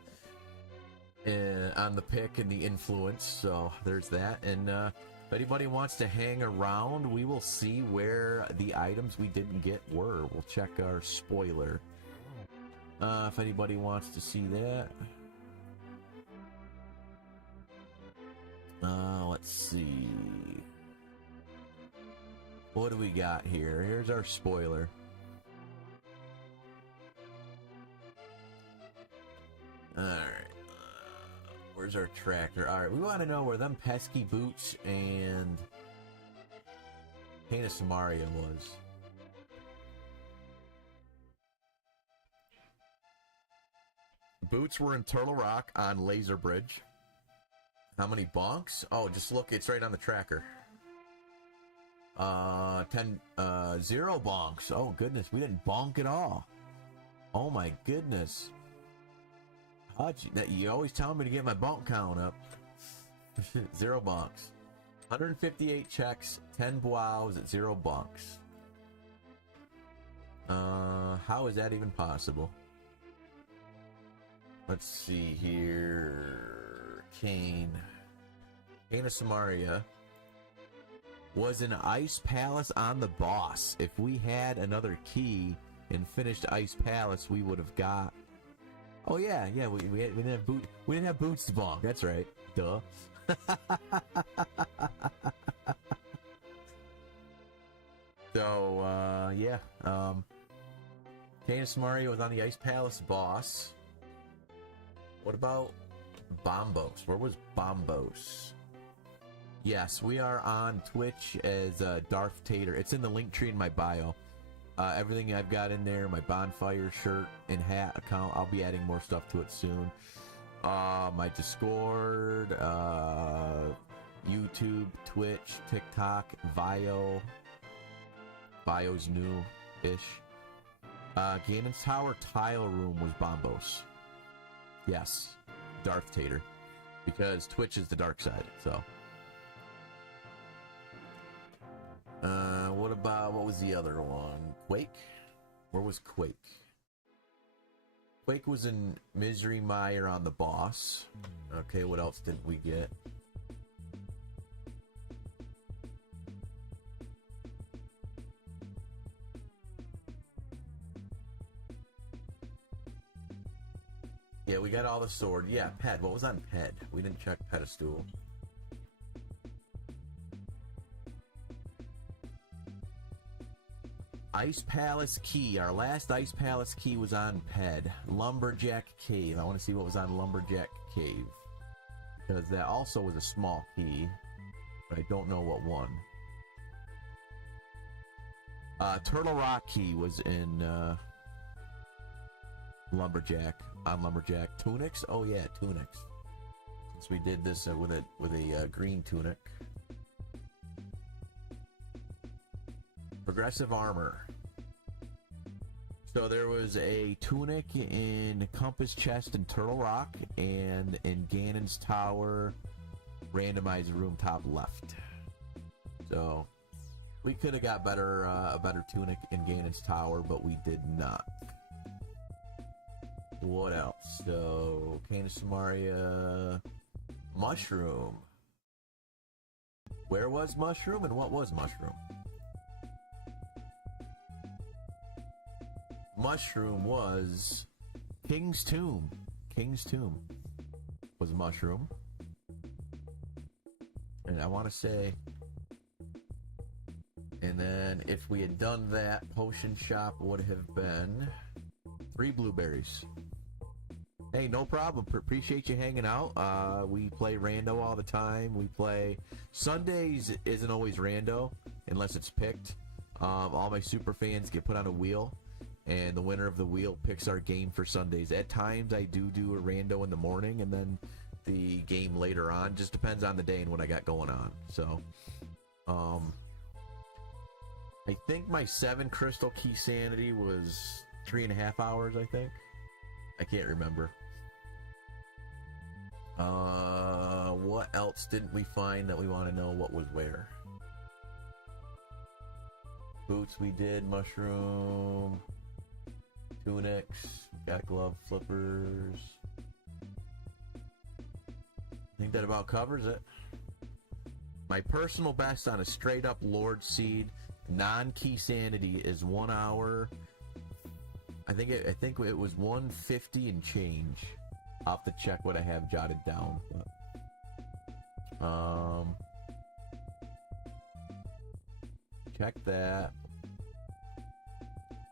the pick and the influence. So there's that. And if anybody wants to hang around, we will see where the items we didn't get were. We'll check our spoiler. If anybody wants to see that. Let's see. What do we got here? Here's our spoiler. Alright. Where's our tracker? Alright, we want to know where them pesky boots and Pain of Samaria was. Boots were in Turtle Rock on Laser Bridge. How many bonks? Oh, just look, it's right on the tracker. 0 bonks. Oh goodness, we didn't bonk at all. Oh my goodness. You always tell me to get my bonk count up. 0 bonks. 158 checks, 10 bows at 0 bonks. How is that even possible? Let's see here. Kane of Samaria was an Ice Palace on the boss. If we had another key and finished Ice Palace, we would have got. Oh yeah, we didn't have we didn't have boots to bonk. That's right. Duh. So yeah. Kane of Samaria was on the Ice Palace boss. What about Bombos? Where was Bombos? Yes, we are on Twitch as Darth Tater. It's in the link tree in my bio. Everything I've got in there, my bonfire shirt and hat account. I'll be adding more stuff to it soon. My Discord, YouTube, Twitch, TikTok, Vio. Vio's new-ish. Ganon's Tower tile room was Bombos. Yes, Darth Tater. Because Twitch is the dark side, so. What was the other one? Quake? Where was Quake? Quake was in Misery Mire on the boss. Okay, what else did we get? Yeah, we got all the sword. Yeah, Ped. What was on Ped? We didn't check pedestal. Ice Palace Key. Our last Ice Palace Key was on Ped. Lumberjack Cave. I want to see what was on Lumberjack Cave. Because that also was a small key. But I don't know what one. Turtle Rock Key was in Lumberjack. On Lumberjack. Tunics? Oh yeah, tunics. Since we did this with a green tunic. Progressive armor. So there was a tunic in Compass Chest and Turtle Rock, and in Ganon's Tower, randomizer room top left. So we could have got a better tunic in Ganon's Tower, but we did not. What else? So Kane of Samaria, Mushroom. Where was Mushroom and what was Mushroom? Mushroom was King's Tomb. King's Tomb was Mushroom. And I want to say... And then if we had done that, Potion Shop would have been 3 blueberries. Hey, no problem. Appreciate you hanging out. We play rando all the time. We play... Sundays isn't always rando, unless it's picked. All my super fans get put on a wheel. And the winner of the wheel picks our game for Sundays. At times, I do a rando in the morning, and then the game later on. Just depends on the day and what I got going on. So, I think my 7 crystal key sanity was 3.5 hours, I think. I can't remember. What else didn't we find that we want to know what was where? Boots we did, mushroom, tunics, got glove flippers. I think that about covers it. My personal best on a straight up Lord Seed non-key sanity is 1 hour. I think it was 150 and change. I'll have to check what I have jotted down. But, check that.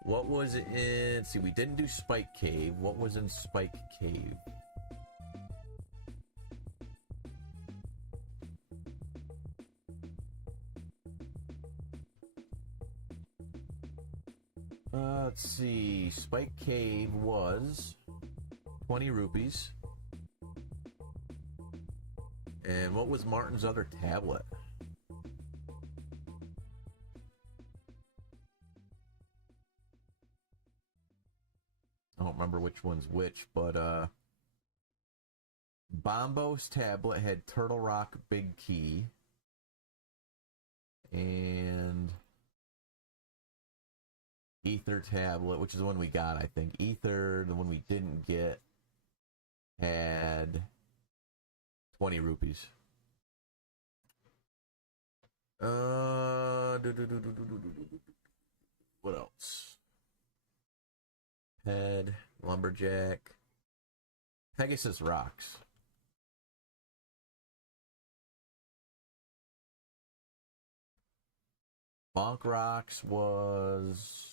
What was it in? See, we didn't do Spike Cave. What was in Spike Cave? Let's see. Spike Cave was 20 rupees. And what was Martin's other tablet? I don't remember which one's which, but Bombo's tablet had Turtle Rock Big Key. And Ether tablet, which is the one we got, I think. Ether, the one we didn't get, had 20 rupees. What else? Head, Lumberjack, Pegasus Rocks. Bonk Rocks was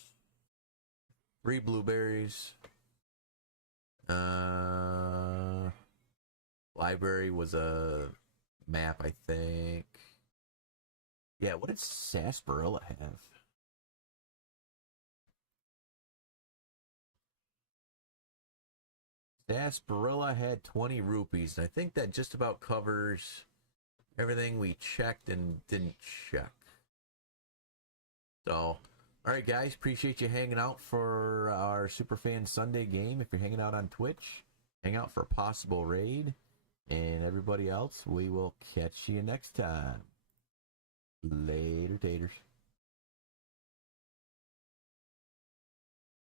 3 blueberries. Library was a map, I think. Yeah, what did Sarsaparilla have? Sarsaparilla had 20 rupees. And I think that just about covers everything we checked and didn't check. So, alright guys, appreciate you hanging out for our Superfan Sunday game. If you're hanging out on Twitch, hang out for a possible raid. And everybody else, we will catch you next time. Later, taters.